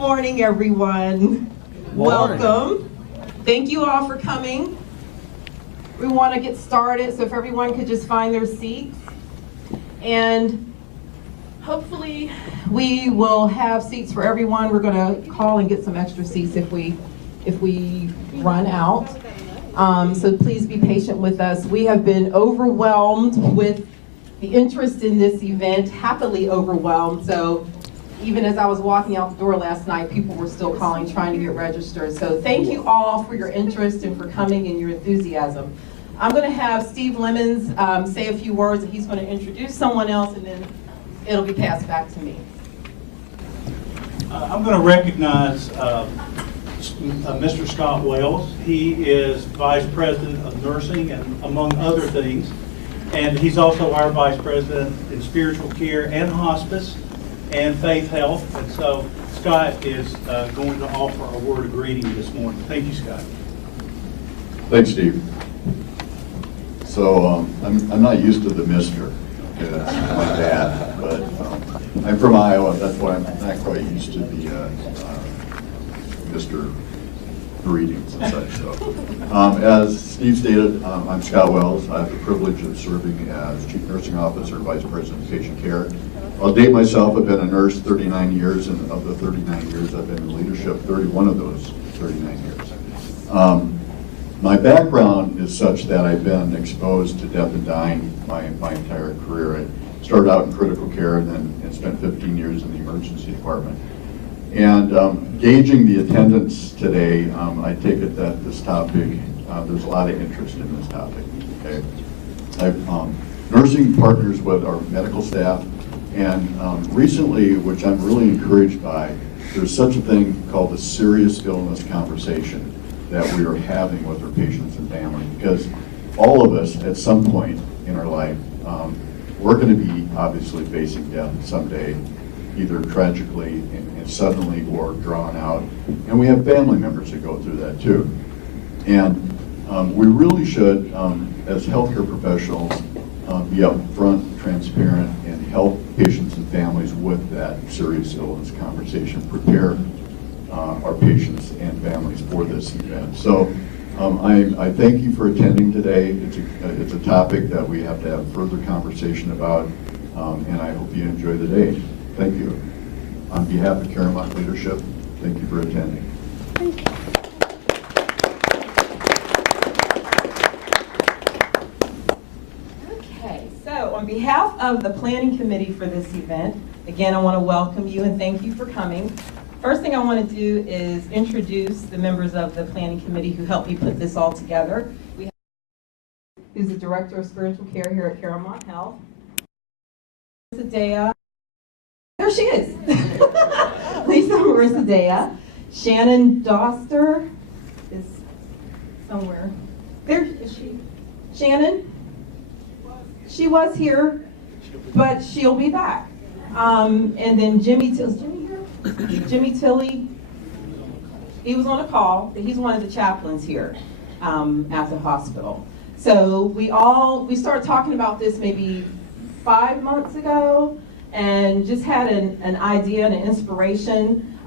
morning, everyone. Welcome. Thank you all for coming. We want to get started, so if everyone could just find their seats. And hopefully we will have seats for everyone. We're going to call and get some extra seats if we run out. So please be patient with us. We have been overwhelmed with the interest in this event, happily overwhelmed. So even as I was walking out the door last night, people were still calling, trying to get registered. So thank you all for your interest and for coming and your enthusiasm. I'm going to have Steve Lemons say a few words, and he's going to introduce someone else, and then it'll be passed back to me. I'm going to recognize Mr. Scott Wells. He is Vice President of Nursing, and among other things. And he's also our Vice President in Spiritual Care and Hospice and Faith Health. And so Scott is going to offer a word of greeting this morning. Thank you, Scott. Thanks, Steve. So I'm not used to the Mr. That's my dad, but I'm from Iowa. That's why I'm not quite used to the Mr. greetings and such. So, as Steve stated, I'm Scott Wells. I have the privilege of serving as Chief Nursing Officer, Vice President of Patient Care. I'll date myself. I've been a nurse 39 years, and of the 39 years, I've been in leadership 31 of those 39 years. My background is such that I've been exposed to death and dying my entire career. I started out in critical care and then spent 15 years in the emergency department. And gauging the attendance today, I take it that this topic, there's a lot of interest in this topic. Okay, I've nursing partners with our medical staff, and recently, which I'm really encouraged by, there's such a thing called the serious illness conversation that we are having with our patients and family, because all of us at some point in our life, we're going to be obviously facing death someday, either tragically and suddenly or drawn out, and we have family members that go through that too. And we really should, as healthcare professionals, be upfront, transparent, and help patients and families with that serious illness conversation, prepare our patients and families for this event. So I thank you for attending today. It's a topic that we have to have further conversation about, and I hope you enjoy the day. Thank you. On behalf of CaroMont leadership, thank you for attending. Thank you. Okay, so on behalf of the planning committee for this event, again, I want to welcome you and thank you for coming. First thing I want to do is introduce the members of the planning committee who helped me put this all together. We have who's the Director of Spiritual Care here at CaroMont Health. There she is. Lisa Marissa. Shannon Doster is somewhere. There is she. Shannon? She was here, but she'll be back. And then Jimmy Tilley. Is Jimmy here? Jimmy Tilley. He was on a call, but he's one of the chaplains here at the hospital. So we started talking about this maybe 5 months ago, and just had an idea and an inspiration.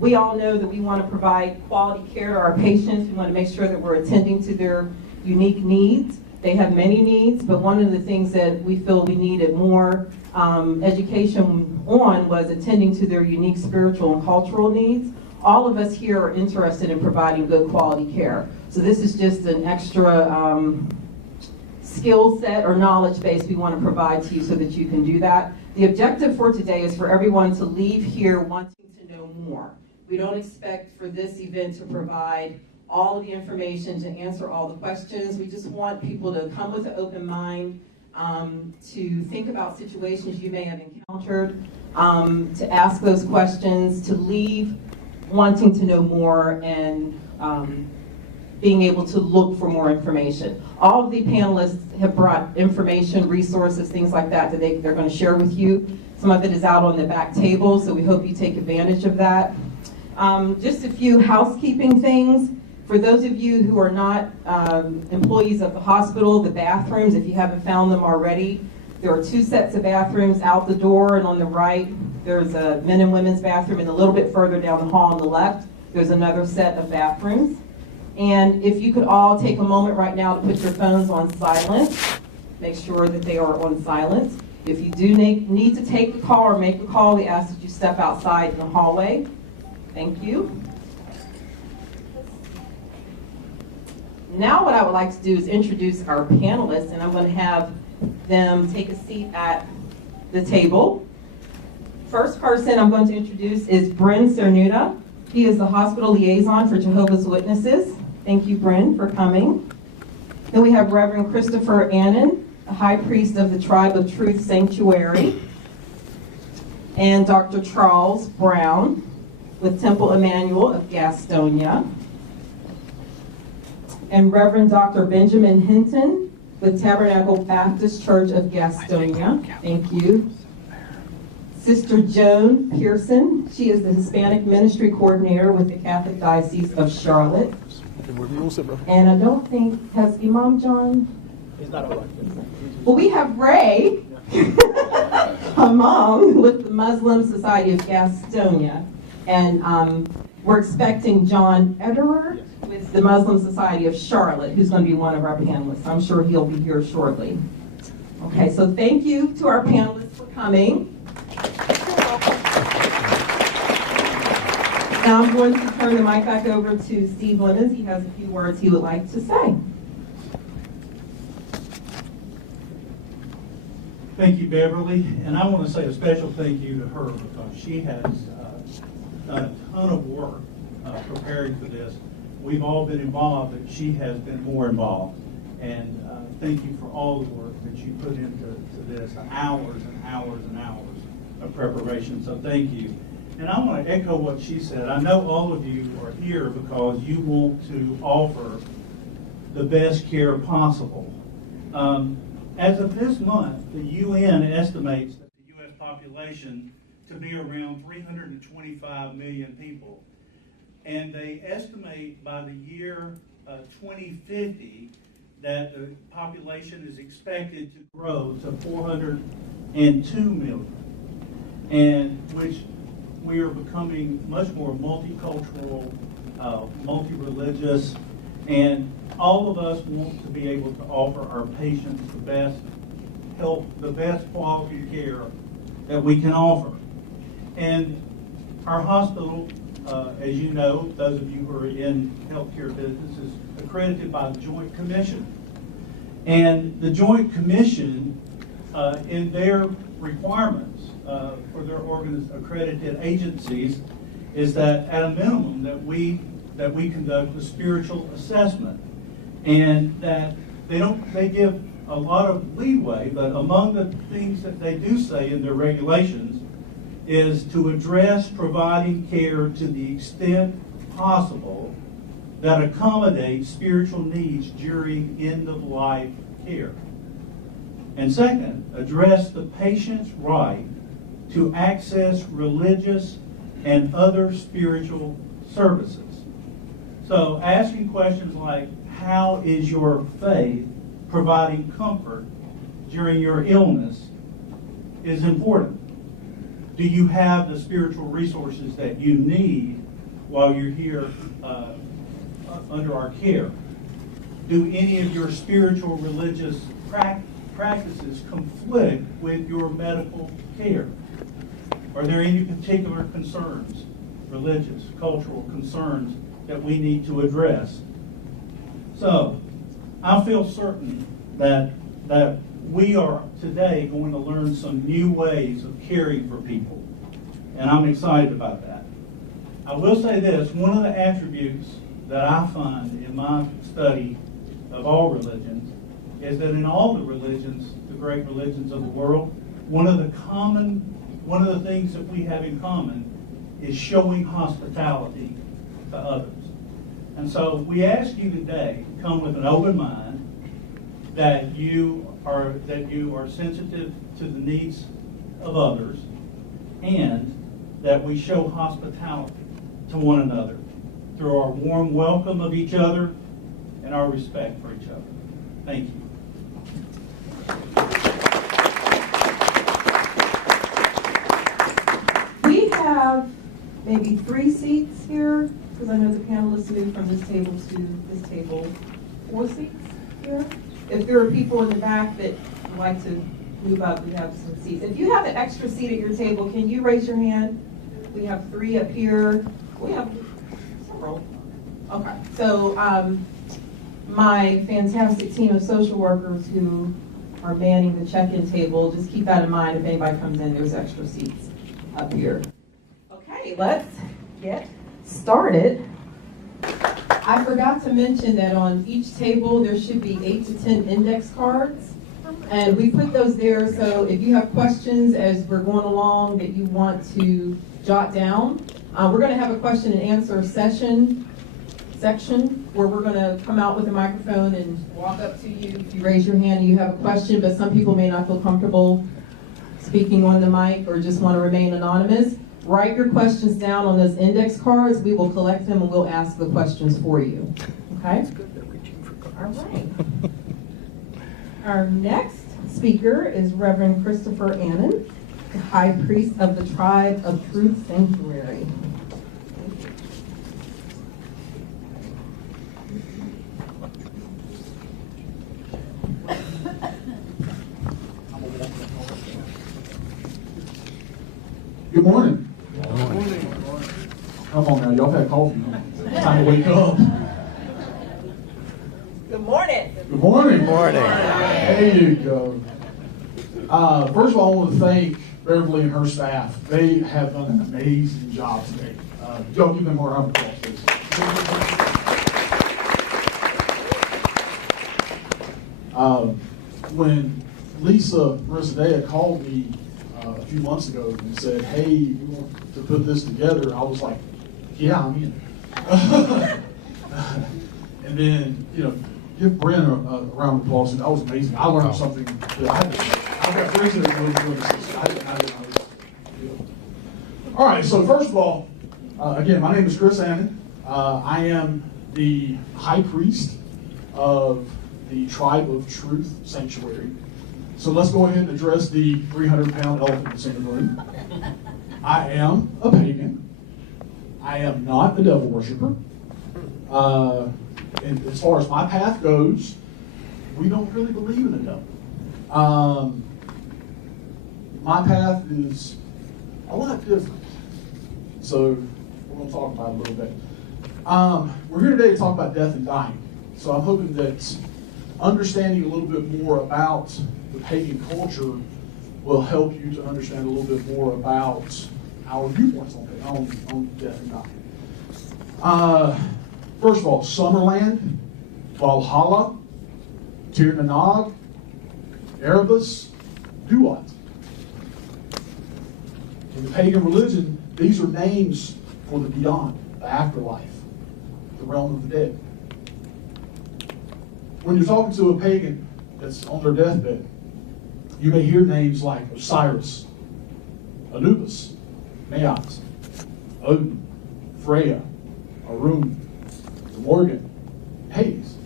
We all know that we want to provide quality care to our patients. We want to make sure that we're attending to their unique needs. They have many needs, but one of the things that we feel we needed more education on was attending to their unique spiritual and cultural needs. All of us here are interested in providing good quality care. So this is just an extra skill set or knowledge base we want to provide to you so that you can do that. The objective for today is for everyone to leave here wanting to know more. We don't expect for this event to provide all of the information to answer all the questions. We just want people to come with an open mind, to think about situations you may have encountered, to ask those questions, to leave wanting to know more, and being able to look for more information. All of the panelists have brought information, resources, things like that they're going to share with you. Some of it is out on the back table, so we hope you take advantage of that. Just a few housekeeping things. For those of you who are not employees of the hospital, the bathrooms, if you haven't found them already, There are 2 sets of bathrooms out the door, and on the right, there's a men and women's bathroom, and a little bit further down the hall on the left, there's another set of bathrooms. And if you could all take a moment right now to put your phones on silent, make sure that they are on silent. If you do need to take a call or make a call, we ask that you step outside in the hallway. Thank you. Now what I would like to do is introduce our panelists, and I'm going to have them take a seat at the table. First person I'm going to introduce is Bryn Cernuda. He is the hospital liaison for Jehovah's Witnesses. Thank you, Bryn, for coming. Then we have Reverend Christopher Annon, the high priest of the Tribe of Truth Sanctuary, and Dr. Charles Brown with Temple Emmanuel of Gastonia, and Reverend Dr. Benjamin Hinton with Tabernacle Baptist Church of Gastonia. Thank you. Sister Joan Pearson. She is the Hispanic Ministry Coordinator with the Catholic Diocese of Charlotte. And I don't think, has Imam John? He's not elected. Well, we have Ray, Imam, with the Muslim Society of Gastonia. And we're expecting John Ederer with the Muslim Society of Charlotte, who's going to be one of our panelists. I'm sure he'll be here shortly. Okay, so thank you to our panelists for coming. Now I'm going to turn the mic back over to Steve Lemons. He has a few words he would like to say. Thank you, Beverly, and I want to say a special thank you to her because she has done a ton of work preparing for this. We've all been involved, but she has been more involved. And thank you for all the work that you put into this, hours and hours and hours of preparation. So thank you. And I want to echo what she said. I know all of you are here because you want to offer the best care possible. As of this month, the UN estimates that the U.S. population to be around 325 million people. And they estimate by the year 2050 that the population is expected to grow to 402 million, and which we are becoming much more multicultural, multi-religious, and all of us want to be able to offer our patients the best help, the best quality care that we can offer. And our hospital, as you know, those of you who are in healthcare business, is accredited by the Joint Commission. And the Joint Commission, in their requirements for their accredited agencies, is that at a minimum that we conduct a spiritual assessment, and that they give a lot of leeway, but among the things that they do say in their regulations is to address providing care to the extent possible that accommodates spiritual needs during end-of-life care. And second, address the patient's right to access religious and other spiritual services. So asking questions like, how is your faith providing comfort during your illness is important. Do you have the spiritual resources that you need while you're here under our care? Do any of your spiritual religious practices conflict with your medical care? Are there any particular concerns, religious, cultural concerns, that we need to address? So, I feel certain that we are today going to learn some new ways of caring for people, and I'm excited about that. I will say this, one of the attributes that I find in my study of all religions is that in all the religions, the great religions of the world, one of the things that we have in common is showing hospitality to others. And so we ask you today to come with an open mind, that you are sensitive to the needs of others, and that we show hospitality to one another through our warm welcome of each other and our respect for each other. Thank you. maybe 3 seats here, because I know the panelists moved from this table to this table. 4 seats here. If there are people in the back that would like to move up, we have some seats. If you have an extra seat at your table, can you raise your hand? We have 3 up here. We have several. Okay, so my fantastic team of social workers who are manning the check-in table, just keep that in mind. If anybody comes in, there's extra seats up here. Okay, let's get started. I forgot to mention that on each table there should be 8 to 10 index cards, and we put those there so if you have questions as we're going along that you want to jot down. We're going to have a question and answer section where we're going to come out with a microphone and walk up to you if you raise your hand and you have a question, but some people may not feel comfortable speaking on the mic or just want to remain anonymous. Write your questions down on those index cards. We will collect them and we'll ask the questions for you. Okay? All right. Our next speaker is Reverend Christopher Annon, the High Priest of the Tribe of Truth Sanctuary. Good morning. Come on now, y'all had coffee. Time to wake up. Good morning. Good morning. Good morning. There you go. First of all, I want to thank Beverly and her staff. They have done an amazing job today. Y'all give them a round of applause, please. When Lisa Marissa called me a few months ago and said, hey, we want to put this together, I was like, yeah, I'm in. And then, give Brent a round of applause. That was amazing. I learned something that I've got friends that are really doing this. I didn't know. All right, so first of all, again, my name is Chris Annon. I am the high priest of the Tribe of Truth Sanctuary. So let's go ahead and address the 300-pound elephant that's in the room. I am a pagan. I am not a devil worshiper. And as far as my path goes, we don't really believe in the devil. My path is a lot different. So we're going to talk about it a little bit. We're here today to talk about death and dying. So I'm hoping that understanding a little bit more about the pagan culture will help you to understand a little bit more about our viewpoints on death and dying. First of all, Summerland, Valhalla, Tir Nanog, Erebus, Duat. In the pagan religion, these are names for the beyond, the afterlife, the realm of the dead. When you're talking to a pagan that's on their deathbed, you may hear names like Osiris, Anubis, Maat, Odin, Freya, Arun, Morgan, Hades.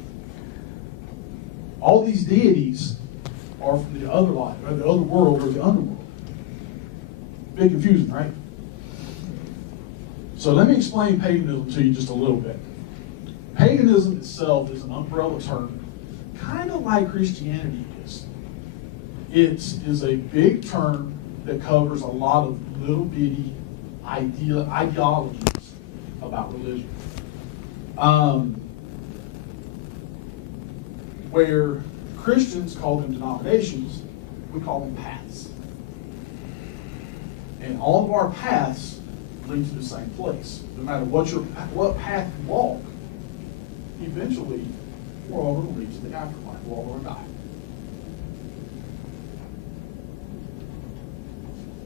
All these deities are from the other life, or the other world, or the underworld. Big confusion, right? So let me explain paganism to you just a little bit. Paganism itself is an umbrella term, kind of like Christianity is. It is a big term that covers a lot of little bitty ideologies about religion. Where Christians call them denominations, we call them paths. And all of our paths lead to the same place. No matter what path you walk, eventually we're all going to reach the afterlife. We're all going to die.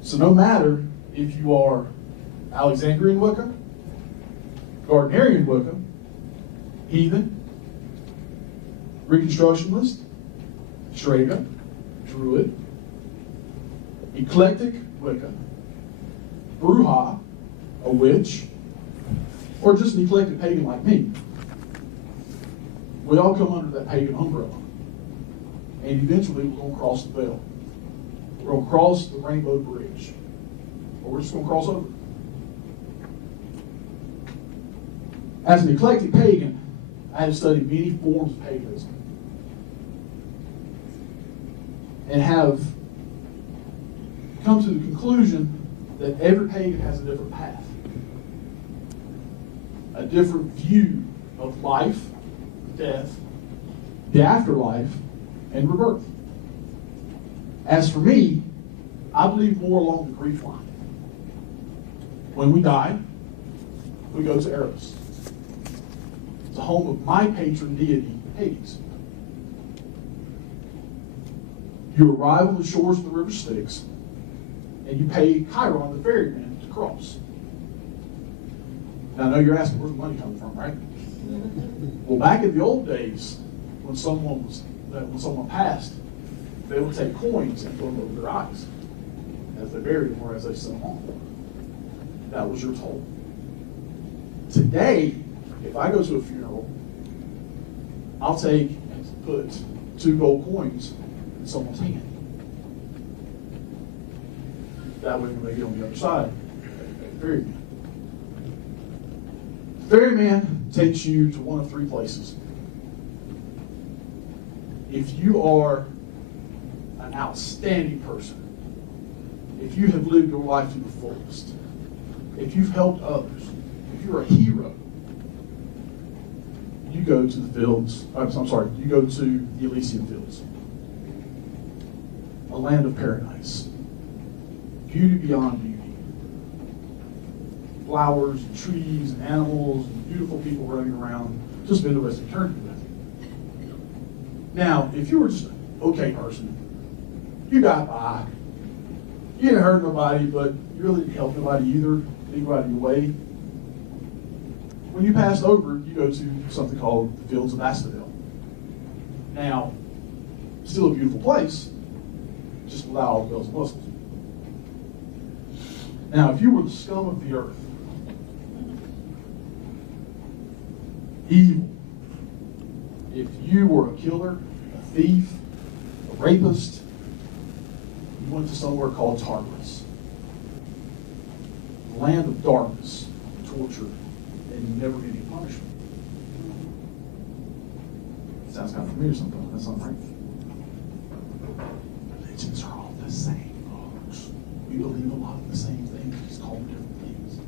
So no matter if you are Alexandrian Wicca, Gardnerian Wicca, heathen, Reconstructionist, Strega, Druid, eclectic Wicca, Bruja, a witch, or just an eclectic pagan like me, we all come under that pagan umbrella. And eventually we're going to cross the veil. We're going to cross the rainbow bridge. Or we're just going to cross over. As an eclectic pagan, I had to study many forms of paganism and have come to the conclusion that every pagan has a different path, a different view of life, death, the afterlife, and rebirth. As for me, I believe more along the Greek line. When we die, we go to Eros, the home of my patron deity, Hades. You arrive on the shores of the river Styx, and you pay CaroMont, the ferryman, to cross. Now, I know you're asking where's the money coming from, right? Well, back in the old days, when someone passed, they would take coins and put them over their eyes as they buried them or as they sent them on. That was your toll. Today, if I go to a funeral, I'll take and put 2 gold coins in someone's hand. That way when they get on the other side, the ferryman. The ferryman takes you to one of 3 places. If you are an outstanding person, if you have lived your life to the fullest, if you've helped others, if you're a hero, you go to the fields, you go to the Elysian fields, a land of paradise, beauty beyond beauty, flowers and trees and animals and beautiful people running around, just spend the rest of eternity with you. Now, if you were just an okay person, you got by, you didn't hurt nobody, but you really didn't help nobody either, didn't go out of your way. When you passed over, you go to something called the Fields of Asphodel. Now, still a beautiful place, just without all the bells and whistles. Now, if you were the scum of the earth, evil, if you were a killer, a thief, a rapist, you went to somewhere called Tartarus, the land of darkness, torture, and never getting punishment. Sounds kind of familiar sometimes. That's not right. Religions are all the same, folks. We believe a lot of the same things, just call them different things.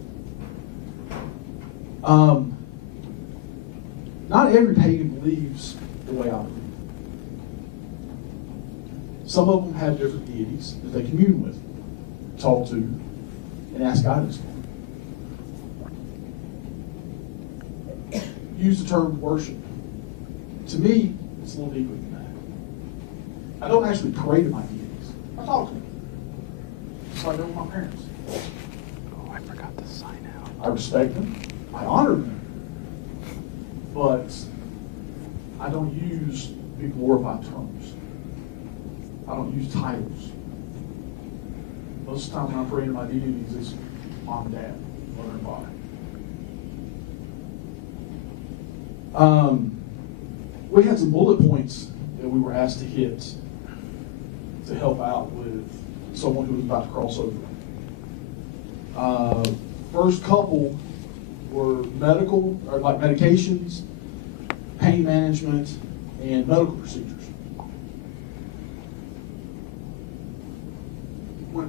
Not every pagan believes the way I believe. Some of them have different deities that they commune with, talk to, and ask guidance for. Use the term worship. To me, it's a little deeper than that. I don't actually pray to my deities. I talk to them. Just like I do with my parents. Oh, I forgot to sign out. I respect them. I honor them. But I don't use big glorified terms. I don't use titles. Most of the time when I pray to my deities, it's mom and dad, mother and father. We had some bullet points that we were asked to hit to help out with someone who was about to cross over. First couple were medications, pain management, and medical procedures.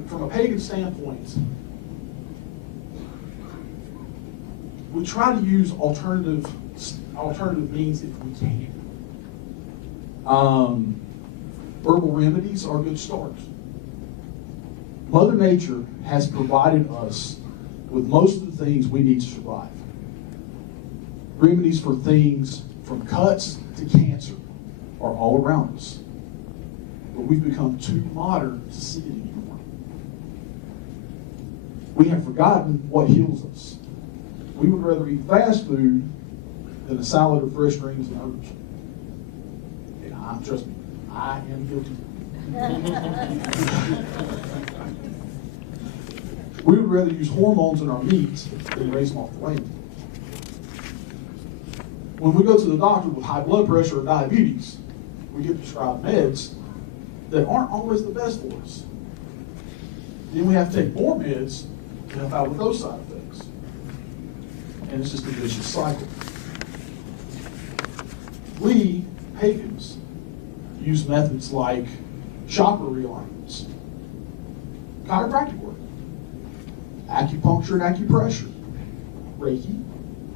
From a pagan standpoint, we try to use alternative means if we can. Herbal remedies are a good start. Mother Nature has provided us with most of the things we need to survive. Remedies for things from cuts to cancer are all around us. But we've become too modern to see it anymore. We have forgotten what heals us. We would rather eat fast food than a salad of fresh greens and herbs. And trust me, I am guilty. We would rather use hormones in our meat than raise them off the land. When we go to the doctor with high blood pressure or diabetes, we get prescribed meds that aren't always the best for us. Then we have to take more meds to help out with those side effects. And it's just a vicious cycle. We, pagans, use methods like chakra realignments, chiropractic work, acupuncture and acupressure, Reiki,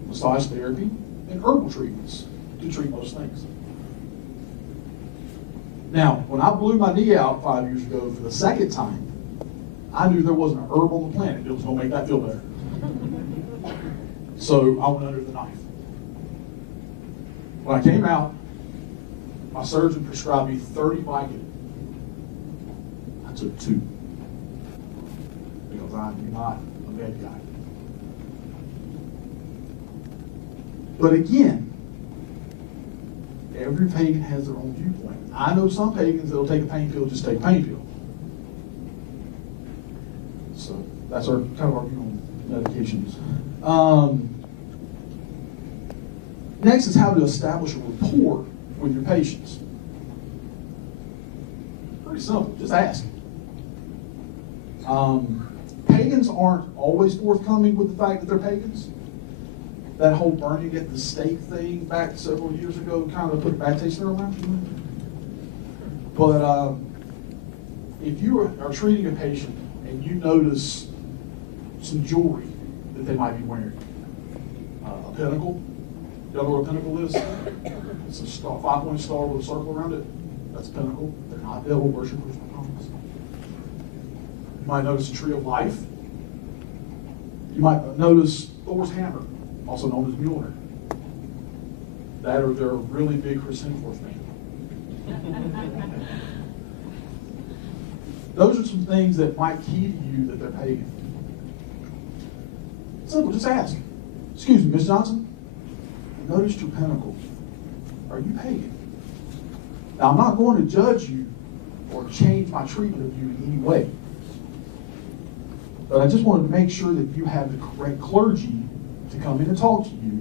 massage therapy, and herbal treatments to treat most things. Now, when I blew my knee out 5 years ago for the second time, I knew there wasn't a herb on the planet that was going to make that feel better. So I went under the knife. When I came out, my surgeon prescribed me 30 Vicodin. I took 2 because I'm not a med guy. But again, every pagan has their own viewpoint. I know some pagans that'll take a pain pill, just take a pain pill. So that's our kind of our view on medications. Next is how to establish a rapport with your patients. Pretty simple, just ask. Pagans aren't always forthcoming with the fact that they're pagans. That whole burning at the stake thing back several years ago kind of put a bad taste in their mouth. But if you are treating a patient and you notice some jewelry that they might be wearing, a pinnacle, you know what a pinnacle is? It's a star, 5-point star with a circle around it. That's a pinnacle. They're not devil worshippers, I promise. You might notice a tree of life. You might notice Thor's hammer, also known as Mjolnir. That or they're a really big Chrysanthemum fan. Those are some things that might key to you that they're pagan. Simple, just ask. Excuse me, Miss Johnson, I noticed your pinnacle. Are you pagan? Now, I'm not going to judge you or change my treatment of you in any way. But I just wanted to make sure that you have the correct clergy to come in and talk to you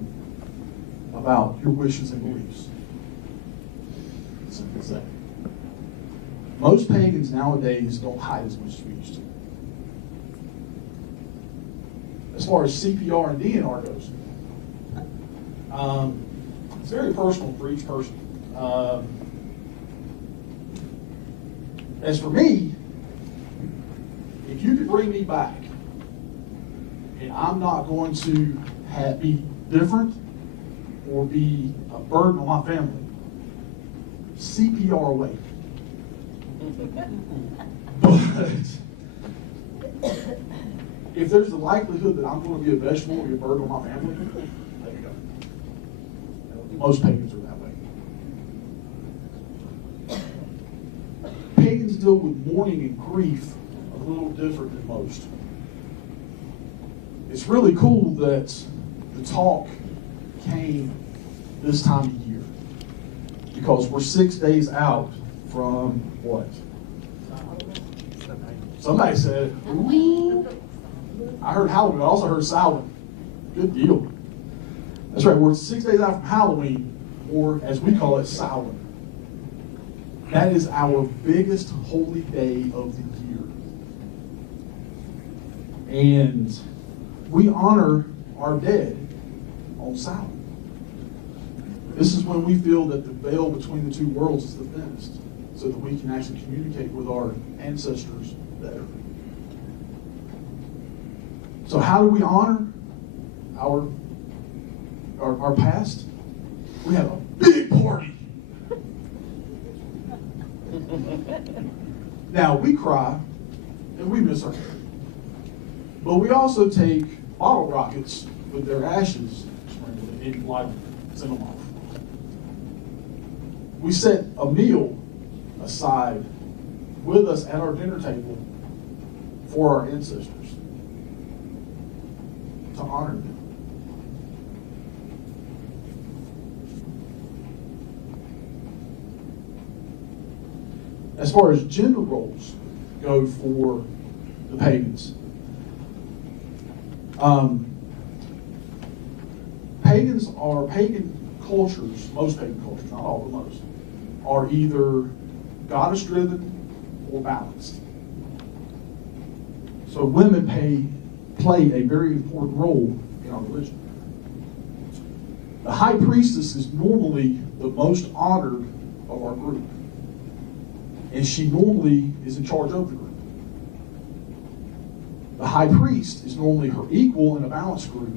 about your wishes and beliefs. Simple as that. Most pagans nowadays don't hide as much as we used to. As far as CPR and DNR goes, it's very personal for each person. As for me, if you could bring me back, and I'm not going to be different or be a burden on my family, CPR away. But if there's the likelihood that I'm going to be a vegetable or be a burden on my family, there you go. Most pagans are that way. Pagans deal with mourning and grief a little different than most. It's really cool that the talk came this time of year because we're 6 days out from what? Somebody said, ooh. I heard Halloween, I also heard Samhain. Good deal. That's right, we're 6 days out from Halloween, or as we call it, Samhain. That is our biggest holy day of the year. And we honor our dead on Samhain. This is when we feel that the veil between the two worlds is the thinnest, so that we can actually communicate with our ancestors better. So how do we honor our past? We have a big party. Now, we cry and we miss our dead. But we also take bottle rockets with their ashes and light them, send them off. We set a meal aside with us at our dinner table for our ancestors to honor them. As far as gender roles go for the pagans, pagan cultures, most pagan cultures, not all, but most, are either goddess-driven or balanced. So women play a very important role in our religion. The high priestess is normally the most honored of our group. And she normally is in charge of the group. The high priest is normally her equal in a balanced group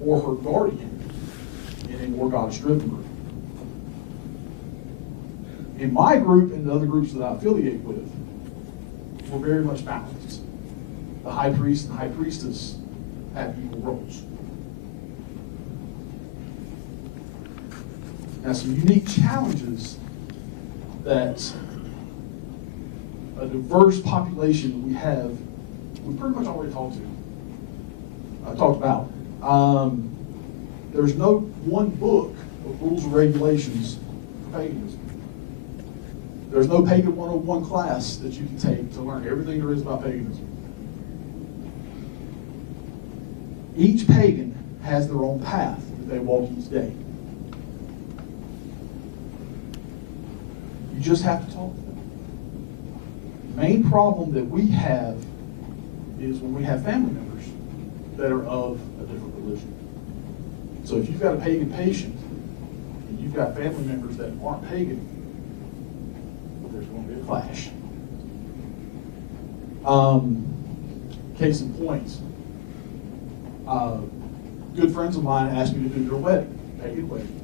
or her guardian in a more goddess-driven group. In my group and the other groups that I affiliate with, we're very much balanced. The high priest and the high priestess have equal roles. Now, some unique challenges that a diverse population that we have, we pretty much already talked about. There's no one book of rules and regulations for paganism. There's no Pagan 101 class that you can take to learn everything there is about paganism. Each pagan has their own path that they walk each day. You just have to talk to them. The main problem that we have is when we have family members that are of a different religion. So if you've got a pagan patient and you've got family members that aren't pagan, there's going to be a clash. Case in point, good friends of mine asked me to do their wedding, pagan wedding.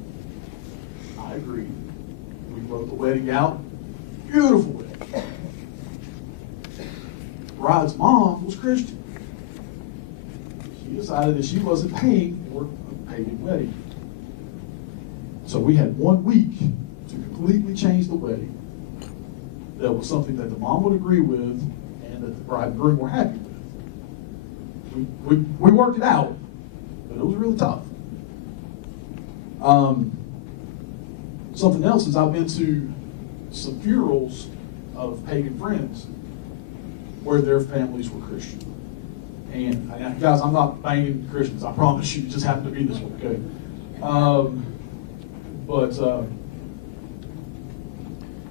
I agreed. We wrote the wedding out. Beautiful wedding. Bride's mom was Christian. She decided that she wasn't paying for a pagan wedding. So we had 1 week to completely change the wedding. That was something that the mom would agree with and that the bride and groom were happy with. We worked it out, but it was really tough. Something else is I've been to some funerals of pagan friends where their families were Christian. And guys, I'm not banging Christians, I promise you, it just happened to be this one, okay?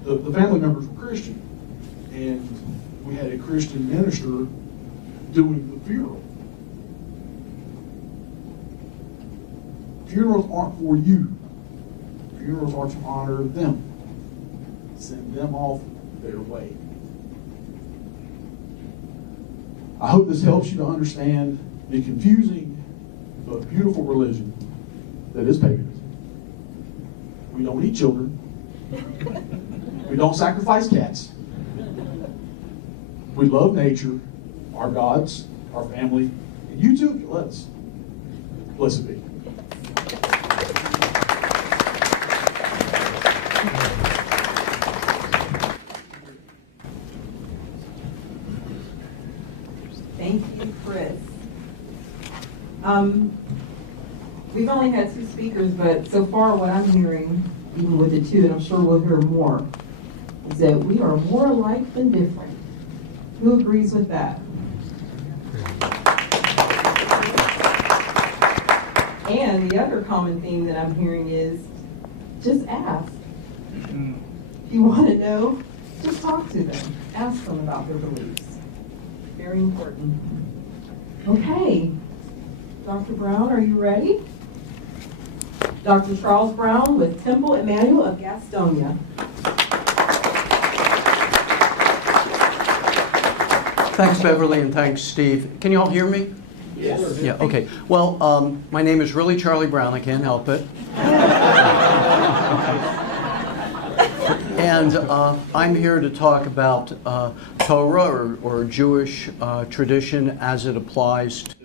The family members were Christian, and we had a Christian minister doing the funeral. Funerals aren't for you. Funerals are to honor them. Send them off their way. I hope this helps you to understand the confusing but beautiful religion that is paganism. We don't eat children. We don't sacrifice cats. We love nature, our gods, our family, and you too if you let us. Blessed be. Thank you, Chris. We've only had 2 speakers, but so far what I'm hearing, even with the 2, and I'm sure we'll hear more, is that we are more alike than different. Who agrees with that? And the other common theme that I'm hearing is just ask. If you want to know, just talk to them. Ask them about their beliefs. Very important. Okay. Dr. Brown, are you ready? Dr. Charles Brown with Temple Emmanuel of Gastonia. Thanks, Beverly, and thanks, Steve. Can you all hear me? Yes. Yeah, okay. Well, my name is really Charlie Brown. I can't help it. And I'm here to talk about Torah or Jewish tradition as it applies to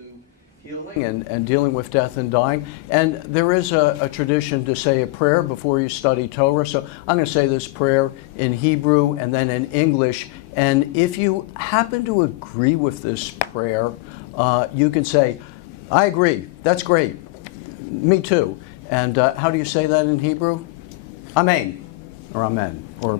healing and dealing with death and dying. And there is a tradition to say a prayer before you study Torah. So I'm going to say this prayer in Hebrew and then in English. And if you happen to agree with this prayer, you can say, I agree. That's great. Me too. And how do you say that in Hebrew? Amen. Or amen. Or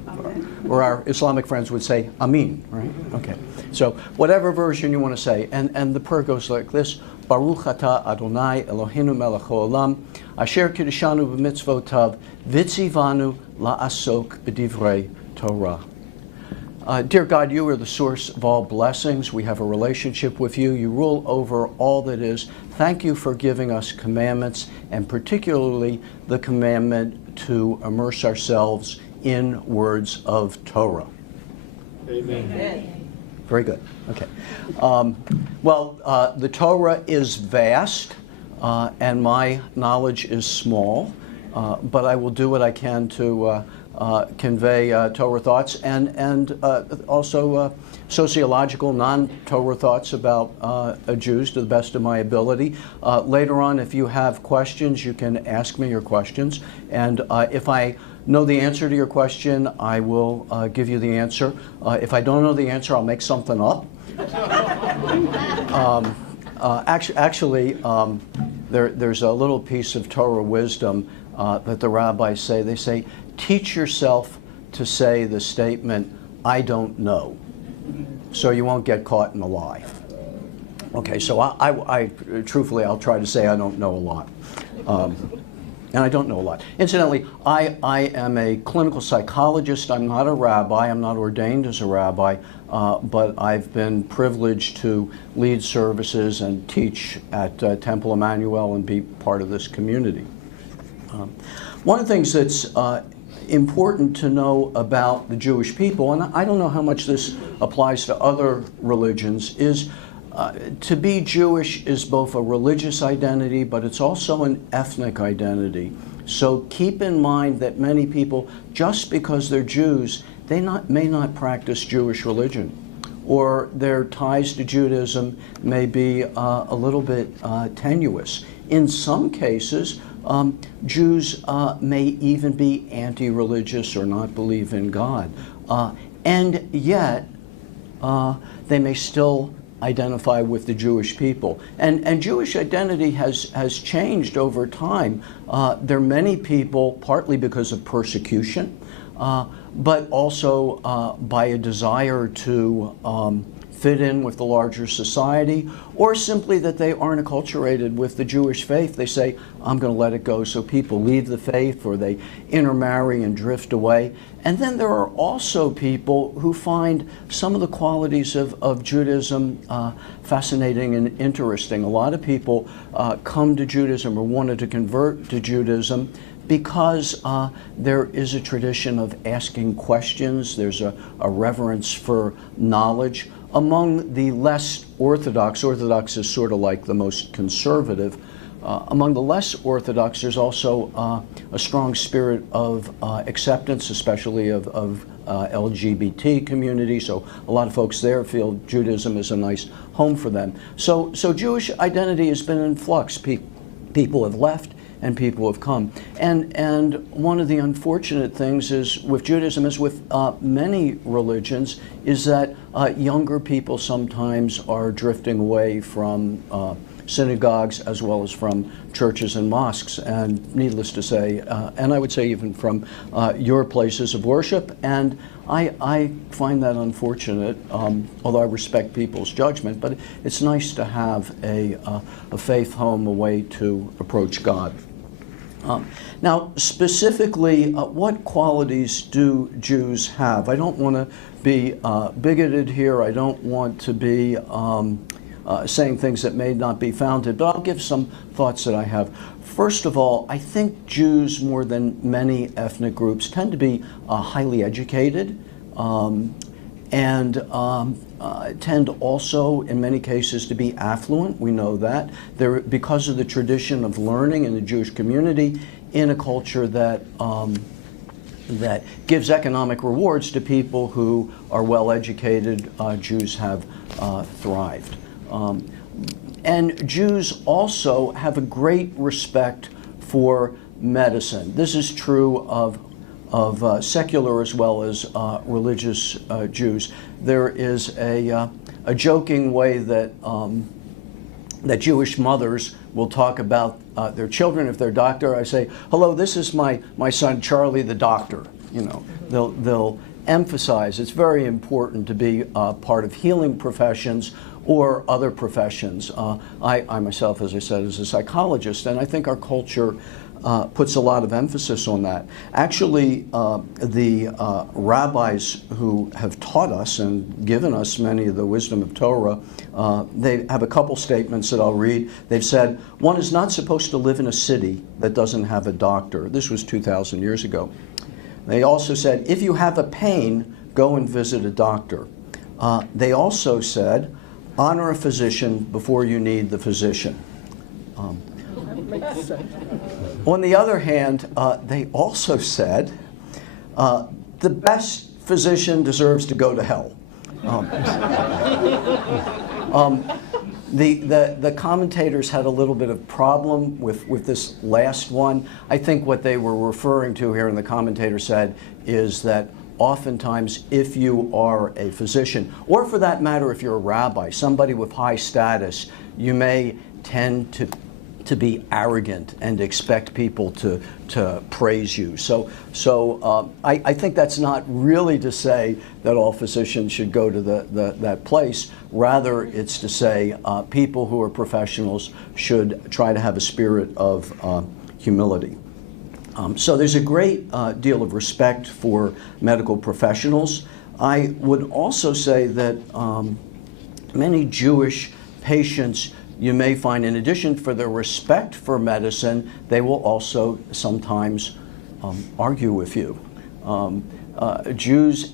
our Islamic friends would say amin, right? Okay. So whatever version you want to say. And the prayer goes like this. Baruch atah Adonai Eloheinu melech haolam asher kiddushanu b'mitzvotav v'tzivanu la'asok b'divrei Torah. Dear God, you are the source of all blessings. We have a relationship with you. You rule over all that is. Thank you for giving us commandments, and particularly the commandment to immerse ourselves in words of Torah. Amen. Very good. Okay. The Torah is vast, and my knowledge is small, but I will do what I can to convey Torah thoughts and also sociological, non-Torah thoughts about Jews to the best of my ability. Later on, if you have questions, you can ask me your questions, and if I know the answer to your question, I will give you the answer. If I don't know the answer, I'll make something up. There's a little piece of Torah wisdom that the rabbis say. They say, teach yourself to say the statement, I don't know, so you won't get caught in a lie. Okay, so I truthfully, I'll try to say I don't know a lot. And I don't know a lot. Incidentally, I am a clinical psychologist. I'm not a rabbi. I'm not ordained as a rabbi, but I've been privileged to lead services and teach at Temple Emmanuel and be part of this community. One of the things that's important to know about the Jewish people, and I don't know how much this applies to other religions, is to be Jewish is both a religious identity, but it's also an ethnic identity. So keep in mind that many people, just because they're Jews, they may not practice Jewish religion, or their ties to Judaism may be a little bit tenuous. In some cases, Jews may even be anti-religious or not believe in God, and yet they may still identify with the Jewish people. And Jewish identity has changed over time. There are many people, partly because of persecution, but also by a desire to fit in with the larger society, or simply that they aren't acculturated with the Jewish faith. They say, I'm going to let it go. So people leave the faith, or they intermarry and drift away. And then there are also people who find some of the qualities of Judaism fascinating and interesting. A lot of people come to Judaism or wanted to convert to Judaism because there is a tradition of asking questions. There's a reverence for knowledge. Among the less Orthodox is sort of like the most conservative, among the less Orthodox, there's also a strong spirit of acceptance, especially of LGBT community. So a lot of folks there feel Judaism is a nice home for them. So Jewish identity has been in flux. People have left and people have come. And one of the unfortunate things is with Judaism, as with many religions, is that younger people sometimes are drifting away from synagogues as well as from churches and mosques, and needless to say, and I would say even from your places of worship. And I find that unfortunate, although I respect people's judgment, but it's nice to have a faith home, a way to approach God. Now, specifically, what qualities do Jews have? I don't want to be bigoted here. I don't want to be saying things that may not be founded, but I'll give some thoughts that I have. First of all, I think Jews, more than many ethnic groups, tend to be highly educated and tend also, in many cases, to be affluent. We know that. Because of the tradition of learning in the Jewish community in a culture that that gives economic rewards to people who are well educated, Jews have thrived. And Jews also have a great respect for medicine. This is true of secular as well as religious Jews. There is a joking way that that Jewish mothers will talk about their children. If they're a doctor, I say, "Hello, this is my son Charlie, the doctor." You know, they'll emphasize it's very important to be part of healing professions or other professions. I myself, as I said, is a psychologist, and I think our culture puts a lot of emphasis on that. Actually, the rabbis who have taught us and given us many of the wisdom of Torah, they have a couple statements that I'll read. They've said, one is not supposed to live in a city that doesn't have a doctor. This was 2,000 years ago. They also said, if you have a pain, go and visit a doctor. They also said, honor a physician before you need the physician. On the other hand, they also said, the best physician deserves to go to hell. The commentators had a little bit of problem with this last one. I think what they were referring to here, and the commentator said, is that oftentimes if you are a physician, or for that matter if you're a rabbi, somebody with high status, you may tend to be arrogant and expect people to praise you. So I think that's not really to say that all physicians should go to that place. Rather, it's to say people who are professionals should try to have a spirit of humility. So there's a great deal of respect for medical professionals. I would also say that many Jewish patients, you may find, in addition for their respect for medicine, they will also sometimes argue with you. Jews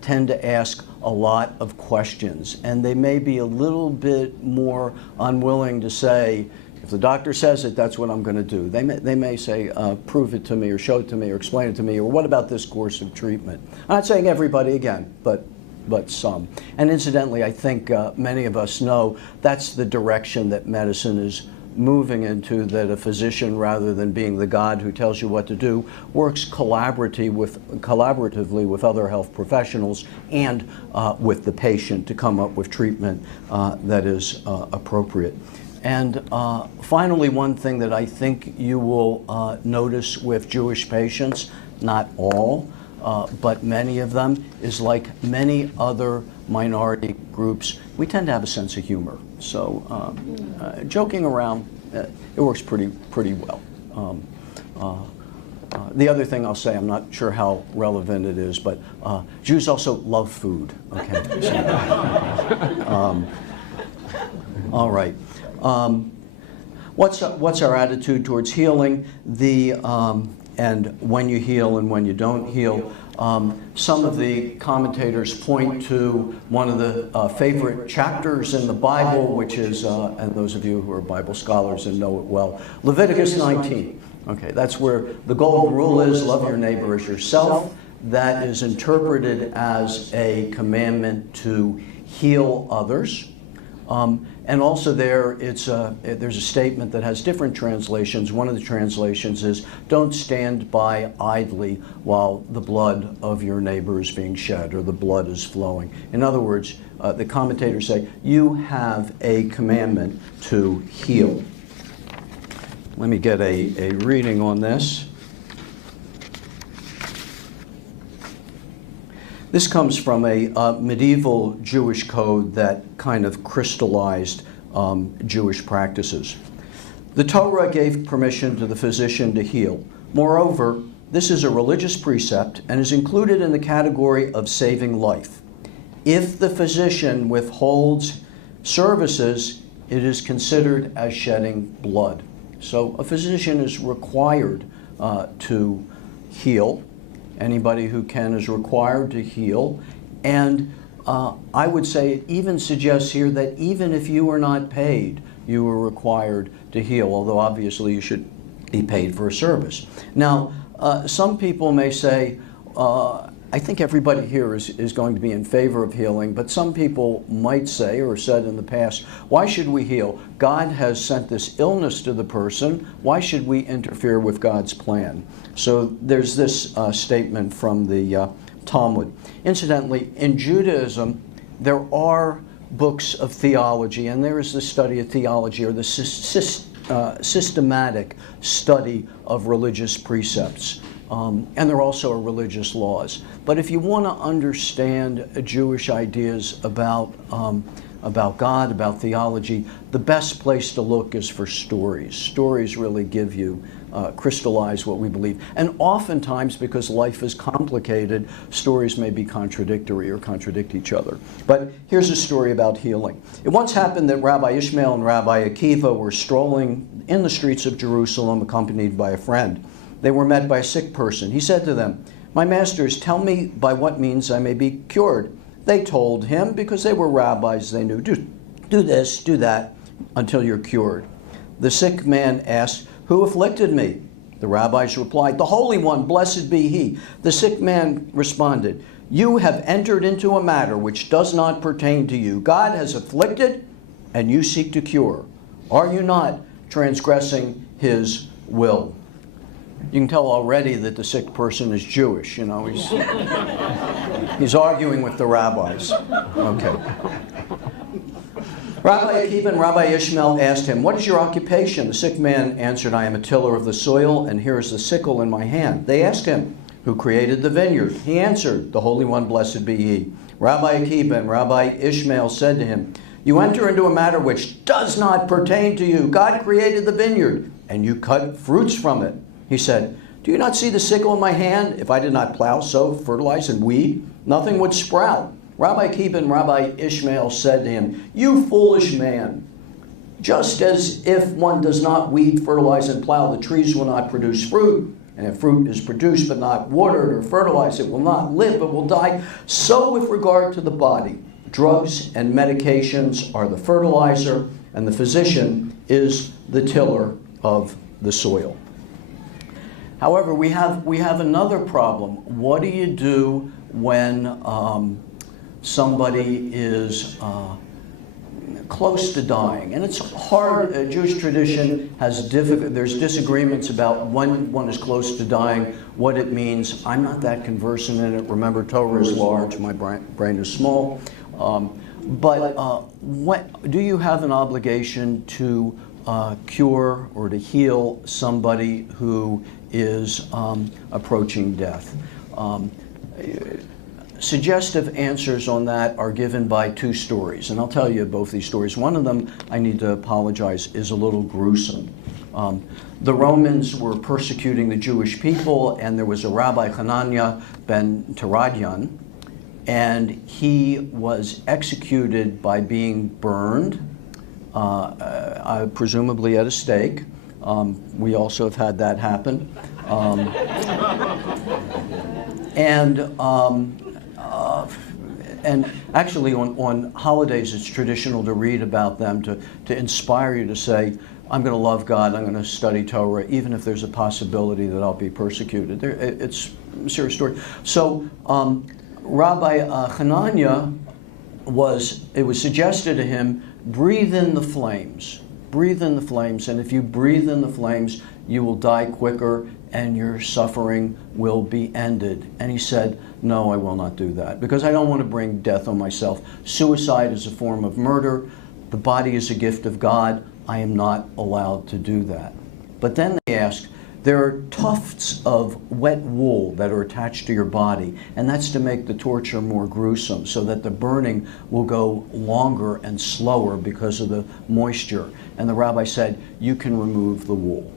tend to ask a lot of questions, and they may be a little bit more unwilling to say, if the doctor says it, that's what I'm going to do. They may say, prove it to me, or show it to me, or explain it to me, or what about this course of treatment? I'm not saying everybody again, but some. And incidentally, I think many of us know that's the direction that medicine is moving into, that a physician, rather than being the God who tells you what to do, works collaboratively with other health professionals and with the patient to come up with treatment that is appropriate. And finally, one thing that I think you will notice with Jewish patients, not all, but many of them, is like many other minority groups, we tend to have a sense of humor. So joking around, it works pretty well. The other thing I'll say, I'm not sure how relevant it is, but Jews also love food. Okay. So, all right. What's our attitude towards healing? And when you heal and when you don't heal. Some of the commentators point to one of the favorite chapters in the Bible, which is, and those of you who are Bible scholars and know it well, Leviticus 19. Okay, that's where the golden rule is, love your neighbor as yourself. That is interpreted as a commandment to heal others. And also there's a statement that has different translations. One of the translations is, don't stand by idly while the blood of your neighbor is being shed or the blood is flowing. In other words, the commentators say, you have a commandment to heal. Let me get a reading on this. This comes from a medieval Jewish code that kind of crystallized Jewish practices. The Torah gave permission to the physician to heal. Moreover, this is a religious precept and is included in the category of saving life. If the physician withholds services, it is considered as shedding blood. So a physician is required to heal. Anybody who can is required to heal. And I would say it even suggests here that even if you are not paid, you are required to heal, although obviously you should be paid for a service. Now, some people may say, I think everybody here is going to be in favor of healing, but some people might say, or said in the past, why should we heal? God has sent this illness to the person. Why should we interfere with God's plan? So there's this statement from the Talmud. Incidentally, in Judaism, there are books of theology, and there is the study of theology, or the systematic study of religious precepts. And there also are religious laws. But if you want to understand Jewish ideas about God, about theology, the best place to look is for stories. Stories really give you crystallize what we believe. And oftentimes, because life is complicated, stories may be contradictory or contradict each other. But here's a story about healing. It once happened that Rabbi Ishmael and Rabbi Akiva were strolling in the streets of Jerusalem accompanied by a friend. They were met by a sick person. He said to them, "My masters, tell me by what means I may be cured." They told him, because they were rabbis, they knew, do this, do that, until you're cured. The sick man asked, "Who afflicted me?" The rabbis replied, "The Holy One, blessed be He." The sick man responded, "You have entered into a matter which does not pertain to you. God has afflicted, and you seek to cure. Are you not transgressing His will?" You can tell already that the sick person is Jewish. You know, he's arguing with the rabbis. Okay. Rabbi Akiva and Rabbi Ishmael asked him, "What is your occupation?" The sick man answered, "I am a tiller of the soil, and here is the sickle in my hand." They asked him, "Who created the vineyard?" He answered, "The Holy One, blessed be He." Rabbi Akiva and Rabbi Ishmael said to him, "You enter into a matter which does not pertain to you. God created the vineyard, and you cut fruits from it." He said, "Do you not see the sickle in my hand? If I did not plow, sow, fertilize, and weed, nothing would sprout." Rabbi Akiva and Rabbi Ishmael said to him, "You foolish man, just as if one does not weed, fertilize, and plow, the trees will not produce fruit. And if fruit is produced but not watered or fertilized, it will not live but will die. So with regard to the body, drugs and medications are the fertilizer, and the physician is the tiller of the soil." However, we have another problem. What do you do when somebody is close to dying? And it's hard. Jewish tradition has there's disagreements about when one is close to dying, what it means. I'm not that conversant in it. Remember, Torah is large, my brain is small. But do you have an obligation to cure or to heal somebody who is approaching death? Suggestive answers on that are given by two stories, and I'll tell you both these stories. One of them, I need to apologize, is a little gruesome. The Romans were persecuting the Jewish people, and there was a Rabbi Hananiah ben Teradyan, and he was executed by being burned, presumably at a stake. We also have had that happen. And actually on holidays it's traditional to read about them to inspire you to say, I'm going to love God, I'm going to study Torah, even if there's a possibility that I'll be persecuted. It's a serious story. So Rabbi Hananiah it was suggested to him, breathe in the flames. Breathe in the flames, and if you breathe in the flames, you will die quicker and your suffering will be ended. And he said, no, I will not do that, because I don't want to bring death on myself. Suicide is a form of murder. The body is a gift of God. I am not allowed to do that. But then they asked, there are tufts of wet wool that are attached to your body, and that's to make the torture more gruesome, so that the burning will go longer and slower because of the moisture. And the rabbi said, you can remove the wool.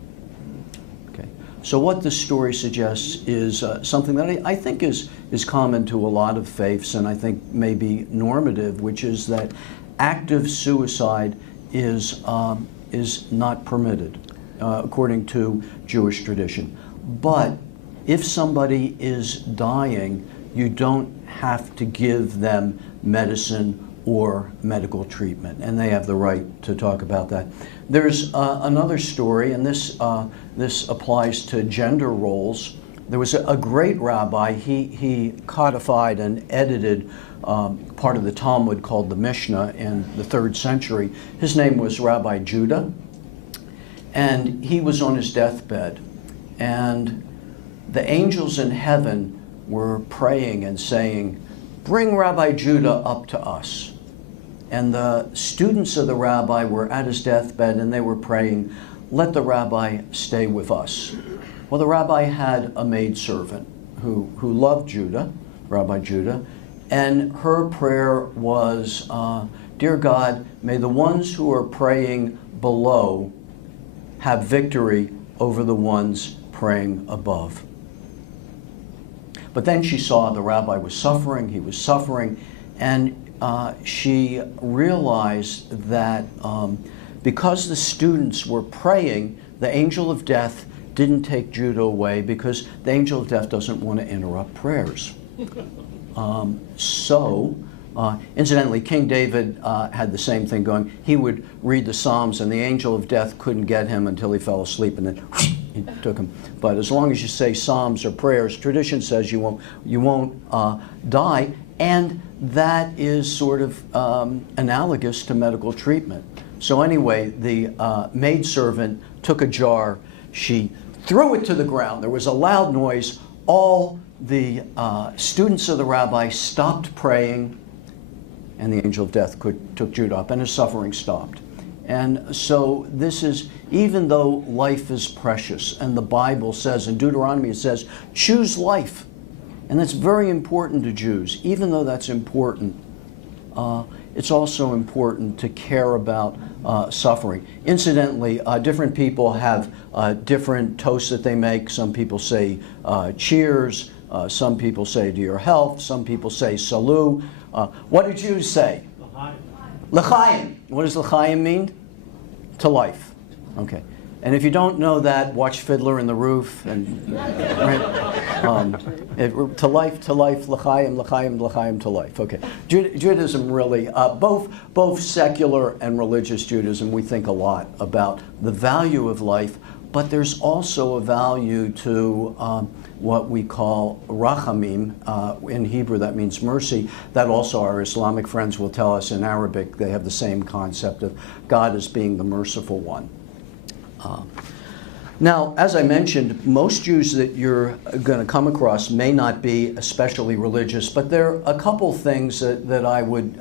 Okay. So what this story suggests is something that I think is common to a lot of faiths, and I think may be normative, which is that active suicide is not permitted. According to Jewish tradition. But if somebody is dying, you don't have to give them medicine or medical treatment, and they have the right to talk about that. There's another story, and this applies to gender roles. There was a great rabbi, he codified and edited part of the Talmud called the Mishnah in the 3rd century. His name was Rabbi Judah. And he was on his deathbed, and the angels in heaven were praying and saying, bring Rabbi Judah up to us. And the students of the rabbi were at his deathbed, and they were praying, let the rabbi stay with us. Well, the rabbi had a maidservant who loved Judah, Rabbi Judah, and her prayer was, dear God, may the ones who are praying below have victory over the ones praying above. But then she saw the rabbi was suffering, he was suffering, and she realized that because the students were praying, the angel of death didn't take Judah away, because the angel of death doesn't want to interrupt prayers. Incidentally, King David had the same thing going. He would read the Psalms, and the angel of death couldn't get him until he fell asleep, and then he took him. But as long as you say Psalms or prayers, tradition says you won't die, and that is sort of analogous to medical treatment. So anyway, the maidservant took a jar, she threw it to the ground. There was a loud noise. All the students of the rabbi stopped praying, and the angel of death took Judah up, and his suffering stopped. And so this is, even though life is precious, and the Bible says, in Deuteronomy it says, choose life. And that's very important to Jews. Even though that's important, it's also important to care about suffering. Incidentally, different people have different toasts that they make. Some people say cheers, some people say to your health, some people say salut. What do Jews say? L'chaim. What does l'chaim mean? To life. Okay. And if you don't know that, watch Fiddler in the Roof. And to life, l'chaim, l'chaim, l'chaim, to life. Okay. Judaism really, both secular and religious Judaism, we think a lot about the value of life, but there's also a value to what we call rachamim. In Hebrew, that means mercy. That also our Islamic friends will tell us in Arabic. They have the same concept of God as being the merciful one. Now, as I mentioned, most Jews that you're going to come across may not be especially religious, but there are a couple things that I would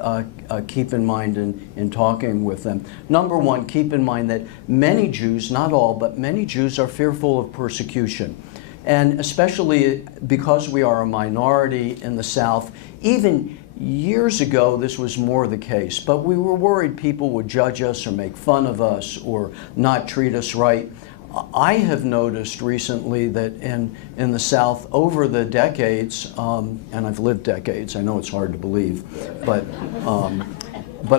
keep in mind in talking with them. Number one, keep in mind that many Jews, not all, but many Jews are fearful of persecution. And especially because we are a minority in the South, even years ago this was more the case, but we were worried people would judge us or make fun of us or not treat us right. I have noticed recently that in the South, over the decades, and I've lived decades, I know it's hard to believe, but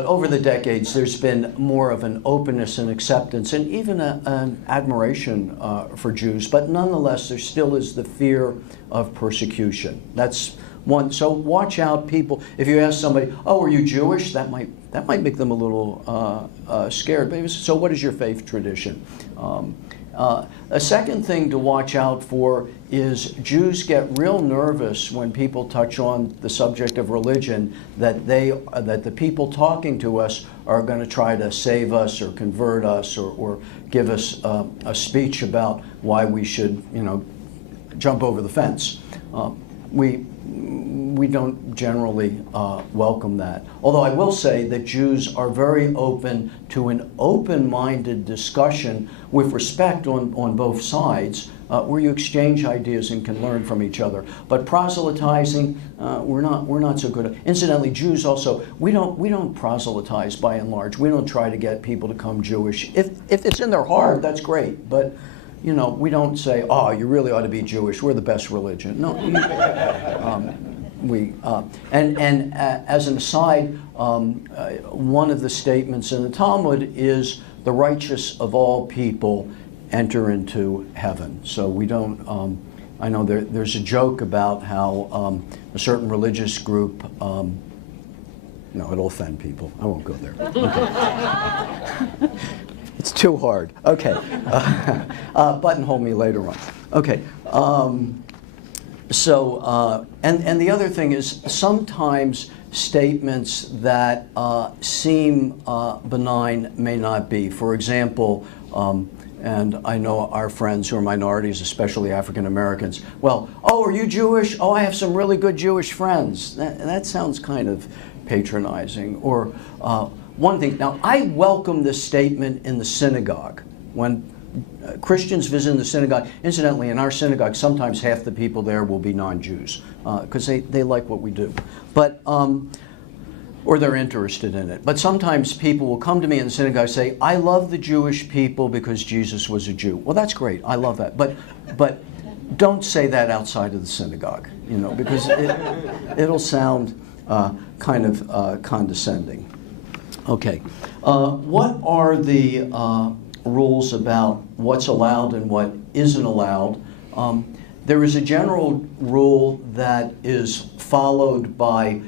over the decades there's been more of an openness and acceptance and even an admiration for Jews, but nonetheless there still is the fear of persecution. That's one. So watch out, people. If you ask somebody, "Oh, are you Jewish?" that might make them a little scared. But so, what is your faith tradition? A second thing to watch out for is Jews get real nervous when people touch on the subject of religion, that the people talking to us are going to try to save us or convert us or give us a speech about why we should, jump over the fence. We don't generally welcome that. Although I will say that Jews are very open to an open-minded discussion with respect on both sides, where you exchange ideas and can learn from each other. But proselytizing, we're not so good at. Incidentally, Jews also, we don't proselytize by and large. We don't try to get people to become Jewish. If it's in their heart, that's great. But we don't say, "Oh, you really ought to be Jewish. We're the best religion." No. As an aside, one of the statements in the Talmud is, "The righteous of all people enter into heaven." So we don't. I know there's a joke about how a certain religious group. No, it'll offend people. I won't go there. Okay. It's too hard. Okay. Buttonhole me later on. Okay. And the other thing is sometimes statements that seem benign may not be. For example, and I know our friends who are minorities, especially African Americans, "Well, oh, are you Jewish? Oh, I have some really good Jewish friends." That sounds kind of patronizing. Or one thing, now I welcome this statement in the synagogue. When Christians visit the synagogue, incidentally, in our synagogue, sometimes half the people there will be non-Jews because they like what we do. But or they're interested in it. But sometimes people will come to me in the synagogue and say, I love the Jewish people because Jesus was a Jew. Well, that's great. I love that. But don't say that outside of the synagogue, because it'll sound kind of condescending. Okay. What are the rules about what's allowed and what isn't allowed? There is a general rule that is followed by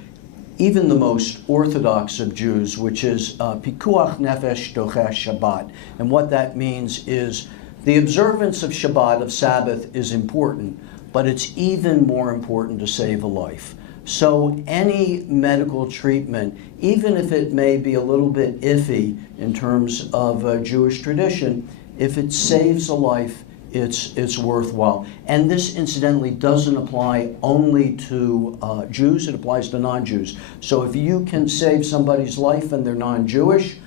even the most orthodox of Jews, which is pikuach nefesh dochesh Shabbat. And what that means is the observance of Shabbat, of Sabbath, is important, but it's even more important to save a life. So any medical treatment, even if it may be a little bit iffy in terms of Jewish tradition, if it saves a life, it's worthwhile. And this, incidentally, doesn't apply only to Jews, it applies to non-Jews. So if you can save somebody's life and they're non-Jewish,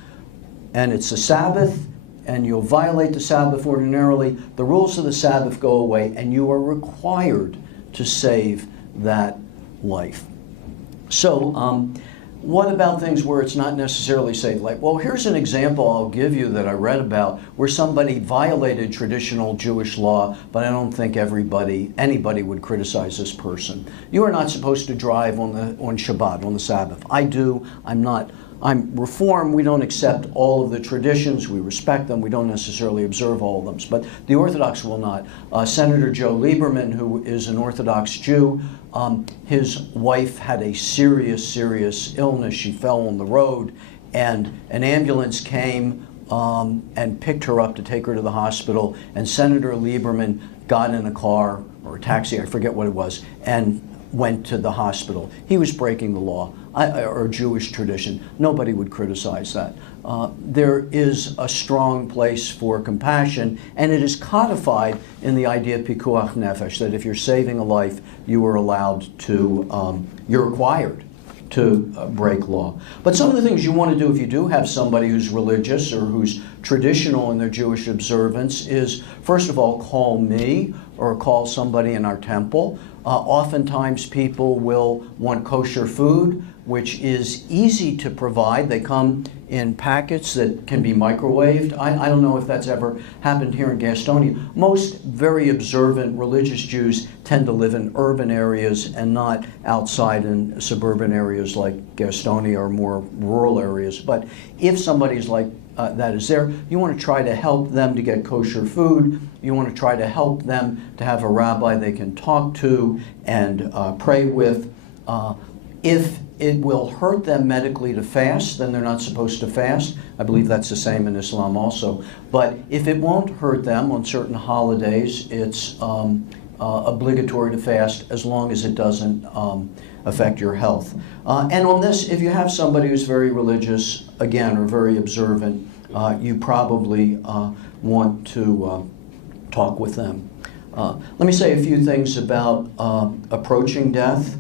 and it's a Sabbath, and you'll violate the Sabbath ordinarily, the rules of the Sabbath go away, and you are required to save that life. So, what about things where it's not necessarily safe? Like, well, here's an example I'll give you that I read about where somebody violated traditional Jewish law, but I don't think anybody would criticize this person. You are not supposed to drive on Shabbat, on the Sabbath. I do. I'm Reform. We don't accept all of the traditions. We respect them. We don't necessarily observe all of them. But the Orthodox will not. Senator Joe Lieberman, who is an Orthodox Jew, his wife had a serious illness. She fell on the road, and an ambulance came and picked her up to take her to the hospital. And Senator Lieberman got in a car or a taxi, I forget what it was, and went to the hospital. He was breaking the law or Jewish tradition. Nobody would criticize that. There is a strong place for compassion, and it is codified in the idea of pikuach nefesh, that if you're saving a life, you are allowed to, you're required to break law. But some of the things you want to do if you do have somebody who's religious or who's traditional in their Jewish observance is, first of all, call me or call somebody in our temple. Oftentimes people will want kosher food, which is easy to provide. They come in packets that can be microwaved. I don't know if that's ever happened here in Gastonia. Most very observant religious Jews tend to live in urban areas and not outside in suburban areas like Gastonia or more rural areas. But if somebody's like that is there, you want to try to help them to get kosher food. You want to try to help them to have a rabbi they can talk to and pray with. If it will hurt them medically to fast, then they're not supposed to fast. I believe that's the same in Islam also. But if it won't hurt them on certain holidays, it's obligatory to fast as long as it doesn't affect your health. And on this, if you have somebody who's very religious, again, or very observant, you probably want to talk with them. Let me say a few things about approaching death.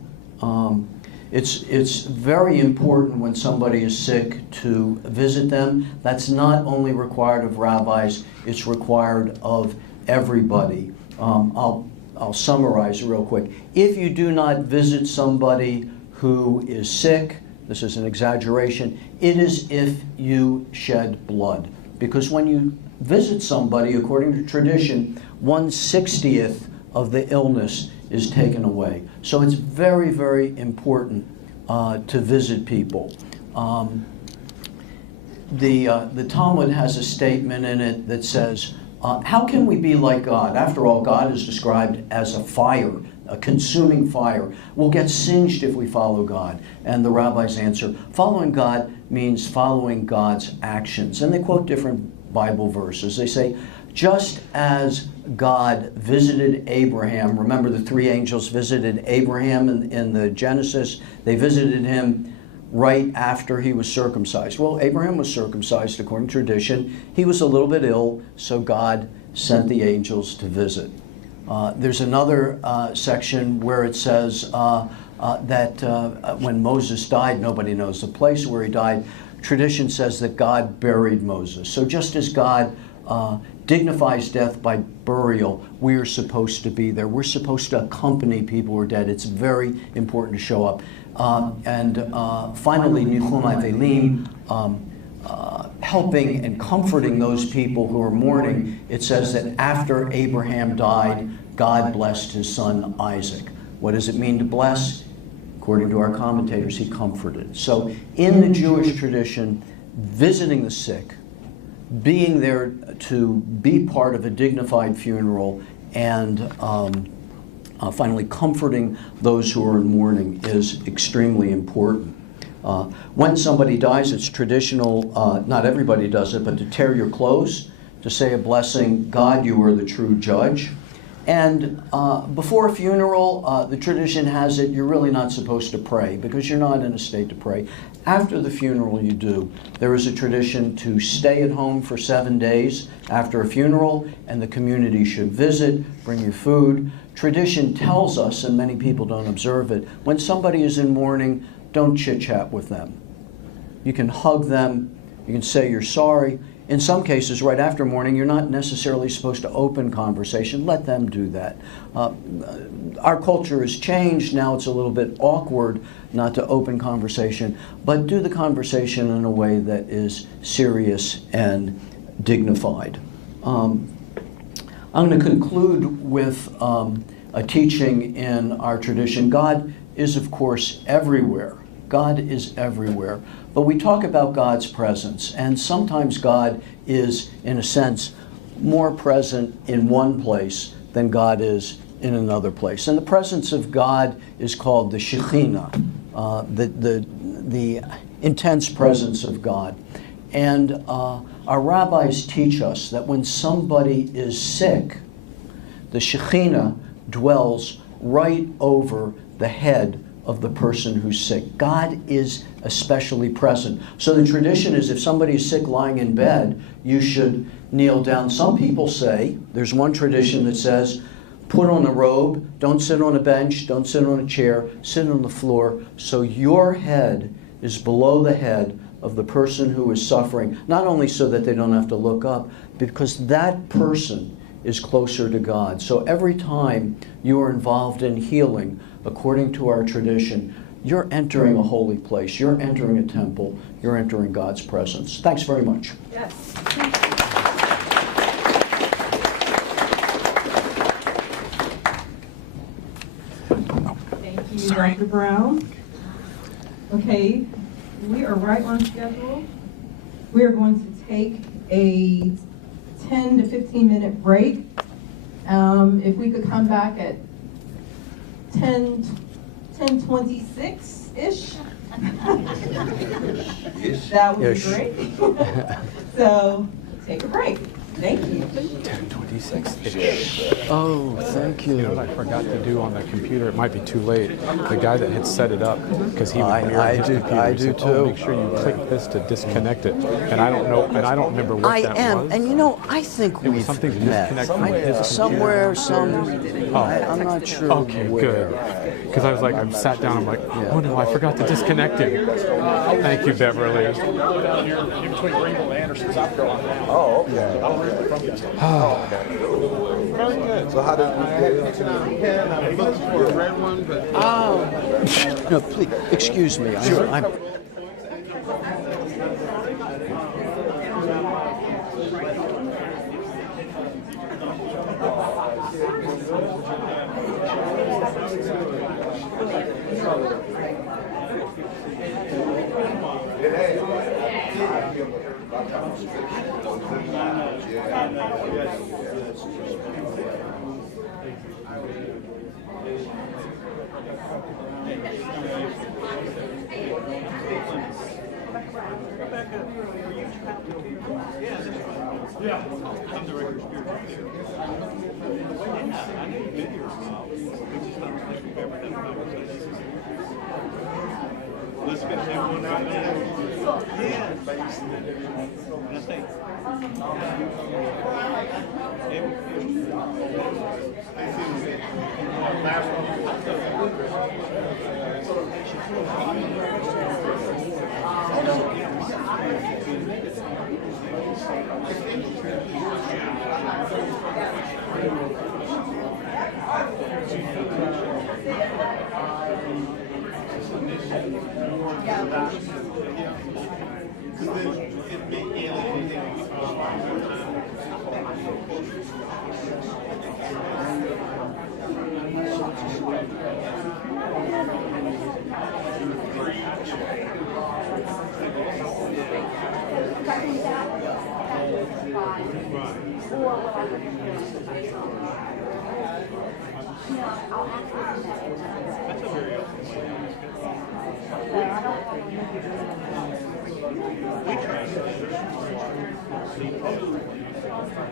It's very important when somebody is sick to visit them. That's not only required of rabbis, it's required of everybody. I'll summarize real quick. If you do not visit somebody who is sick, this is an exaggeration, it is if you shed blood. Because when you visit somebody, according to tradition, 1/60th of the illness is taken away. So it's very, very important to visit people. The Talmud has a statement in it that says, how can we be like God? After all, God is described as a fire, a consuming fire. We'll get singed if we follow God. And the rabbis answer, following God means following God's actions. And they quote different Bible verses. They say, just as God visited Abraham, remember the three angels visited Abraham in the Genesis, they visited him right after he was circumcised. Well, Abraham was circumcised according to tradition. He was a little bit ill, so God sent the angels to visit. There's another section where it says that when Moses died, nobody knows the place where he died. Tradition says that God buried Moses. So just as God dignifies death by burial, we are supposed to be there. We're supposed to accompany people who are dead. It's very important to show up. finally, Nichum Avelim, helping and comforting those people who are mourning. It says that after Abraham died, God blessed his son Isaac. What does it mean to bless? According to our commentators, he comforted. So in the Jewish tradition, visiting the sick, being there to be part of a dignified funeral, and finally comforting those who are in mourning is extremely important. When somebody dies, it's traditional, not everybody does it, but to tear your clothes, to say a blessing, God, you are the true judge. And before a funeral, the tradition has it, you're really not supposed to pray because you're not in a state to pray. After the funeral, you do. There is a tradition to stay at home for 7 days after a funeral, and the community should visit, bring you food. Tradition tells us, and many people don't observe it, when somebody is in mourning, don't chit-chat with them. You can hug them, you can say you're sorry. In some cases, right after mourning, you're not necessarily supposed to open conversation. Let them do that. Our culture has changed. Now it's a little bit awkward not to open conversation, but do the conversation in a way that is serious and dignified. I'm going to conclude with a teaching in our tradition. God is, of course, everywhere. God is everywhere. But we talk about God's presence, and sometimes God is, in a sense, more present in one place than God is in another place. And the presence of God is called the Shekhinah, the intense presence of God. And our rabbis teach us that when somebody is sick, the Shekhinah dwells right over the head of the person who's sick. God is especially present. So the tradition is if somebody is sick lying in bed, you should kneel down. Some people say, there's one tradition that says, put on a robe, don't sit on a bench, don't sit on a chair, sit on the floor, so your head is below the head of the person who is suffering, not only so that they don't have to look up, because that person is closer to God. So every time you are involved in healing, according to our tradition, you're entering a holy place, you're entering a temple, you're entering God's presence. Thanks very much. Yes. Thank you, Dr. Brown. Okay, we are right on schedule. We are going to take a 10 to 15 minute break. If we could come back at 10:26-ish. That would be great. So take a break. Thank you. 10:26. Oh, thank you. You know what I forgot to do on the computer? It might be too late. The guy that had set it up, because he would mirror his computer, I he do said, too. "Oh, make sure you click this to disconnect it." And I don't know, and I don't remember what I that am, was. and you know, I think It was we've something to met. disconnect from his Somewhere, computer. I'm not sure Okay, where. good. Because I was like, I sat down, I'm like, oh no, I forgot to disconnect it. Thank you, Beverly. You're in between Greenville and Anderson, South Carolina. Oh, okay. Oh, okay. Very good. So how did you get it? I'm looking for a red one, but No, please, excuse me. I'm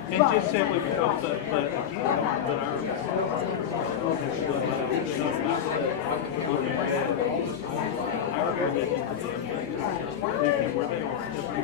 And just simply because, but again, but our commitment to them, where they are, just we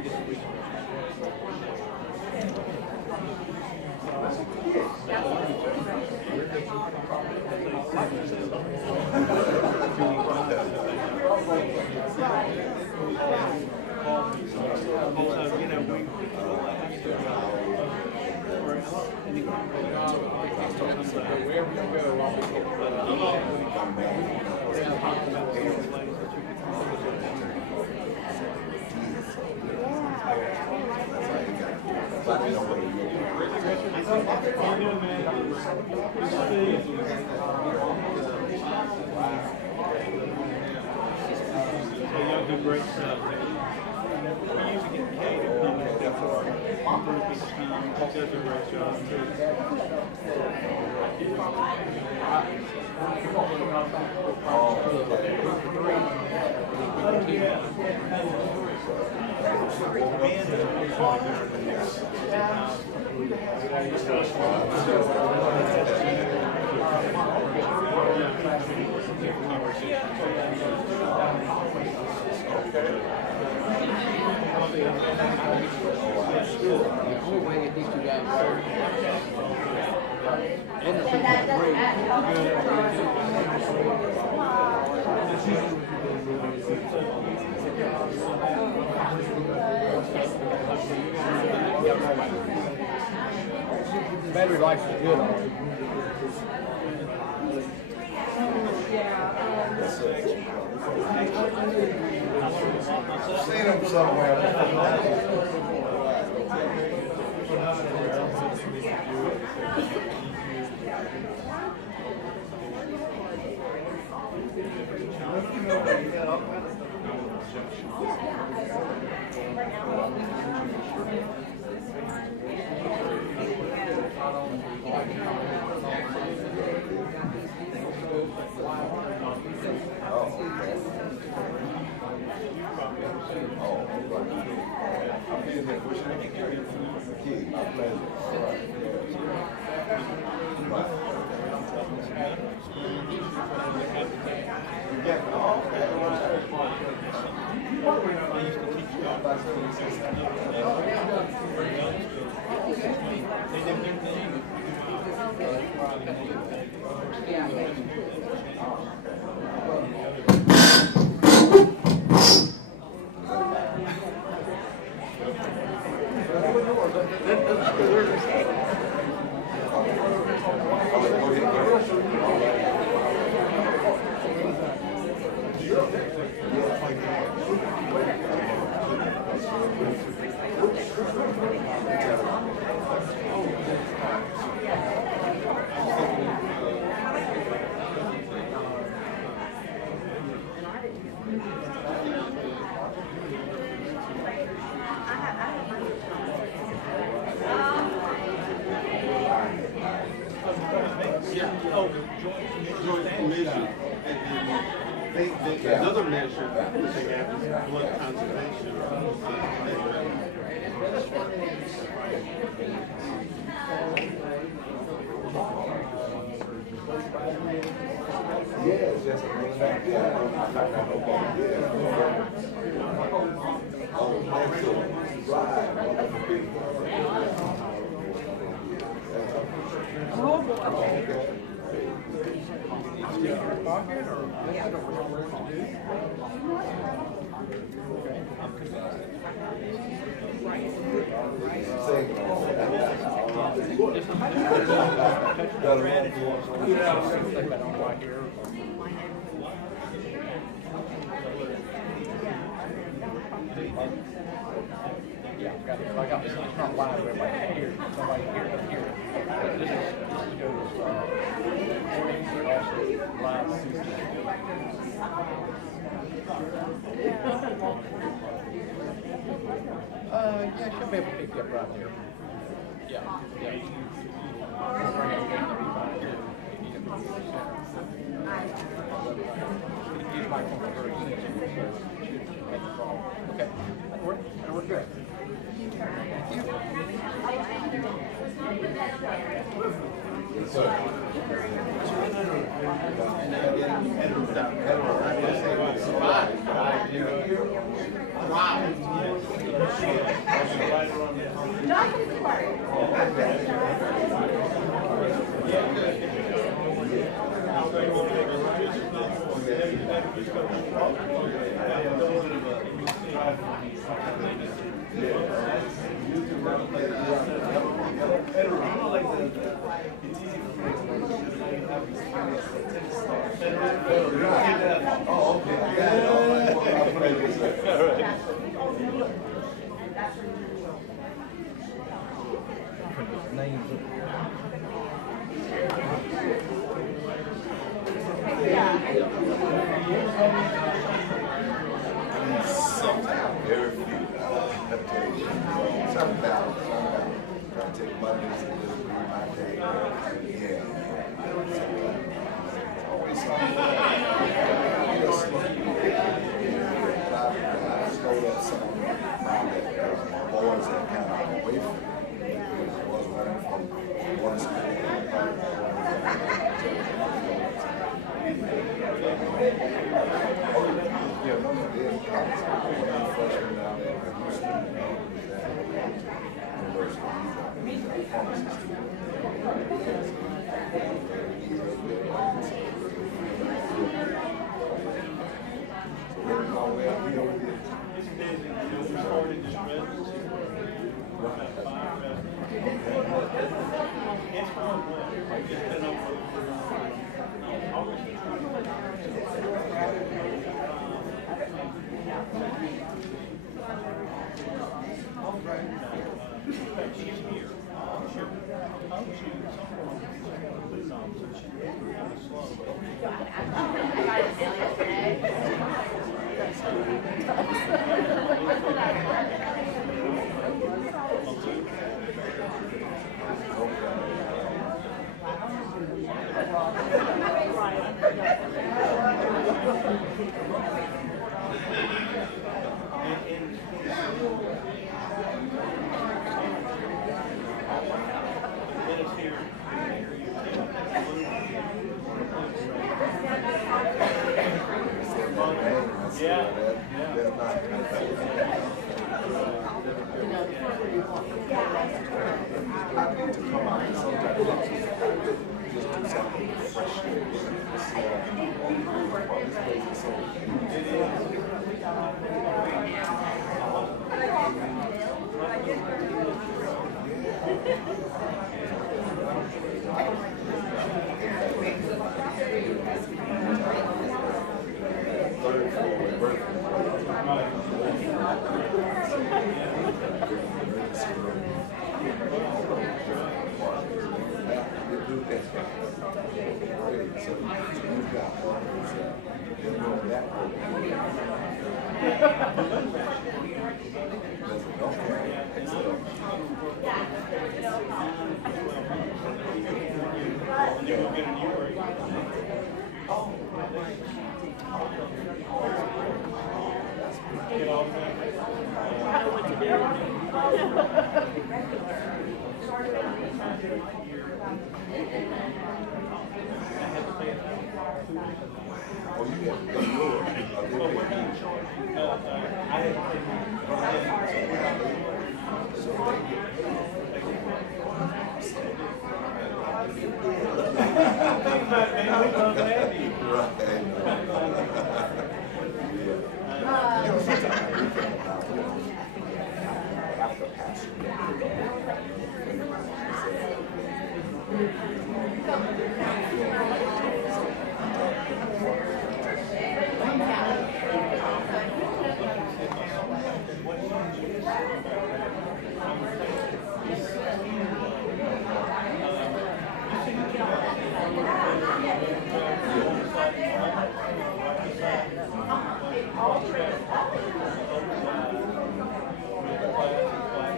get to do great stuff. We usually get paid to come and step forward. He does a great job too. Battery life is good on it. Seen him somewhere. Another measure that they have is blood conservation. Yes, just Oh, boy. it's not live, but like here, somebody here, here. This goes morning, but also live Tuesday. Yeah, she'll be able to pick you up right here. Yeah, yeah. I'll bring it down, that'll be fine too. If you need it to be use my phone for very sensitive, so she should make the call. Okay, that'll work. That'll work good. Thank you. Oh, okay. Sometimes, very few. Some about trying to take Mondays and just be my day. Yeah. It's always something. I slowed up some of my boys that kind of away from me. I was running from one school. Yeah, no, they're in college. Freshman down there.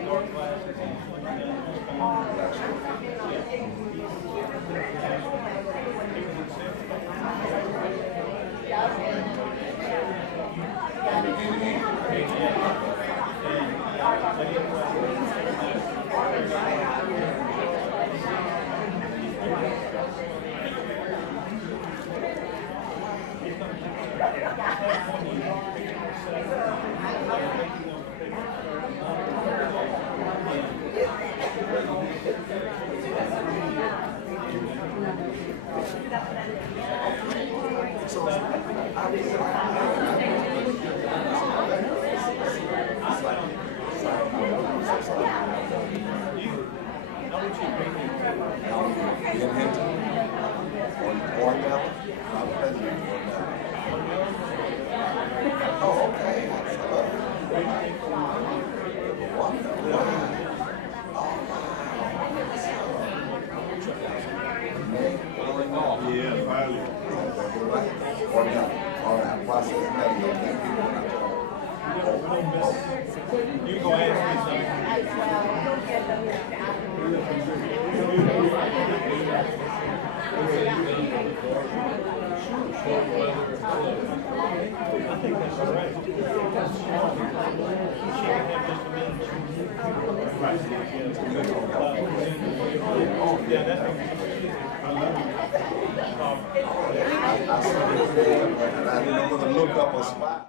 Dark glasses, Oh, okay. Yeah, finally. you go ask me something. I think that's all right. She can have just a minute. Yeah, that's. I didn't know whether to look up or spot.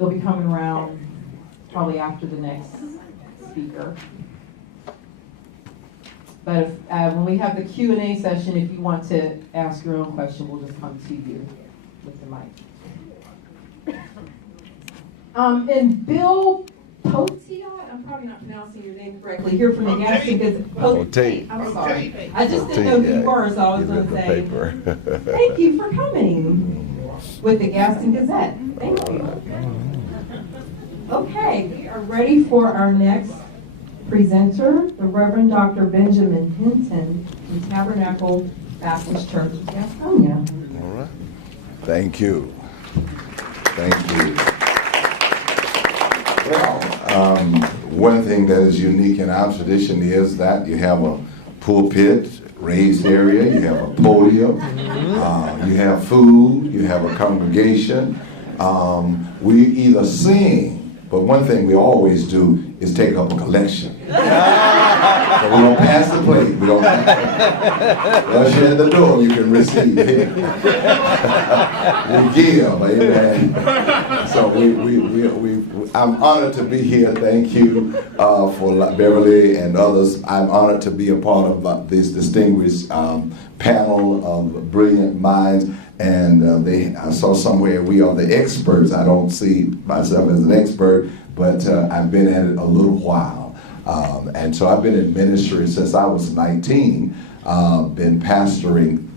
They'll be coming around probably after the next speaker. But if, when we have the Q&A session, if you want to ask your own question, we'll just come to you with the mic. And Bill Potiot, I'm probably not pronouncing your name correctly, here from the Gaston Gazette. Potiot. I'm sorry. I just didn't know who you were, so I was going to say, thank you for coming with the Gaston Gazette. Thank you. Okay, we are ready for our next presenter, the Reverend Dr. Benjamin Hinton from Tabernacle Baptist Church of Gastonia. All right. Thank you. Thank you. Well, one thing that is unique in our tradition is that you have a pulpit, raised area, you have a podium, you have food, you have a congregation. We either sing, but one thing we always do is take up a collection. So we don't pass the plate. We don't. Once you're at the door, you can receive it. We give, amen. So I'm honored to be here. Thank you for Beverly and others. I'm honored to be a part of this distinguished panel of brilliant minds. And I saw somewhere we are the experts. I don't see myself as an expert, but I've been at it a little while. And so I've been in ministry since I was 19, been pastoring,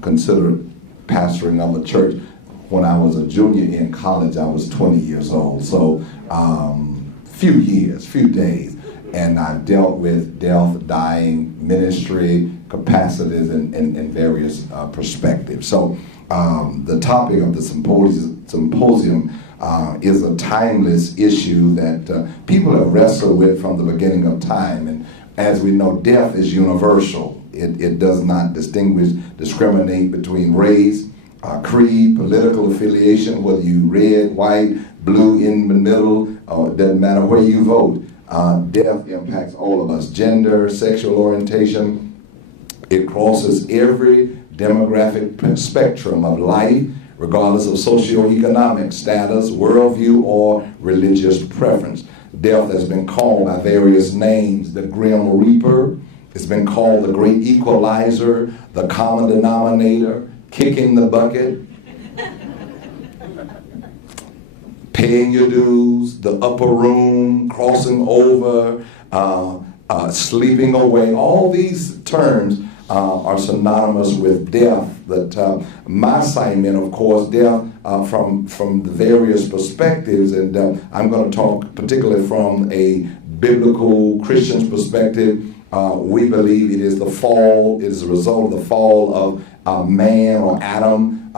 considered pastoring of a church. When I was a junior in college, I was 20 years old. So few years, few days. And I've dealt with death, dying, ministry, capacities, and various perspectives. So the topic of the symposium is a timeless issue that people have wrestled with from the beginning of time. And as we know, death is universal. It does not discriminate between race, creed, political affiliation, whether you red, white, blue, in the middle, it doesn't matter where you vote. Death impacts all of us. Gender, sexual orientation, it crosses every demographic spectrum of life, regardless of socioeconomic status, worldview, or religious preference. Death has been called by various names: the Grim Reaper, it's been called the Great Equalizer, the Common Denominator, Kicking the Bucket, Paying Your Dues, the Upper Room, Crossing Over, Sleeping Away. All these terms are synonymous with death. That my assignment, of course, death from the various perspectives, and I'm going to talk particularly from a biblical Christian's perspective. We believe it is the fall, it is a result of the fall of man or Adam,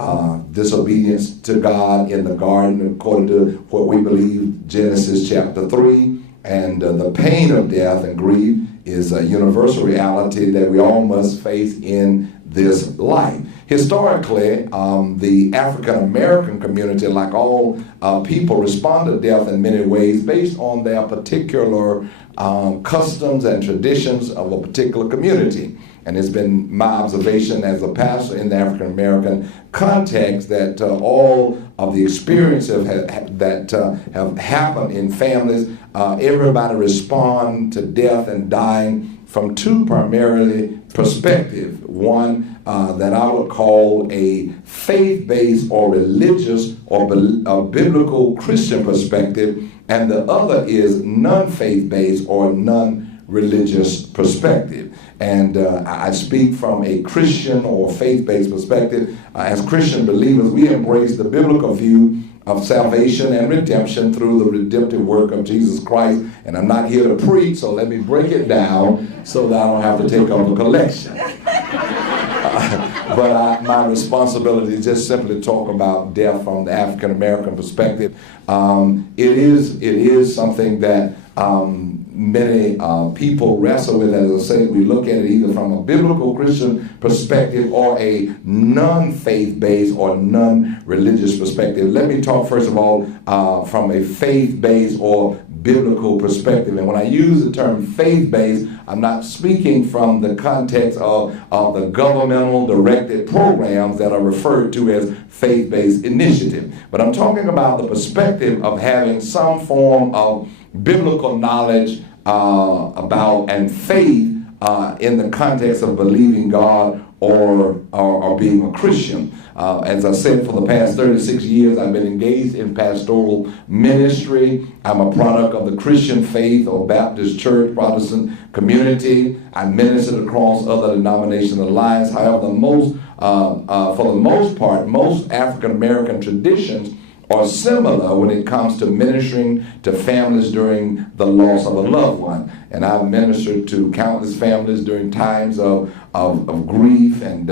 disobedience to God in the garden, according to what we believe, Genesis chapter 3. And the pain of death and grief is a universal reality that we all must face in this life. Historically, the African American community, like all people, respond to death in many ways based on their particular customs and traditions of a particular community. And it's been my observation as a pastor in the African American context that all of the experiences that have happened in families, everybody respond to death and dying from two primarily perspectives. One that I would call a faith-based or religious or biblical Christian perspective, and the other is non-faith-based or non-religious perspective. And I speak from a Christian or faith-based perspective. As Christian believers, we embrace the biblical view of salvation and redemption through the redemptive work of Jesus Christ. And I'm not here to preach, so let me break it down so that I don't have to take up a collection. But my responsibility is just simply to talk about death from the African American perspective. It is something that many people wrestle with. As I say, we look at it either from a biblical Christian perspective or a non-faith-based or non-religious perspective. Let me talk first of all from a faith-based or biblical perspective. And when I use the term faith-based, I'm not speaking from the context of the governmental directed programs that are referred to as faith-based initiative. But I'm talking about the perspective of having some form of biblical knowledge about and faith in the context of believing God or being a Christian. As I said, for the past 36 years, I've been engaged in pastoral ministry. I'm a product of the Christian faith or Baptist church, Protestant community. I ministered across other denominational lines. However, for the most part, most African American traditions are similar when it comes to ministering to families during the loss of a loved one. And I've ministered to countless families during times of grief and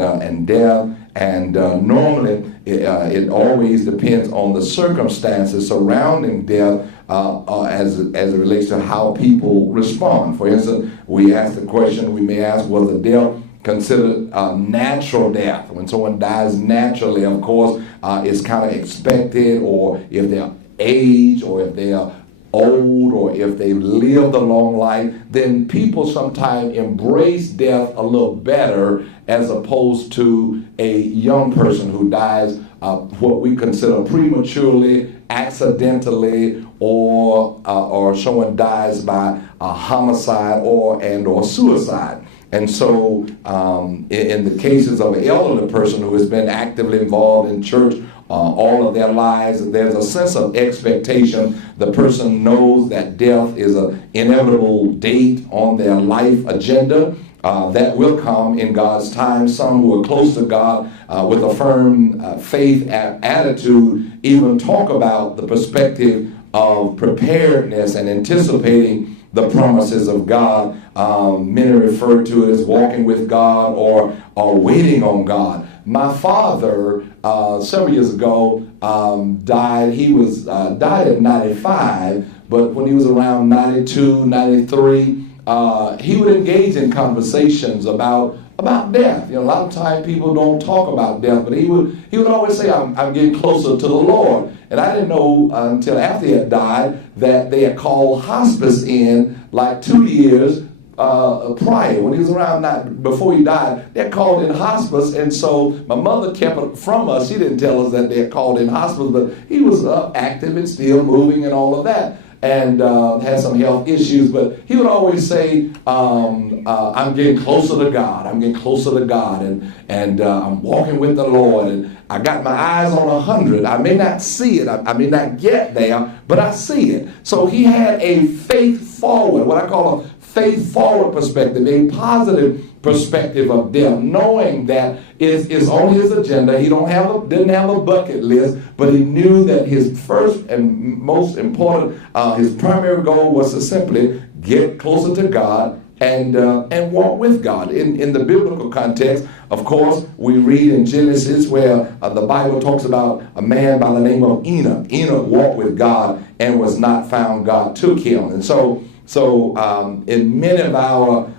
death. And normally, it always depends on the circumstances surrounding death as it relates to how people respond. For instance, we ask the question, we may ask, was the death considered natural death? When someone dies naturally, of course, it's kind of expected, or if they're aged, or if they are old, or if they've lived a long life, then people sometimes embrace death a little better as opposed to a young person who dies what we consider prematurely, accidentally, or someone dies by a homicide or suicide. And so in the cases of an elderly person who has been actively involved in church all of their lives, there's a sense of expectation. The person knows that death is an inevitable date on their life agenda. That will come in God's time. Some who are close to God with a firm faith attitude even talk about the perspective of preparedness and anticipating the promises of God. Many refer to it as walking with God or waiting on God. My father, several years ago, died. He was died at 95, but when he was around 92, 93, he would engage in conversations about death. You know, a lot of times people don't talk about death, but he would always say, I'm getting closer to the Lord. And I didn't know until after he had died that they had called hospice in like 2 years prior. When he was around, before he died, they had called in hospice. And so my mother kept it from us. She didn't tell us that they had called in hospice, but he was active and still moving and all of that. And had some health issues, but he would always say, I'm getting closer to God. I'm getting closer to God, and I'm walking with the Lord, and I got my eyes on 100. I may not see it. I may not get there, but I see it. So he had a faith forward, what I call a faith forward perspective, a positive perspective of death, knowing that is on his agenda. He didn't have a bucket list, but he knew that his first and most important, his primary goal was to simply get closer to God and walk with God. In the biblical context, of course, we read in Genesis where the Bible talks about a man by the name of Enoch. Enoch walked with God and was not found. God took him. And so in many of our,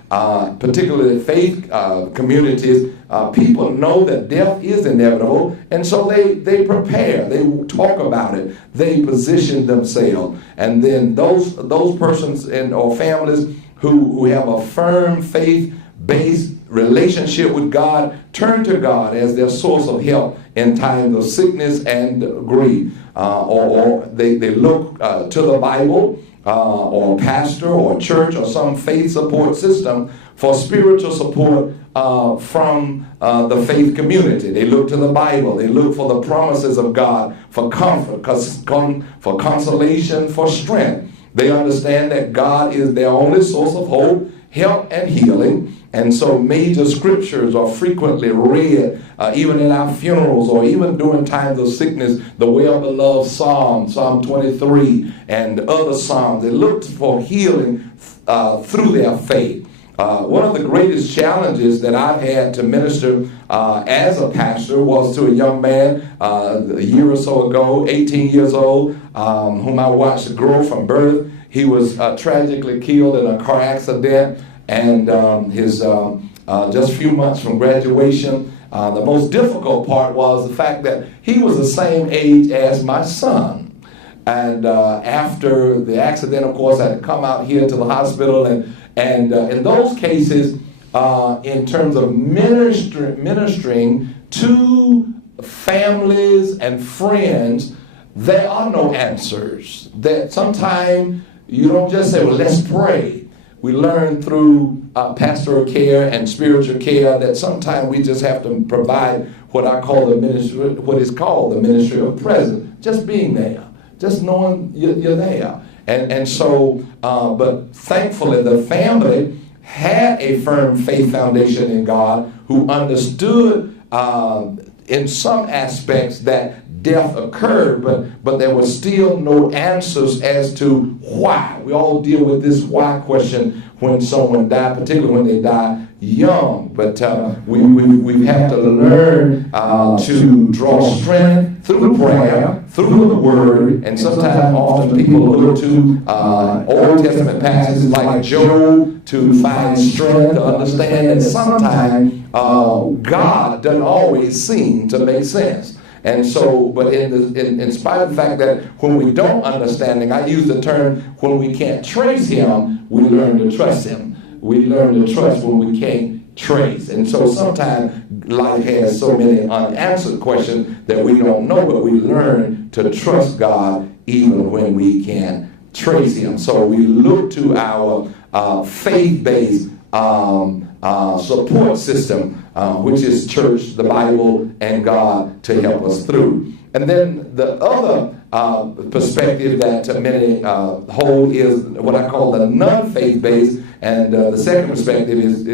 particularly faith communities, people know that death is inevitable, and so they prepare, they talk about it, they position themselves, and then those persons or families who have a firm faith-based relationship with God turn to God as their source of help in times of sickness and grief, or they look to the Bible, or a pastor or a church or some faith support system for spiritual support from the faith community. They look to the Bible. They look for the promises of God for comfort, for consolation, for strength. They understand that God is their only source of hope, help, and healing. And so major scriptures are frequently read, even in our funerals or even during times of sickness. The well-beloved Psalm 23, and other Psalms. They looked for healing through their faith. One of the greatest challenges that I've had to minister as a pastor was to a young man a year or so ago, 18 years old, whom I watched grow from birth. He was tragically killed in a car accident. And his just a few months from graduation, the most difficult part was the fact that he was the same age as my son. And after the accident, of course, I had to come out here to the hospital And in those cases, in terms of ministering to families and friends, there are no answers. That sometimes you don't just say, well, let's pray. We learn through pastoral care and spiritual care that sometimes we just have to provide what I call the ministry, what is called the ministry of presence. Just being there, just knowing you're there. And so, but thankfully the family had a firm faith foundation in God, who understood in some aspects that death occurred, but there were still no answers as to why. We all deal with this why question when someone died, particularly when they die young. But we have to learn to draw strength through prayer, through the Word, and sometimes often people look to Old Testament passages like Job to find strength, to understand that sometimes God doesn't always seem to make sense. And so, but in spite of the fact that when we don't understand Him, I use the term, when we can't trace Him, we learn to trust Him. We learn to trust when we can't trace. And so sometimes life has so many unanswered questions that we don't know, but we learn to trust God even when we can't trace Him. So we look to our faith-based support system, which is church, the Bible, and God to help us through. And then the other perspective that many hold is what I call the non-faith-based, and the second perspective is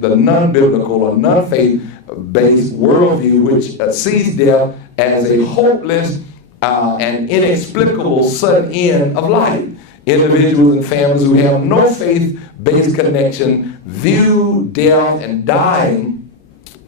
the non-biblical or non-faith-based worldview, which sees death as a hopeless and inexplicable sudden end of life. Individuals and families who have no faith-based connection view death and dying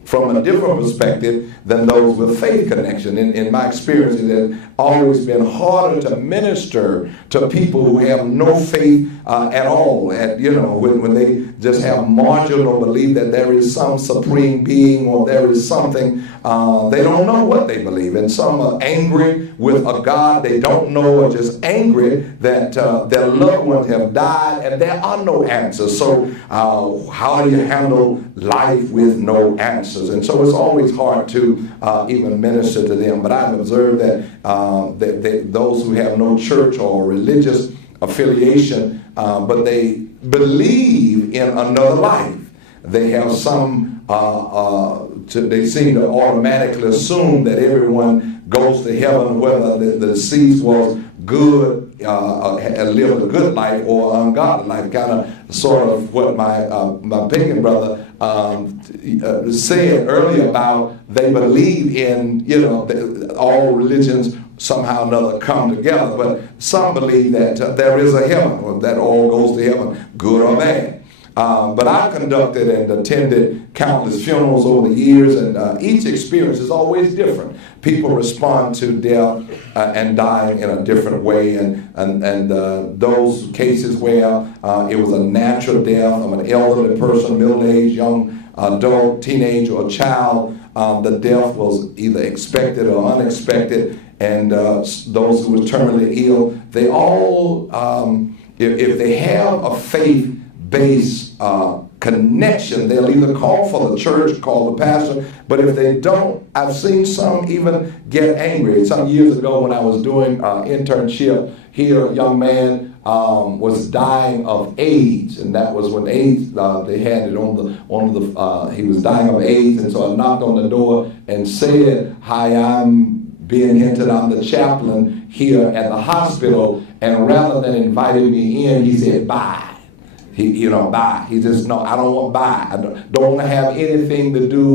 from a different perspective than those with faith connection. In my experience, it has always been harder to minister to people who have no faith at all. When they just have marginal belief that there is some supreme being or there is something, they don't know what they believe. And some are angry with a God they don't know, or just angry that their loved ones have died and there are no answers. So how do you handle life with no answers? And so it's always hard to even minister to them. But I've observed that those who have no church or religious affiliation, but they believe in another life. They have some, they seem to automatically assume that everyone goes to heaven, whether the deceased was good, lived a good life or ungodly life. Kind of sort of what my pagan brother said earlier about they believe in, all religions somehow or another come together, but some believe that there is a heaven, or that all goes to heaven, good or bad. But I've conducted and attended countless funerals over the years, and each experience is always different. People respond to death and dying in a different way, and those cases where it was a natural death of an elderly person, middle-aged, young adult, teenager, or child, the death was either expected or unexpected, and those who were terminally ill, they all, if they have a faith-based connection, they'll either call for the church, call the pastor, but if they don't, I've seen some even get angry. Some years ago when I was doing internship here, a young man was dying of AIDS, and that was when AIDS, they had it he was dying of AIDS, and so I knocked on the door and said, "Hi, I'm being hinted I'm the chaplain here at the hospital," and rather than inviting me in, he said, "Bye." Bye. He just, no, I don't want bye. I don't want to have anything to do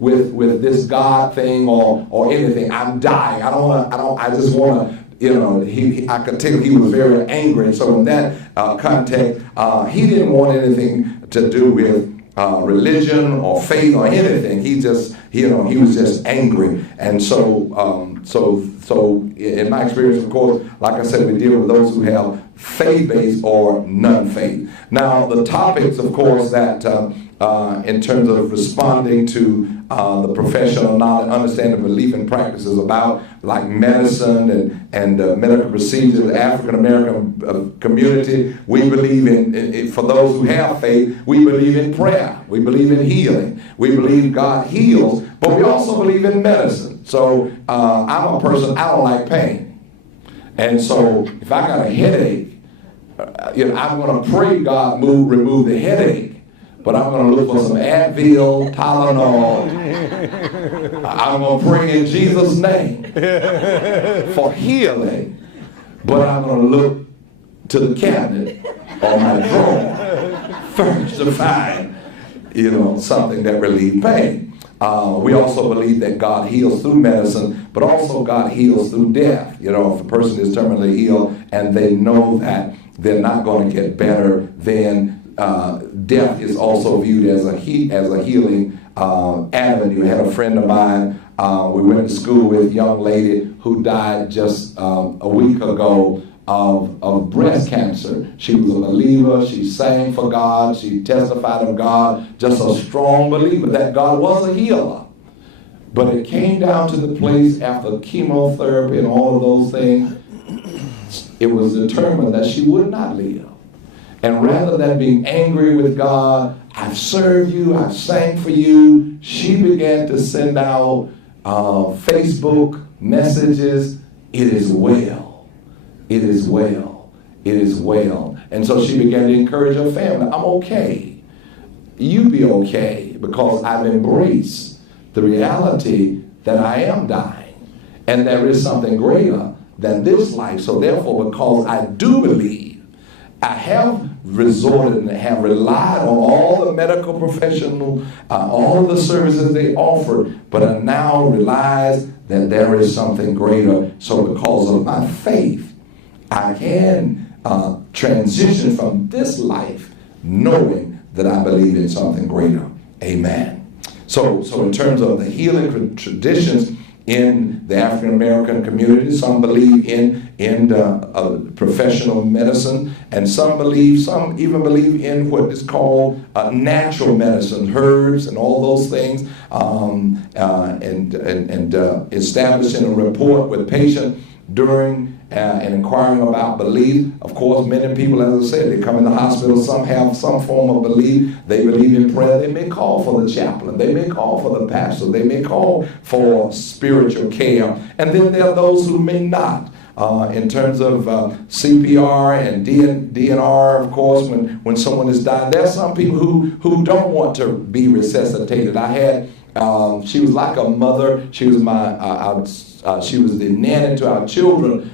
with this God thing or anything. I'm dying. I just want to, I could tell he was very angry. And so in that context, he didn't want anything to do with religion or faith or anything. He just, he was just angry. And so in my experience, of course, like I said, we deal with those who have faith-based or non-faith. Now, the topics, of course, that in terms of responding to the professional knowledge, understanding belief and practices about like medicine and medical procedures. The African American community, we believe in, for those who have faith, we believe in prayer. We believe in healing. We believe God heals, but we also believe in medicine. So I'm a person, I don't like pain. And so if I got a headache, I'm going to pray God remove the headache. But I'm going to look for some Advil, Tylenol. I'm going to pray in Jesus' name for healing. But I'm going to look to the cabinet or my drawer first to find, something that relieves pain. We also believe that God heals through medicine, but also God heals through death. If a person is terminally ill and they know that they're not going to get better, then death is also viewed as a healing avenue. I had a friend of mine, we went to school with, a young lady who died just a week ago of breast cancer. She was a believer. She sang for God. She testified of God, just a strong believer that God was a healer. But it came down to the place after chemotherapy and all of those things, it was determined that she would not live. And rather than being angry with God, I've served you, I've sang for you, she began to send out Facebook messages, it is well, it is well, it is well. And so she began to encourage her family, I'm okay. You be okay, because I've embraced the reality that I am dying. And there is something greater than this life. So therefore, because I do believe, I have resorted and have relied on all the medical professionals, all of the services they offered, but I now realize that there is something greater. So because of my faith, I can transition from this life knowing that I believe in something greater. Amen. So in terms of the healing traditions in the African American community, some believe in professional medicine, and some even believe in what is called natural medicine, herbs and all those things, and establishing a rapport with patient during and inquiring about belief. Of course, many people, as I said, they come in the hospital, some have some form of belief. They believe in prayer. They may call for the chaplain. They may call for the pastor. They may call for spiritual care. And then there are those who may not. In terms of CPR and DNR, of course, when someone is dying, there are some people who don't want to be resuscitated. I had, she was like a mother. She was she was the nanny to our children.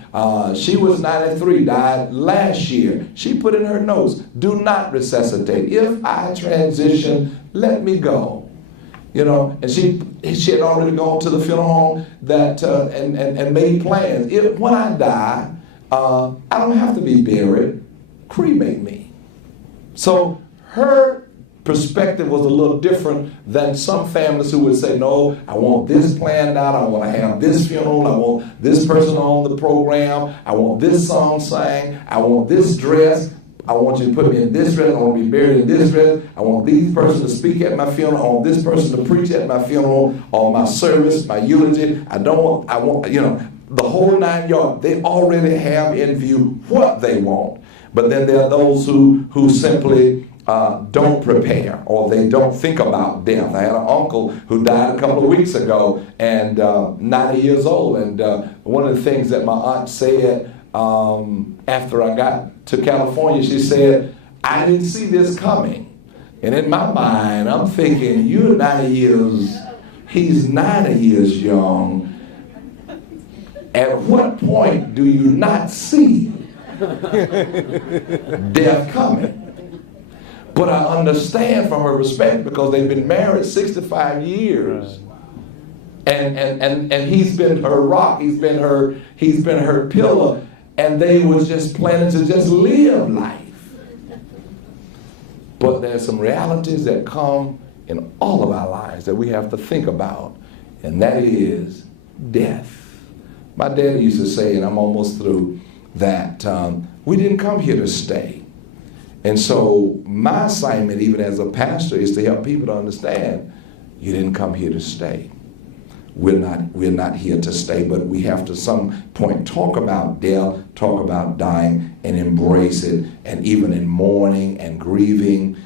She was 93, died last year. She put in her notes, do not resuscitate. If I transition, let me go. And she had already gone to the funeral home and made plans. When I die, I don't have to be buried. Cremate me. So her perspective was a little different than some families who would say, no, I want this planned out. I want to have this funeral. I want this person on the program. I want this song sang. I want this dress. I want you to put me in this dress. I want to be buried in this dress. I want these persons to speak at my funeral. I want this person to preach at my funeral or my service, my eulogy. I want, the whole 9 yards. They already have in view what they want. But then there are those who simply don't prepare, or they don't think about death. I had an uncle who died a couple of weeks ago, and 90 years old. And one of the things that my aunt said after I got to California, she said, I didn't see this coming. And in my mind, I'm thinking, you're 90 years, he's 90 years young. At what point do you not see death coming? But I understand from her respect, because they've been married 65 years. And he's been her rock, he's been her pillar, and they was just planning to just live life. But there's some realities that come in all of our lives that we have to think about, and that is death. My dad used to say, and I'm almost through, that we didn't come here to stay. And so my assignment, even as a pastor, is to help people to understand you didn't come here to stay. We're not here to stay, but we have to some point talk about death, talk about dying, and embrace it. And even in mourning and grieving,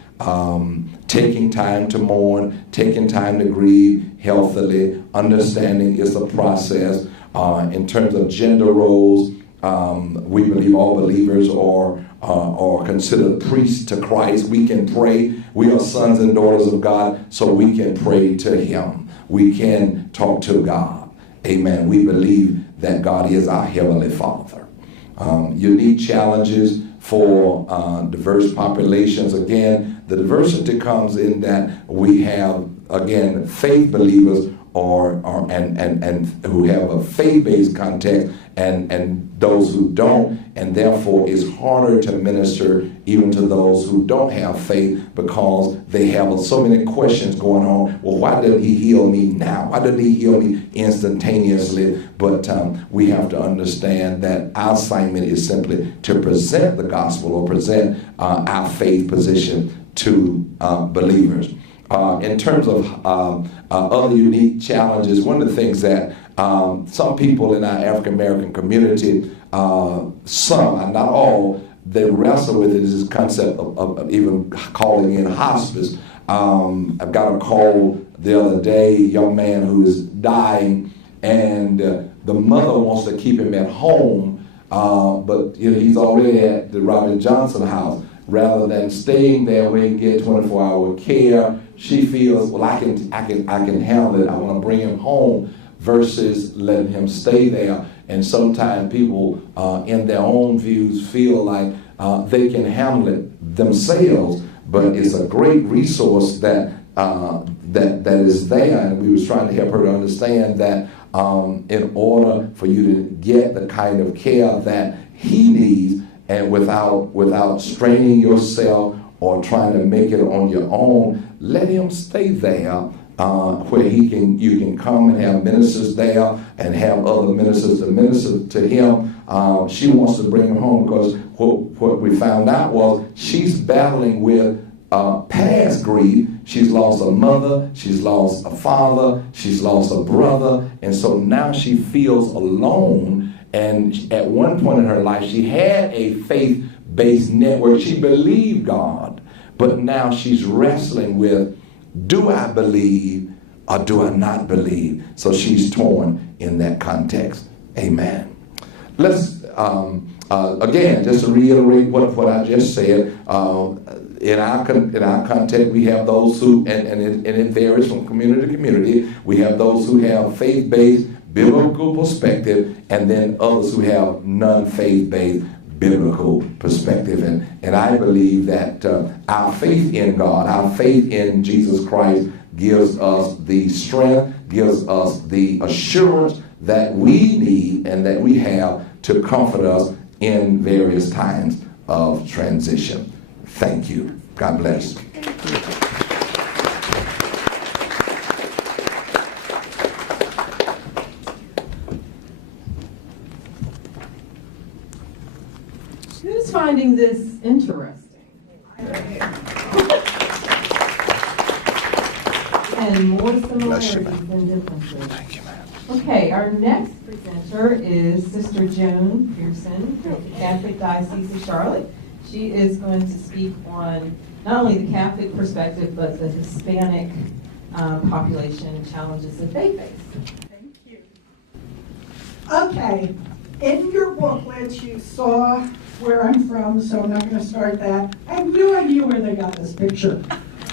taking time to mourn, taking time to grieve healthily, understanding it's a process. In terms of gender roles, we believe all believers are considered priests to Christ. We can pray. We are sons and daughters of God, so we can pray to Him. We can talk to God. Amen. We believe that God is our Heavenly Father. Unique challenges for diverse populations. Again, the diversity comes in that we have, again, faith believers and who have a faith-based context and those who don't, and therefore it's harder to minister even to those who don't have faith because they have so many questions going on. Well, why didn't He heal me now? Why didn't He heal me instantaneously? But we have to understand that our assignment is simply to present the gospel or present our faith position to believers. In terms of other unique challenges, one of the things that some people in our African American community, some, not all, they wrestle with is this concept of even calling in hospice. I've got a call the other day, a young man who is dying, and the mother wants to keep him at home, but he's already at the Robert Johnson house. Rather than staying there where he can get 24-hour care, she feels, well, I can handle it. I want to bring him home versus letting him stay there. And sometimes people, in their own views, feel like they can handle it themselves. But it's a great resource that is there. And we was trying to help her to understand that in order for you to get the kind of care that he needs, and without straining yourself or trying to make it on your own, let him stay there where you can come and have ministers there and have other ministers to minister to him. She wants to bring him home because what we found out was she's battling with past grief. She's lost a mother, she's lost a father, she's lost a brother, and so now she feels alone. And at one point in her life, she had a faith-based network. She believed God, but now she's wrestling with, do I believe or do I not believe? So she's torn in that context. Amen. Let's, again, just to reiterate what I just said, in our context, we have those who, and it varies from community to community, we have those who have faith-based, biblical perspective, and then others who have non-faith-based biblical perspective. And I believe that our faith in God, our faith in Jesus Christ gives us the strength, gives us the assurance that we need and that we have to comfort us in various times of transition. Thank you. God bless. Who's finding this interesting? And more similarities than differences. Thank you, ma'am. Okay, our next presenter is Sister Joan Pearson of the Catholic Diocese of Charlotte. She is going to speak on not only the Catholic perspective, but the Hispanic population challenges that they face. Thank you. Okay, in your booklet you saw where I'm from, so I'm not going to start that. I have no idea where they got this picture.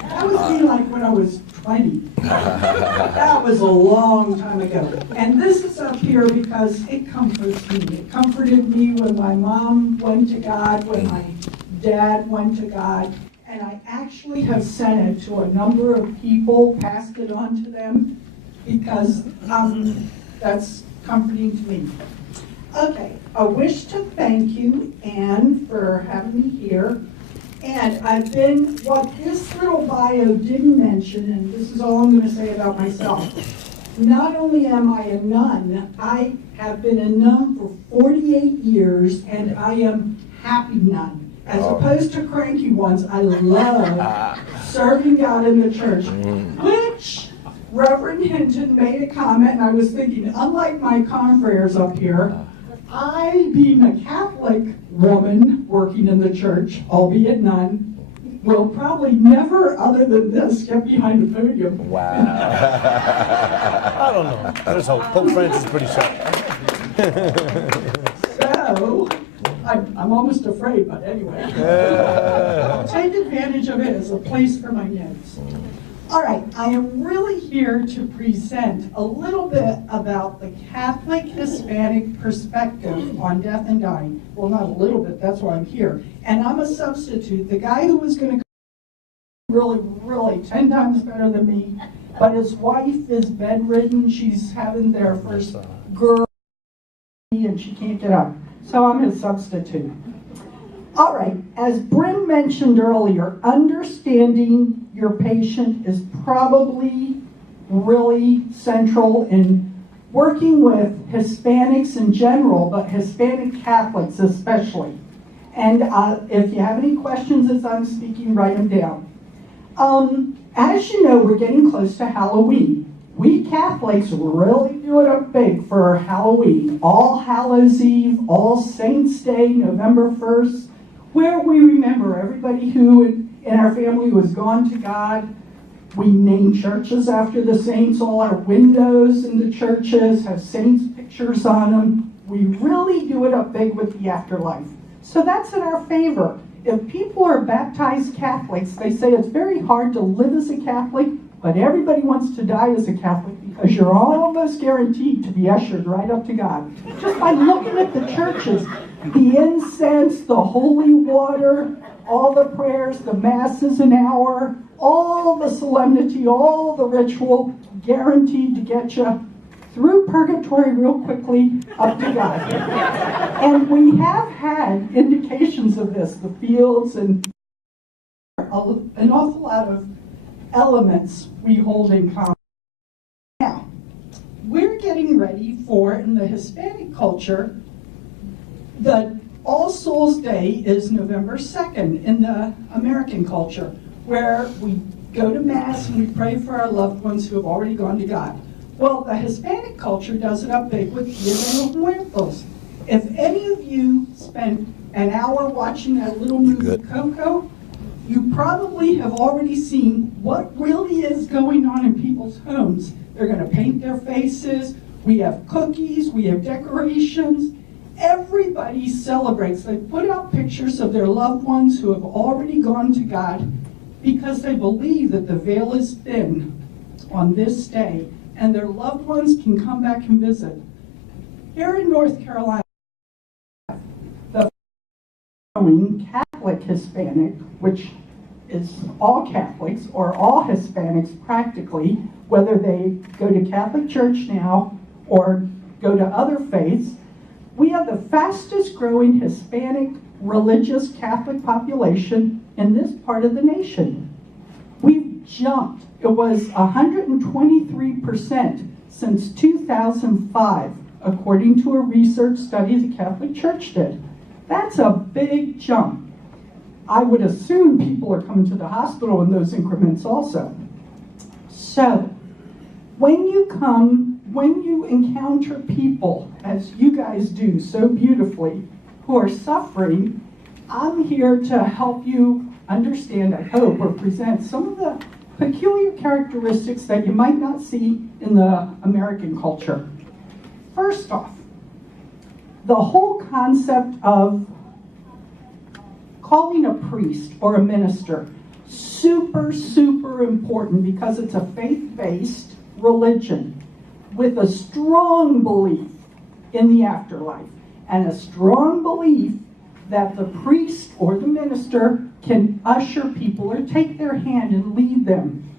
That was me like when I was 20. That was a long time ago. And this is up here because it comforts me. It comforted me when my mom went to God, when my dad went to God. And I actually have sent it to a number of people, passed it on to them, because that's comforting to me. Okay, I wish to thank you, Anne, for having me here. And I've been, what this little bio didn't mention, and this is all I'm going to say about myself. Not only am I a nun, I have been a nun for 48 years, and I am happy nun. As opposed to cranky ones, I love serving God in the church, which Reverend Hinton made a comment, and I was thinking, unlike my confreres up here, I, being a Catholic woman working in the church, albeit nun, will probably never, other than this, get behind the podium. Wow. I don't know. There's hope. Pope Francis is pretty sharp. So, I'm almost afraid, but anyway. I'll take advantage of it as a place for my notes. All right, I am really here to present a little bit about the Catholic Hispanic perspective on death and dying. Well, not a little bit, that's why I'm here. And I'm a substitute. The guy who was going to really 10 times better than me, but his wife is bedridden. She's having their first girl and she can't get up. So I'm his substitute. All right, as Bryn mentioned earlier, understanding your patient is probably really central in working with Hispanics in general, but Hispanic Catholics especially. And if you have any questions as I'm speaking, write them down. As you know, we're getting close to Halloween. We Catholics really do it up big for Halloween. All Hallows Eve, All Saints Day, November 1st, where we remember everybody who in our family who has gone to God. We name churches after the saints. All our windows in the churches have saints' pictures on them. We really do it up big with the afterlife. So that's in our favor. If people are baptized Catholics, they say it's very hard to live as a Catholic, but everybody wants to die as a Catholic because you're almost guaranteed to be ushered right up to God. Just by looking at the churches, the incense, the holy water, all the prayers, the masses an hour, all the solemnity, all the ritual, guaranteed to get you through purgatory real quickly up to God. And we have had indications of this, the fields and an awful lot of elements we hold in common. Now, we're getting ready for, in the Hispanic culture, the All Souls Day is November 2nd in the American culture, where we go to Mass and we pray for our loved ones who have already gone to God. Well, the Hispanic culture does it up big with Dia de los Muertos. If any of you spent an hour watching that little movie Coco, you probably have already seen what really is going on in people's homes. They're going to paint their faces. We have cookies. We have decorations. Everybody celebrates. They put out pictures of their loved ones who have already gone to God because they believe that the veil is thin on this day and their loved ones can come back and visit. Here in North Carolina, the Catholic Hispanic, which is all Catholics or all Hispanics practically, whether they go to Catholic Church now or go to other faiths, we have the fastest growing Hispanic religious Catholic population in this part of the nation. We've jumped. It was 123% since 2005, according to a research study the Catholic Church did. That's a big jump. I would assume people are coming to the hospital in those increments also. So, when you encounter people, as you guys do so beautifully, who are suffering, I'm here to help you understand, I hope, or present some of the peculiar characteristics that you might not see in the American culture. First off, the whole concept of calling a priest or a minister super important because it's a faith-based religion with a strong belief in the afterlife and a strong belief that the priest or the minister can usher people or take their hand and lead them.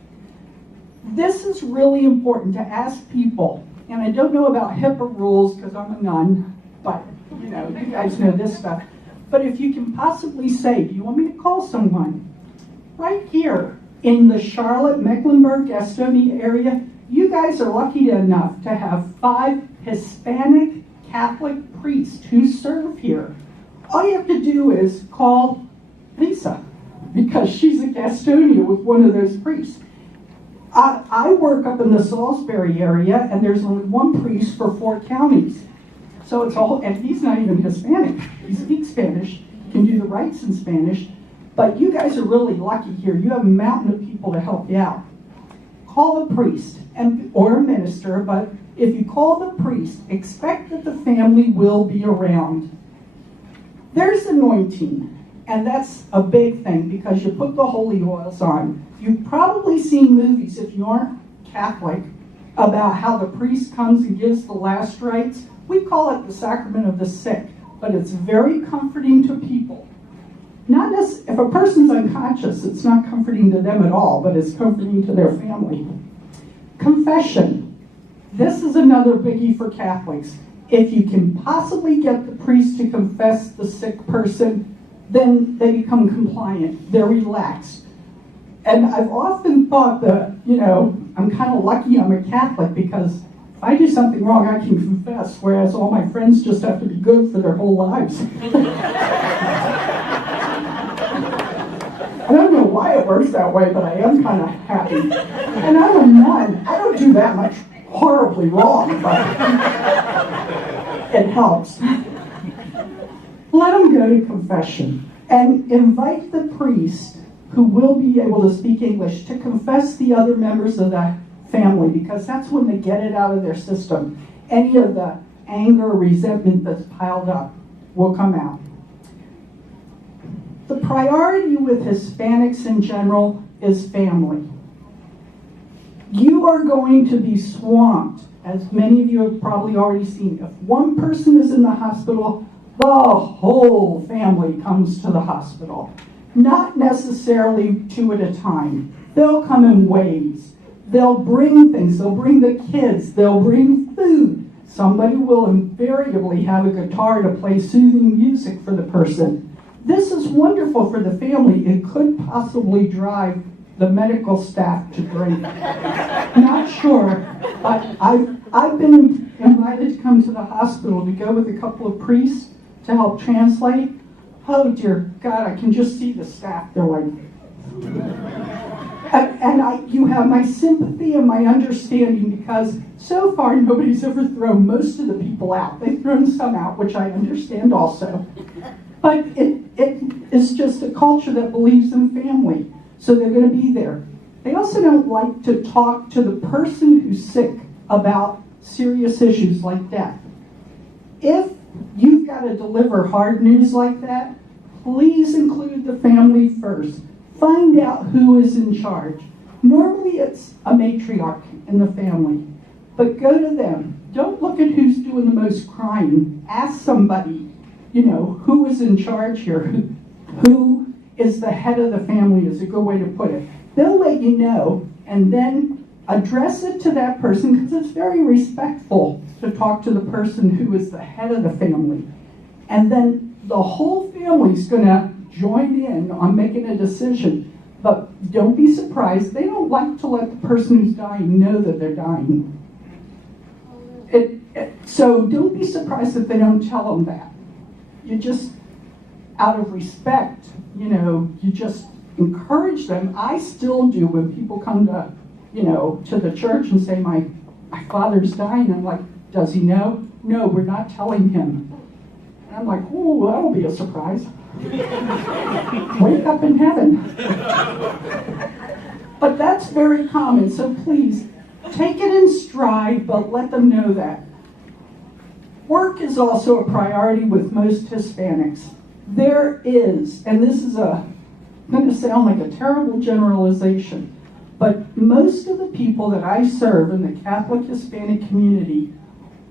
This is really important to ask people, and I don't know about HIPAA rules because I'm a nun, but you guys know this stuff. But if you can possibly say, do you want me to call someone? Right here in the Charlotte, Mecklenburg, Gastonia area, you guys are lucky enough to have 5 Hispanic Catholic priests who serve here. All you have to do is call Lisa, because she's a Gastonia with one of those priests. I work up in the Salisbury area, and there's only one priest for 4 counties. So it's all, and he's not even Hispanic. He speaks Spanish, can do the rites in Spanish, but you guys are really lucky here. You have a mountain of people to help you out. Call a priest or a minister, but if you call the priest, expect that the family will be around. There's anointing, and that's a big thing because you put the holy oils on. You've probably seen movies, if you aren't Catholic, about how the priest comes and gives the last rites. We call it the sacrament of the sick, but it's very comforting to people. Not as if a person's unconscious, it's not comforting to them at all, but it's comforting to their family. Confession. This is another biggie for Catholics. If you can possibly get the priest to confess the sick person, then they become compliant. They're relaxed. And I've often thought that, I'm kind of lucky I'm a Catholic because if I do something wrong, I can confess, whereas all my friends just have to be good for their whole lives. I don't know why it works that way, but I am kind of happy. And I'm a nun. I don't do that much horribly wrong, but it helps. Let them go to confession and invite the priest, who will be able to speak English, to confess the other members of the family, because that's when they get it out of their system. Any of the anger or resentment that's piled up will come out. The priority with Hispanics in general is family. You are going to be swamped, as many of you have probably already seen. If one person is in the hospital, the whole family comes to the hospital. Not necessarily 2 at a time. They'll come in waves. They'll bring things. They'll bring the kids. They'll bring food. Somebody will invariably have a guitar to play soothing music for the person. This is wonderful for the family. It could possibly drive the medical staff to drink. Not sure, but I've been invited to come to the hospital to go with a couple of priests to help translate. Oh dear God, I can just see the staff. They're like, you have my sympathy and my understanding, because so far nobody's ever thrown most of the people out. They've thrown some out, which I understand also. But it is just a culture that believes in family, so they're going to be there. They also don't like to talk to the person who's sick about serious issues like death. If you've got to deliver hard news like that, please include the family first. Find out who is in charge. Normally it's a matriarch in the family, but go to them. Don't look at who's doing the most crying. Ask somebody, who is in charge here? Who is the head of the family is a good way to put it. They'll let you know, and then address it to that person, because it's very respectful to talk to the person who is the head of the family. And then the whole family's going to join in on making a decision. But don't be surprised. They don't like to let the person who's dying know that they're dying. So don't be surprised if they don't tell them that. You just, out of respect, you just encourage them. I still do when people come to, to the church and say, my father's dying. I'm like, does he know? No, we're not telling him. And I'm like, oh, that'll be a surprise. Wake up in heaven. But that's very common, so please, take it in stride, but let them know that. Work is also a priority with most Hispanics. There is, and this is going to sound like a terrible generalization, but most of the people that I serve in the Catholic Hispanic community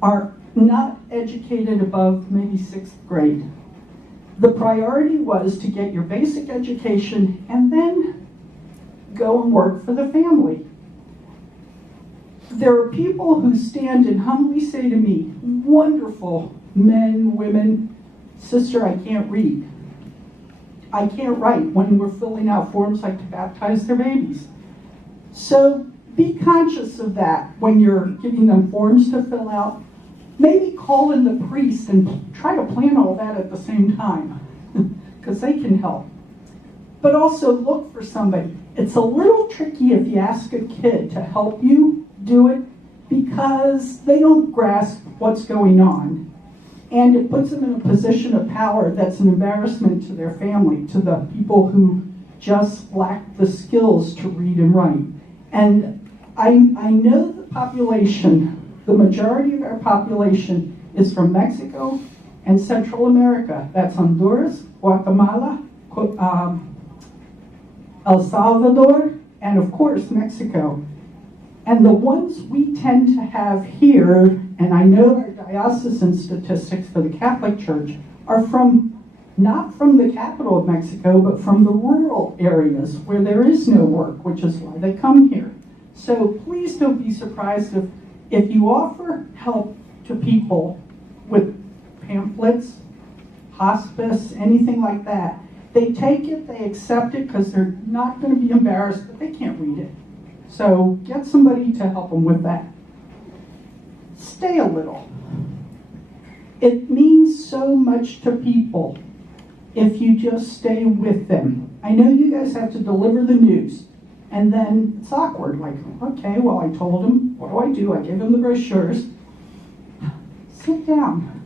are not educated above maybe 6th grade. The priority was to get your basic education and then go and work for the family. There are people who stand and humbly say to me, wonderful men, women, sister, I can't read. I can't write when we're filling out forms like to baptize their babies. So be conscious of that when you're giving them forms to fill out. Maybe call in the priest and try to plan all that at the same time, because they can help. but also look for somebody. It's a little tricky if you ask a kid to help you do it because they don't grasp what's going on. And it puts them in a position of power that's an embarrassment to their family, to the people who just lack the skills to read and write. And I know the population, the majority of our population is from Mexico and Central America. That's Honduras, Guatemala, El Salvador, and of course Mexico. And the ones we tend to have here, and I know our diocesan statistics for the Catholic Church, are not from the capital of Mexico, but from the rural areas where there is no work, which is why they come here. So please don't be surprised if you offer help to people with pamphlets, hospice, anything like that. They take it, they accept it, because they're not going to be embarrassed, but they can't read it. So get somebody to help them with that. Stay a little. It means so much to people if you just stay with them. I know you guys have to deliver the news, and then it's awkward. Like, okay, well, I told them, what do? I gave them the brochures. Sit down.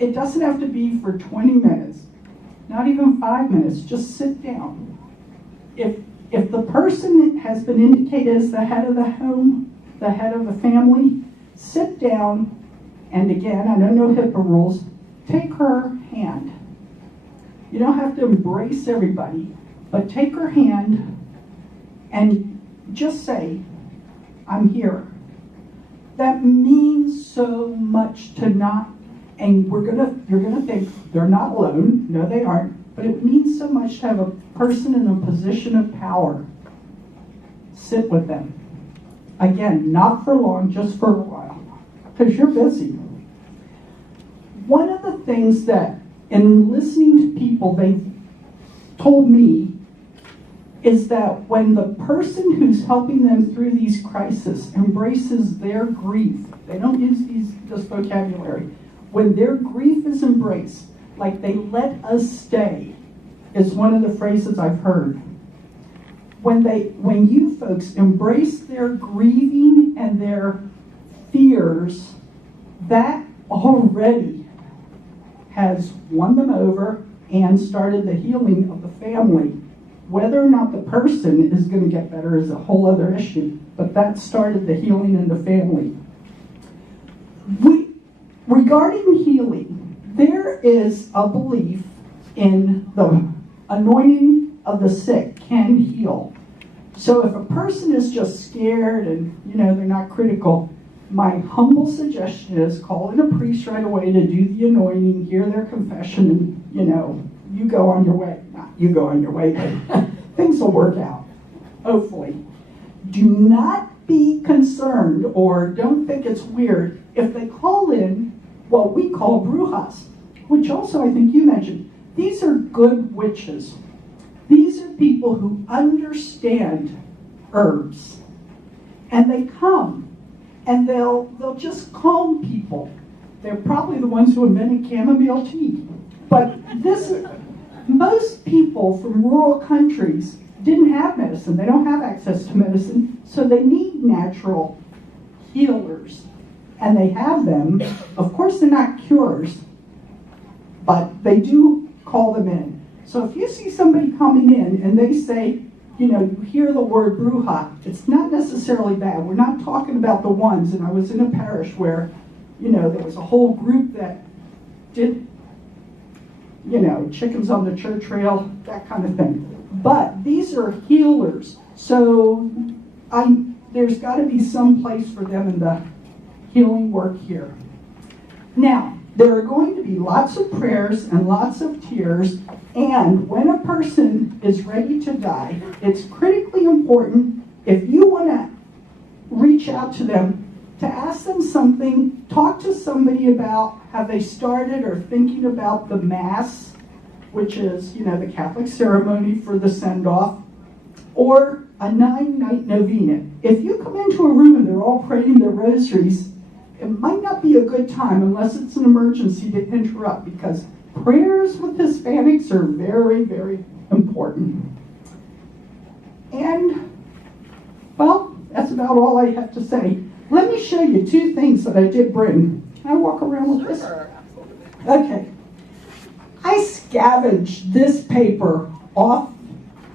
It doesn't have to be for 20 minutes, not even 5 minutes. Just sit down. If the person has been indicated as the head of the home, the head of the family, sit down, and again, I don't know HIPAA rules, take her hand. You don't have to embrace everybody, but take her hand and just say, I'm here. That means so much to not, and you're gonna think they're not alone. No, they aren't. But it means so much to have a person in a position of power. Sit with them. Again, not for long, just for a while, because you're busy. One of the things that, in listening to people, they've told me, is that when the person who's helping them through these crises embraces their grief, they don't use this vocabulary, when their grief is embraced, like they let us stay, is one of the phrases I've heard. When you folks embrace their grieving and their fears, that already has won them over and started the healing of the family. Whether or not the person is going to get better is a whole other issue, but that started the healing in the family. Regarding healing, there is a belief in the anointing of the sick can heal. So if a person is just scared and they're not critical, my humble suggestion is call in a priest right away to do the anointing, hear their confession, and you go on your way. Not you go on your way, but things will work out, hopefully. Do not be concerned or don't think it's weird if they call in what we call brujas, which also I think you mentioned. These are good witches. These are people who understand herbs. And they come and they'll just calm people. They're probably the ones who invented chamomile tea. But most people from rural countries didn't have medicine. They don't have access to medicine, so they need natural healers. And they have them. Of course, they're not cures, but they do call them in. So if you see somebody coming in and they say, you hear the word bruja, it's not necessarily bad. We're not talking about the ones, and I was in a parish where, there was a whole group that did, chickens on the church rail, that kind of thing. But these are healers. So there's got to be some place for them in the healing work here. Now, there are going to be lots of prayers and lots of tears, and when a person is ready to die, it's critically important, if you want to reach out to them, to ask them something, talk to somebody about have they started or thinking about the Mass, which is, the Catholic ceremony for the send-off, or a 9-night novena. If you come into a room and they're all praying their rosaries, it might not be a good time unless it's an emergency to interrupt, because prayers with Hispanics are very, very important. And, well, that's about all I have to say. Let me show you two things that I did bring. Can I walk around with this? Okay. I scavenged this paper off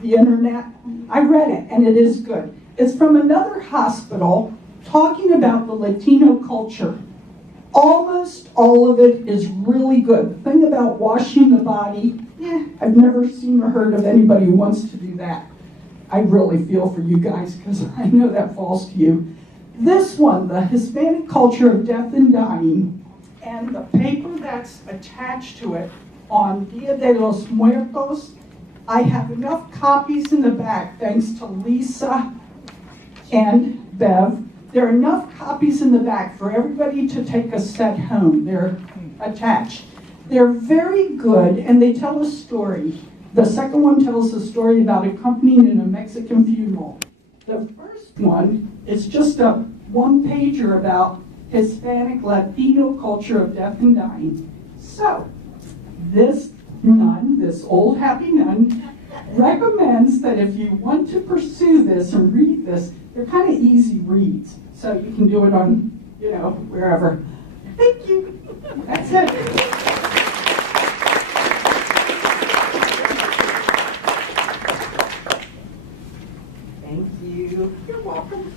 the internet. I read it, and it is good. It's from another hospital talking about the Latino culture. Almost all of it is really good. The thing about washing the body, I've never seen or heard of anybody who wants to do that. I really feel for you guys because I know that falls to you. This one, the Hispanic culture of death and dying, and the paper that's attached to it on Dia de los Muertos, I have enough copies in the back, thanks to Lisa and Bev. There are enough copies in the back for everybody to take a set home. They're attached. They're very good, and they tell a story. The second one tells a story about accompanying in a Mexican funeral. The first one is just a one-pager about Hispanic Latino culture of death and dying. So, this nun, this old happy nun, recommends that if you want to pursue this and read this, they're kind of easy reads. So you can do it on, wherever. Thank you. That's it. Thank you. You're welcome.